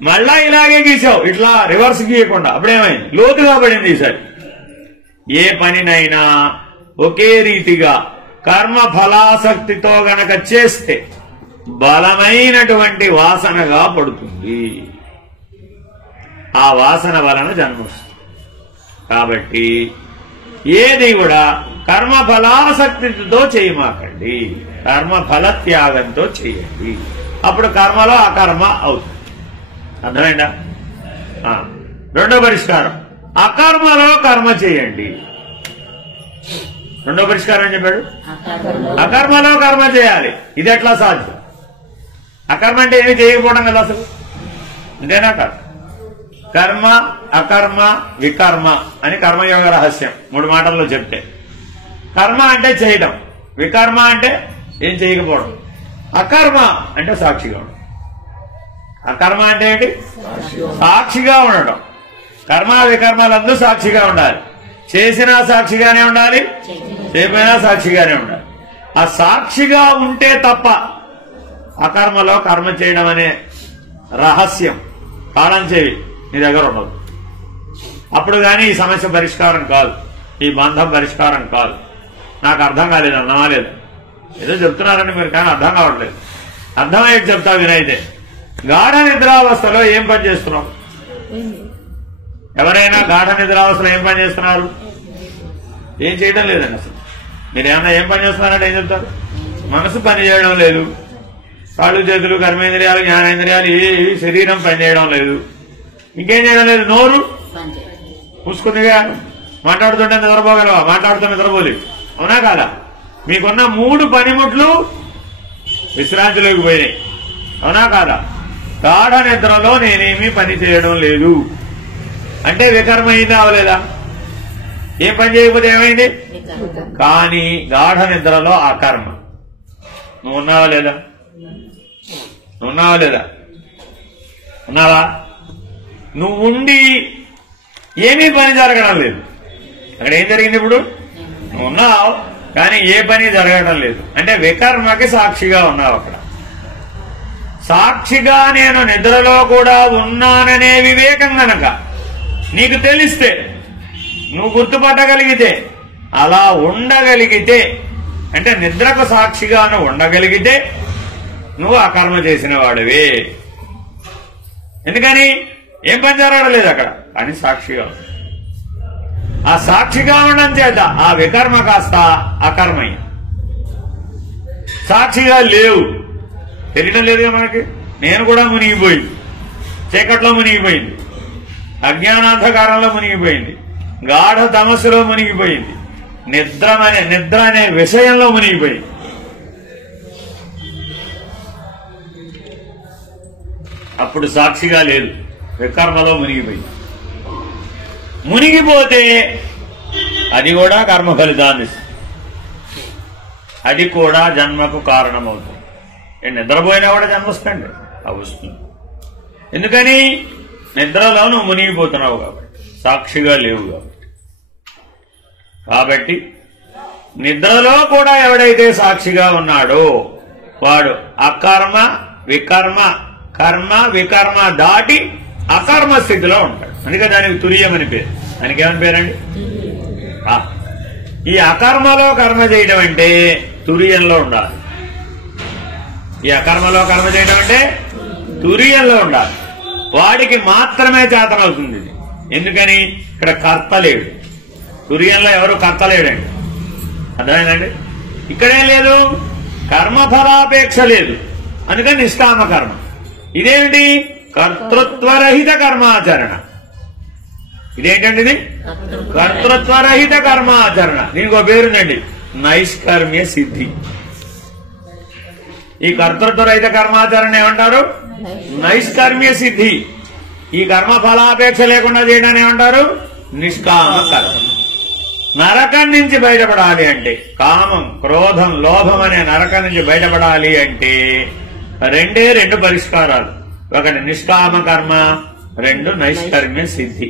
మళ్ళా ఇలాగే గీసావు, ఇట్లా రివర్స్ గీయకుండా, అప్పుడేమైంది? లోతుగా పడింది. ఈసారి ఏ పనినైనా ఒకే రీతిగా కర్మ ఫలాసక్తితో గనక చేస్తే బలమైనటువంటి వాసనగా పడుతుంది. ఆ వాసన వలన జన్మొస్తుంది. కాబట్టి ఏది కూడా కర్మ ఫలాసక్తితో చేయమాకండి, కర్మ ఫల త్యాగంతో చేయండి. అప్పుడు కర్మలో అకర్మ అవుతుంది. అర్థమైందా? రెండో పరిష్కారం, అకర్మలో కర్మ చేయండి. రెండో పరిష్కారం చెప్పాడు, అకర్మలో కర్మ చేయాలి. ఇది ఎట్లా సాధ్యం? అకర్మ అంటే ఏమి చేయకపోవడం కదా అసలు, అంతేనా కాదు? కర్మ, అకర్మ, వికర్మ అని కర్మయోగ రహస్యం 3 మాటల్లో చెప్తే. కర్మ అంటే చేయడం, వికర్మ అంటే ఏం చేయకపోవడం, అకర్మ అంటే సాక్షిగా ఉండడం. అకర్మ అంటే ఏంటి? సాక్షిగా ఉండడం. కర్మ వికర్మలందరూ సాక్షిగా ఉండాలి. చేసినా సాక్షిగానే ఉండాలి, చేయమైనా సాక్షిగానే ఉండాలి. ఆ సాక్షిగా ఉంటే తప్ప అకర్మలో కర్మ చేయడం అనే రహస్యం, తాళం చెవి నీ దగ్గర ఉండదు. అప్పుడు కానీ ఈ సమస్య పరిష్కారం కాదు, ఈ బంధం పరిష్కారం కాదు. నాకు అర్థం కాలేదు, అన్నమాలేదు, ఏదో చెప్తున్నారని మీరు, కానీ అర్థం కావట్లేదు. అర్థమయ్యేది చెప్తా వినైతే. గాఢ నిద్రావస్థలో ఏం పని చేస్తున్నావు? ఎవరైనా గాఢ నిద్రావస్థలో ఏం పని చేస్తున్నారు? ఏం చేయడం లేదండి అసలు. మీరేమన్నా ఏం పని చేస్తున్నారంటే ఏం చెప్తారు? మనసు పని చేయడం లేదు, కాళ్ళు చేతులు కర్మేంద్రియాలు జ్ఞానేంద్రియాలు ఏ శరీరం పని చేయడం లేదు. ఇంకేం చేయడం లేదు? నోరు పూసుకుందిగా. మాట్లాడుతుంటే నిద్రపోగలవా? మాట్లాడుతూ నిద్రపోలేవు. అవునా కాదా? మీకున్న 3 పనిముట్లు విశ్రాంతిలోకి పోయినాయి. అవునా కాదా? గాఢ నిద్రలో నేనేమీ పని చేయడం లేదు అంటే వికర్మ అయిందా అవలేదా? ఏం పని చేయకపోతే ఏమైంది? కానీ గాఢ నిద్రలో అకర్మ. నువ్వు ఉన్నావా లేదా? ఉన్నావా లేదా? ఉన్నావా? నువ్వు ఉండి ఏమీ పని జరగడం లేదు. అక్కడ ఏం జరిగింది? ఇప్పుడు నువ్వు ఉన్నావు కానీ ఏ పని జరగడం లేదు అంటే వికర్మకి సాక్షిగా ఉన్నావు. అక్కడ సాక్షిగా నేను నిద్రలో కూడా ఉన్నాననే వివేకం గనక నీకు తెలిస్తే, నువ్వు గుర్తుపట్టగలిగితే, అలా ఉండగలిగితే, అంటే నిద్రకు సాక్షిగాను ఉండగలిగితే నువ్వు అకర్మ చేసిన వాడివే. ఎందుకని? ఏం పని జరగడం లేదు అక్కడ, కానీ సాక్షిగా. ఆ సాక్షిగా ఉండడం చేత ఆ వికర్మ కాస్త అకర్మయ్య. సాక్షిగా లేవు, తెలియడం లేదుగా మనకి. నేను కూడా మునిగిపోయింది, చీకట్లో మునిగిపోయింది, అజ్ఞానాంధకారంలో మునిగిపోయింది, గాఢ తమస్సులో మునిగిపోయింది, నిద్ర అనే విషయంలో మునిగిపోయింది. అప్పుడు సాక్షిగా లేదు, వికర్మలో మునిగిపోయింది. మునిగిపోతే అది కూడా కర్మ ఫలితాన్ని, అది కూడా జన్మకు కారణమవుతుంది. నిద్రపోయినా కూడా జన్మ వస్తుంది, అది వస్తుంది. ఎందుకని? నిద్రలో నువ్వు మునిగిపోతున్నావు కాబట్టి, సాక్షిగా లేవు కాబట్టి నిద్రలో కూడా ఎవడైతే సాక్షిగా ఉన్నాడో వాడు అకర్మ వికర్మ, కర్మ వికర్మ దాటి అకర్మ స్థితిలో ఉంటాడు. అందుకే దానికి తురియం అని పేరు. దానికి ఏమని పేరండి? ఈ అకర్మలో కర్మ చేయడం అంటే తురియంలో ఉండాలి. ఈ అకర్మలో కర్మ చేయడం అంటే తురియంలో ఉండాలి. వాడికి మాత్రమే చేతనవుతుంది ఇది. ఎందుకని? ఇక్కడ కర్త లేడు. తురియంలో ఎవరు కర్త లేడండి. అర్థమైందండి? ఇక్కడే లేదు, కర్మఫలాపేక్ష లేదు. అందుకని నిష్కామ కర్మ. ఇదేంటి? కర్తృత్వరహిత కర్మాచరణ. ఇదేంటండి? ఇది కర్తృత్వరహిత కర్మాచరణ. దీనికి ఒక పేరుందండి, నైష్కర్మ్య సిద్ధి. ఈ కర్తృత్వరహిత కర్మాచరణ ఏమంటారు? నైష్కర్మ్య సిద్ధి. ఈ కర్మ ఫలాపేక్ష లేకుండా చేయడాన్ని ఏమంటారు? నిష్కామ కర్మ. నరకం నుంచి బయటపడాలి అంటే, కామం క్రోధం లోభం అనే నరకం నుంచి బయటపడాలి అంటే రెండు పరిష్కారాలు. ఒకటి నిష్కామ కర్మ, రెండు నైష్కర్మ్య సిద్ధి.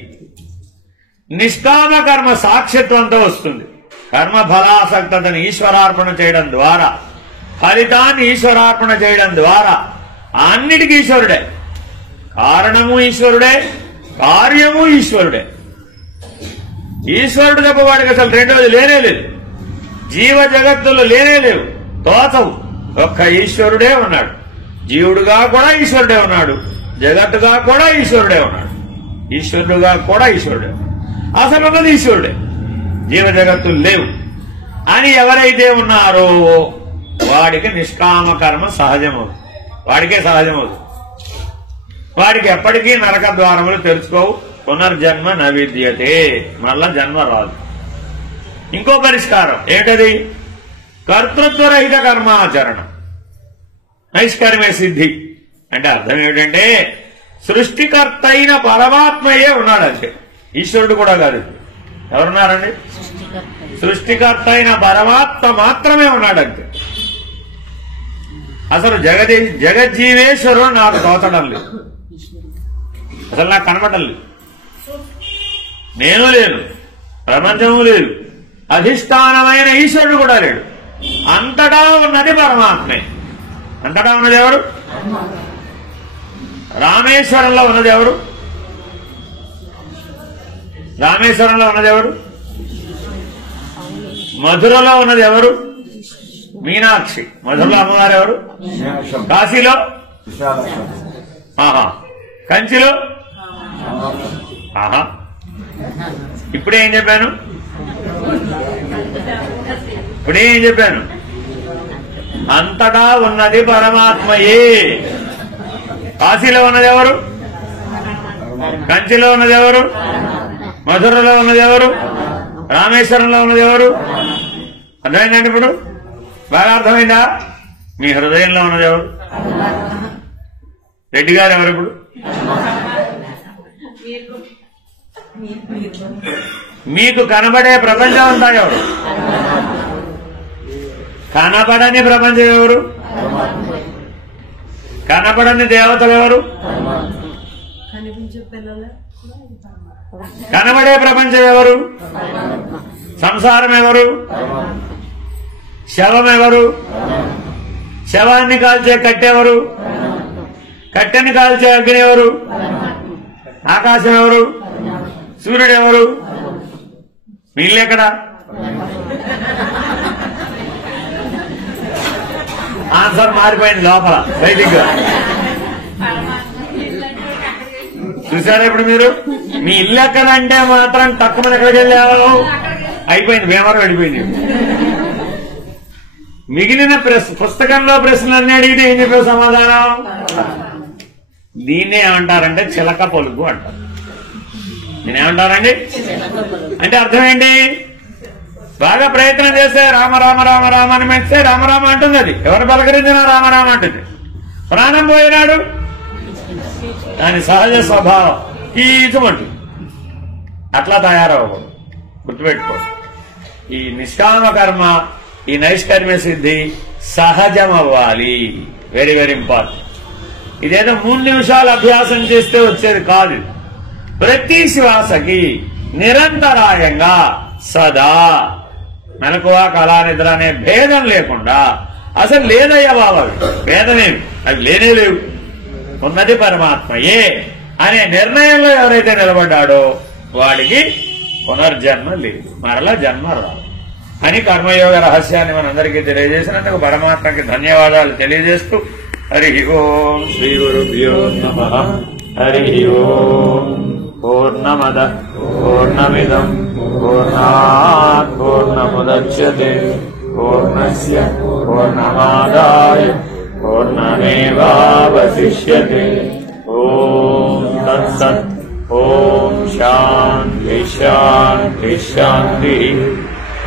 నిష్కామ కర్మ సాక్ష్యత్వంతో వస్తుంది. కర్మ ఫలాసక్తతను ఈశ్వరార్పణ చేయడం ద్వారా, ఫలితాన్ని ఈశ్వరార్పణ చేయడం ద్వారా అన్నిటికీ ఈశ్వరుడే. కారణము ఈశ్వరుడే, కార్యము ఈశ్వరుడే. ఈశ్వరుడు తప్ప వాడికి అసలు రెండోది లేనే లేదు. జీవ జగత్తులు లేనే లేవు, తోచవు. ఒక్క ఈశ్వరుడే ఉన్నాడు. జీవుడుగా కూడా ఈశ్వరుడే ఉన్నాడు, జగత్తుగా కూడా ఈశ్వరుడే ఉన్నాడు, ఈశ్వరుడుగా కూడా ఈశ్వరుడే. అసలు ఉన్నది ఈశ్వరుడే, జీవ జగత్తులు లేవు అని ఎవరైతే ఉన్నారో వాడికి నిష్కామ కర్మ సహజమవుతుంది. వాడికే సహజమవుతుంది. వాడికి ఎప్పటికీ నరక ద్వారములు తెరుచుకోవు. పునర్జన్మ నవిద్యతే, మళ్ళా జన్మ రాదు. ఇంకో పరిష్కారం ఏంటది? కర్తృత్వరహిత కర్మాచరణ, నైష్కర్మ్య సిద్ధి. అంటే అర్థం ఏమిటంటే సృష్టికర్త అయిన పరమాత్మయే ఉన్నాడు అంతే, ఈశ్వరుడు కూడా కాదు. ఎవరున్నారండి? సృష్టికర్త అయిన పరమాత్మ మాత్రమే ఉన్నాడు అంతే. అసలు జగజ్జీవేశ్వరుడు నాకు తోచడం లేదు, అసలు నాకు కనబడడం లేదు. నేను లేను, ప్రపంచము లేదు, అధిష్టానమైన ఈశ్వరుడు కూడా లేడు. అంతటా ఉన్నది పరమాత్మే. అంతటా ఉన్నది ఎవరు? రామేశ్వరంలో ఉన్నది ఎవరు? రామేశ్వరంలో ఉన్నది ఎవరు? మధురలో ఉన్నది ఎవరు? మీనాక్షి. మధురలో అమ్మవారు ఎవరు? కాశీలో? ఆహా. కంచిలో? ఆహా. ఇప్పుడేం చెప్పాను? అంతటా ఉన్నది పరమాత్మయే. కాశీలో ఉన్నది ఎవరు? కంచిలో ఉన్నది ఎవరు? మధురలో ఉన్నది ఎవరు? రామేశ్వరంలో ఉన్నది ఎవరు? అర్థమైందండి? ఇప్పుడు బాగా అర్థమైందా? మీ హృదయంలో ఉన్నది ఎవరు? రెడ్డి గారు ఎవరు? ఇప్పుడు మీకు కనబడే ప్రపంచం అంతా ఎవరు? కనబడని ప్రపంచం ఎవరు? కనబడని దేవతలు ఎవరు? కనబడే ప్రపంచం ఎవరు? సంసారం ఎవరు? శవం ఎవరు? శవాన్ని కాల్చే కట్టెవరు? కట్టెని కాల్చే అగ్ని ఎవరు? ఆకాశం ఎవరు? సూర్యుడు ఎవరు? వీళ్ళెక్కడ? ఆన్సర్ మారిపోయింది లోపల, బయటికి చూసారా? ఇప్పుడు మీరు మీ ఇల్లు ఎక్కడంటే మాత్రం తక్కువ మంది ఎక్కడికి వెళ్ళావు, అయిపోయింది, భీమవరం వెళ్ళిపోయింది. మిగిలిన పుస్తకంలో ప్రశ్నలన్నీ అడిగితే ఏం చెప్పావు సమాధానం? దీన్నే ఏమంటారంటే చిలక పలుకు అంటారు. నేనేమంటారండి అంటే అర్థం ఏంటి? బాగా ప్రయత్నం చేస్తే రామ రామ రామ రామ అని మెస్తే రామరామ అంటుంది. అది ఎవరు పలకరించినా రామరామ అంటుంది. ప్రాణం పోయినాడు, దాని సహజ స్వభావం కీచమంటుంది. అట్లా తయారవ్వకూడదు. గుర్తుపెట్టుకో, ఈ నిష్కామ కర్మ, ఈ నైష్కర్మ్య సిద్ధి సహజం అవ్వాలి. Very very important. ఇదేదో 3 నిమిషాలు అభ్యాసం చేస్తే వచ్చేది కాదు. ప్రతి శ్వాసకి నిరంతరాయంగా సదా మెలకువ కళా నిద్ర అనే భేదం లేకుండా, అసలు లేదయ్యా బాబు, భేదమేమి, అవి లేనే లేవు, ఉన్నది పరమాత్మయే అనే నిర్ణయంలో ఎవరైతే నిలబడ్డాడో వాడికి పునర్జన్మ లేదు, మరలా జన్మ రాదు అని కర్మయోగ రహస్యాన్ని మనందరికీ తెలియజేసినందుకు పరమాత్మకి ధన్యవాదాలు తెలియజేస్తూ హరి ఓం శ్రీ గురుభ్యో నమః. హరి ఓం. పూర్ణమద పూర్ణమిదం పూర్ణాత్ పూర్ణముదచ్యతే పూర్ణస్య పూర్ణమాదాయ పూర్ణమేవావశిష్యతే. ఓం తత్సత్. ఓం శాంతి శాంతి శాంతి.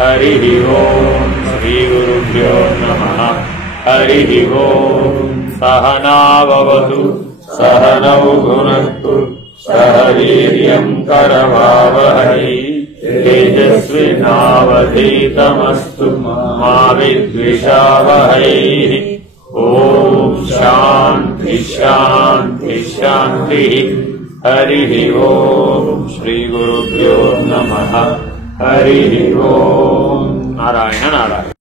హరి ఓం శ్రీ గురుభ్యో నమః. హరి ఓం. సహనావవతు సహనౌ భునక్తు సహ వీర్యం కరవావహై తేజస్వినావధీతమస్తు మా విద్విషావహై. ఓం శాంతి శాంతి శాంతి. హరి ఓం శ్రీ గురుభ్యో నమః. హరి ఓం. నారాయణ నారాయణ.